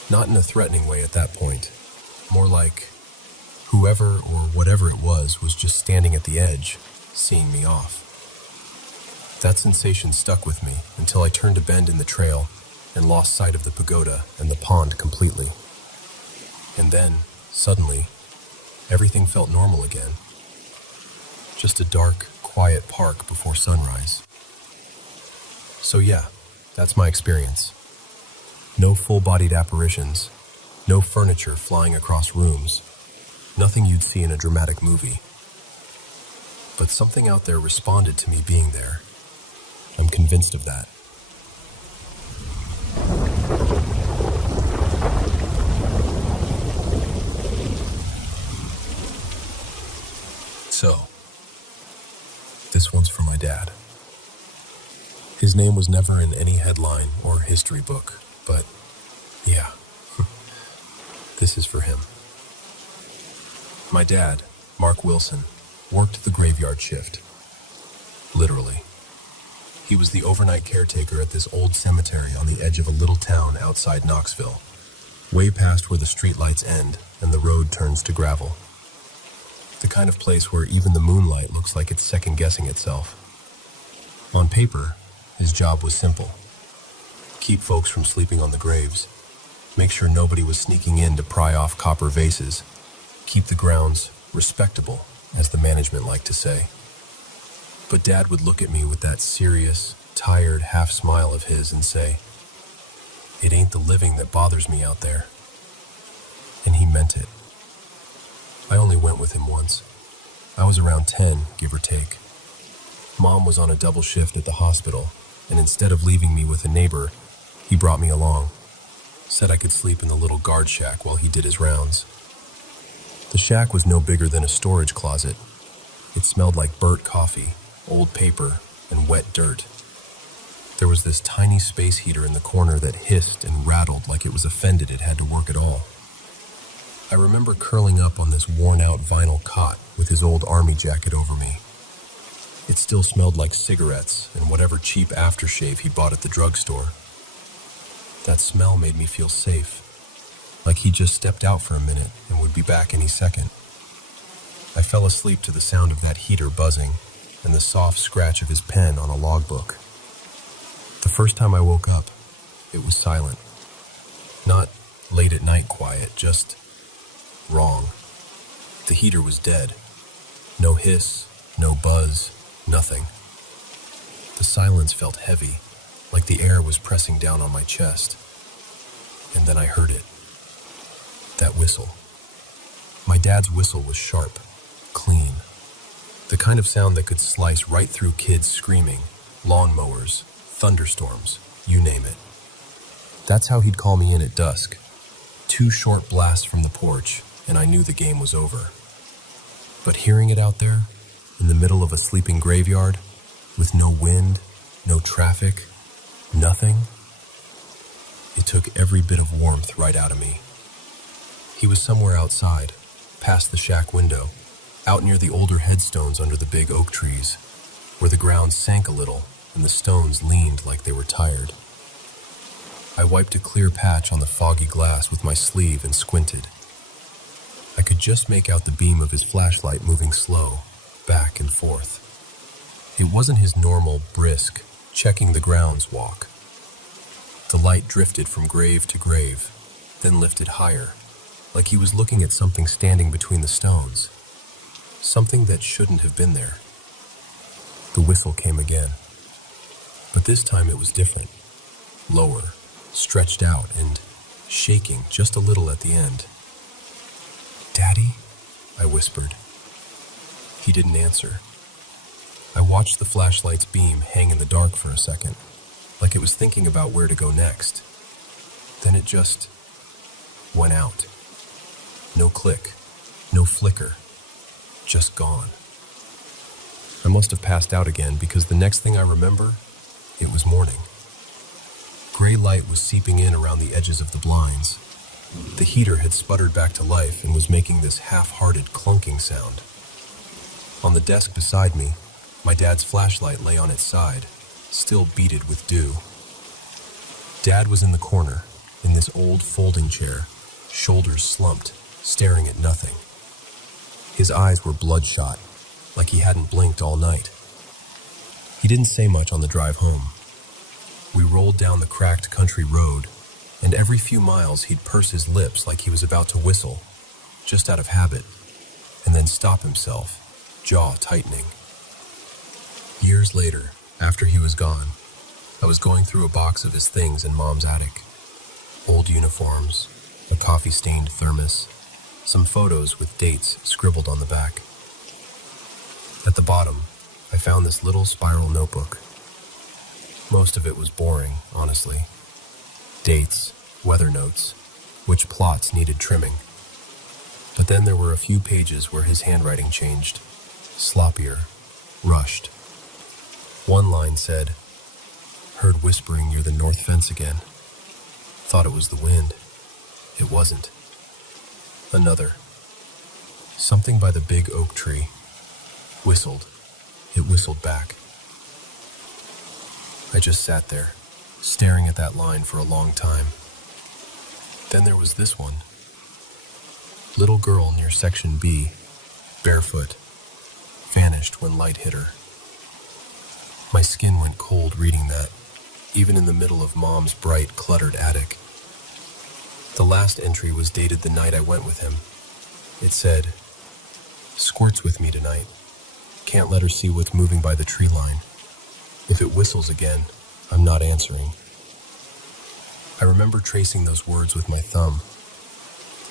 Not in a threatening way at that point, more like whoever or whatever it was just standing at the edge, seeing me off. That sensation stuck with me until I turned a bend in the trail and lost sight of the pagoda and the pond completely. And then, suddenly, everything felt normal again. Just a dark, quiet park before sunrise. So yeah, that's my experience. No full-bodied apparitions, no furniture flying across rooms, nothing you'd see in a dramatic movie. But something out there responded to me being there. I'm convinced of that. So, this one's for my dad. His name was never in any headline or history book, but yeah, this is for him. My dad, Mark Wilson, worked the graveyard shift. Literally. He was the overnight caretaker at this old cemetery on the edge of a little town outside Knoxville, way past where the streetlights end and the road turns to gravel. The kind of place where even the moonlight looks like it's second-guessing itself. On paper, his job was simple. keep folks from sleeping on the graves, make sure nobody was sneaking in to pry off copper vases, keep the grounds respectable, as the management liked to say. But Dad would look at me with that serious, tired half smile of his and say, "It ain't the living that bothers me out there." And he meant it. I only went with him once. I was around 10, give or take. Mom was on a double shift at the hospital, and instead of leaving me with a neighbor, he brought me along. Said I could sleep in the little guard shack while he did his rounds. The shack was no bigger than a storage closet. It smelled like burnt coffee, old paper, and wet dirt. There was this tiny space heater in the corner that hissed and rattled like it was offended it had to work at all. I remember curling up on this worn-out vinyl cot with his old army jacket over me. It still smelled like cigarettes and whatever cheap aftershave he bought at the drugstore. That smell made me feel safe, like he just stepped out for a minute and would be back any second. I fell asleep to the sound of that heater buzzing and the soft scratch of his pen on a logbook. The first time I woke up, it was silent. Not late at night quiet, just wrong. The heater was dead. No hiss, no buzz, nothing. The silence felt heavy, like the air was pressing down on my chest. And then I heard it. That whistle. My dad's whistle was sharp, clean. The kind of sound that could slice right through kids screaming, lawnmowers, thunderstorms, you name it. That's how he'd call me in at dusk. 2 short blasts from the porch, and I knew the game was over. But hearing it out there, in the middle of a sleeping graveyard, with no wind, no traffic, nothing, it took every bit of warmth right out of me. He was somewhere outside, past the shack window, out near the older headstones under the big oak trees, where the ground sank a little and the stones leaned like they were tired. I wiped a clear patch on the foggy glass with my sleeve and squinted. I could just make out the beam of his flashlight moving slow, back and forth. It wasn't his normal, brisk, checking the grounds walk. The light drifted from grave to grave, then lifted higher, like he was looking at something standing between the stones. Something that shouldn't have been there. The whistle came again. But this time it was different. Lower, stretched out, and shaking just a little at the end. "Daddy?" I whispered. He didn't answer. I watched the flashlight's beam hang in the dark for a second, like it was thinking about where to go next. Then it just went out. No click, no flicker, just gone. I must have passed out again because the next thing I remember, it was morning. Gray light was seeping in around the edges of the blinds. The heater had sputtered back to life and was making this half-hearted clunking sound. On the desk beside me, my dad's flashlight lay on its side, still beaded with dew. Dad was in the corner, in this old folding chair, shoulders slumped, staring at nothing. His eyes were bloodshot, like he hadn't blinked all night. He didn't say much on the drive home. We rolled down the cracked country road, and every few miles he'd purse his lips like he was about to whistle, just out of habit, and then stop himself, jaw tightening. Years later, after he was gone, I was going through a box of his things in Mom's attic. Old uniforms, a coffee-stained thermos, some photos with dates scribbled on the back. At the bottom, I found this little spiral notebook. Most of it was boring, honestly. Dates, weather notes, which plots needed trimming. But then there were a few pages where his handwriting changed, sloppier, rushed. One line said, "Heard whispering near the north fence again. Thought it was the wind. It wasn't." Another. Something by the big oak tree. Whistled. It whistled back. I just sat there, staring at that line for a long time. Then there was this one. Little girl near section B, barefoot, vanished when light hit her. My skin went cold reading that, even in the middle of Mom's bright, cluttered attic. The last entry was dated the night I went with him. It said, "Squirts with me tonight. Can't let her see what's moving by the tree line. If it whistles again, I'm not answering." I remember tracing those words with my thumb.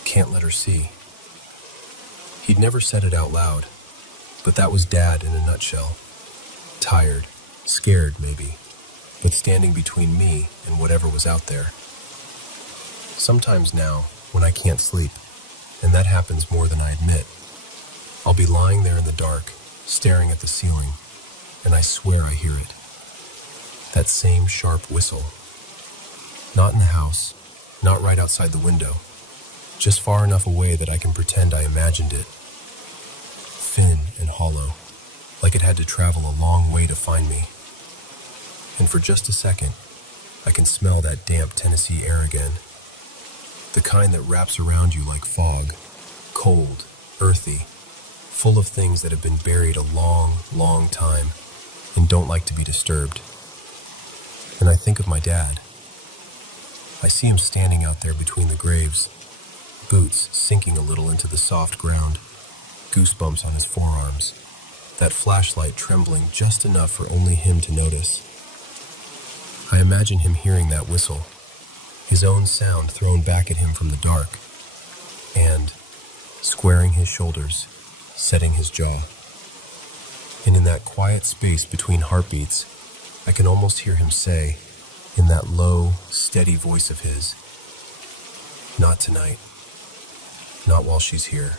Can't let her see. He'd never said it out loud, but that was Dad in a nutshell. Tired, scared maybe, but standing between me and whatever was out there. Sometimes now, when I can't sleep, and that happens more than I admit, I'll be lying there in the dark, staring at the ceiling, and I swear I hear it. That same sharp whistle. Not in the house, not right outside the window, just far enough away that I can pretend I imagined it. Thin and hollow, like it had to travel a long way to find me. And for just a second, I can smell that damp Tennessee air again. The kind that wraps around you like fog, cold, earthy, full of things that have been buried a long, long time and don't like to be disturbed. And I think of my dad. I see him standing out there between the graves, boots sinking a little into the soft ground, goosebumps on his forearms, that flashlight trembling just enough for only him to notice. I imagine him hearing that whistle, his own sound thrown back at him from the dark, and, squaring his shoulders, setting his jaw. And in that quiet space between heartbeats, I can almost hear him say, in that low, steady voice of his, "Not tonight. Not while she's here."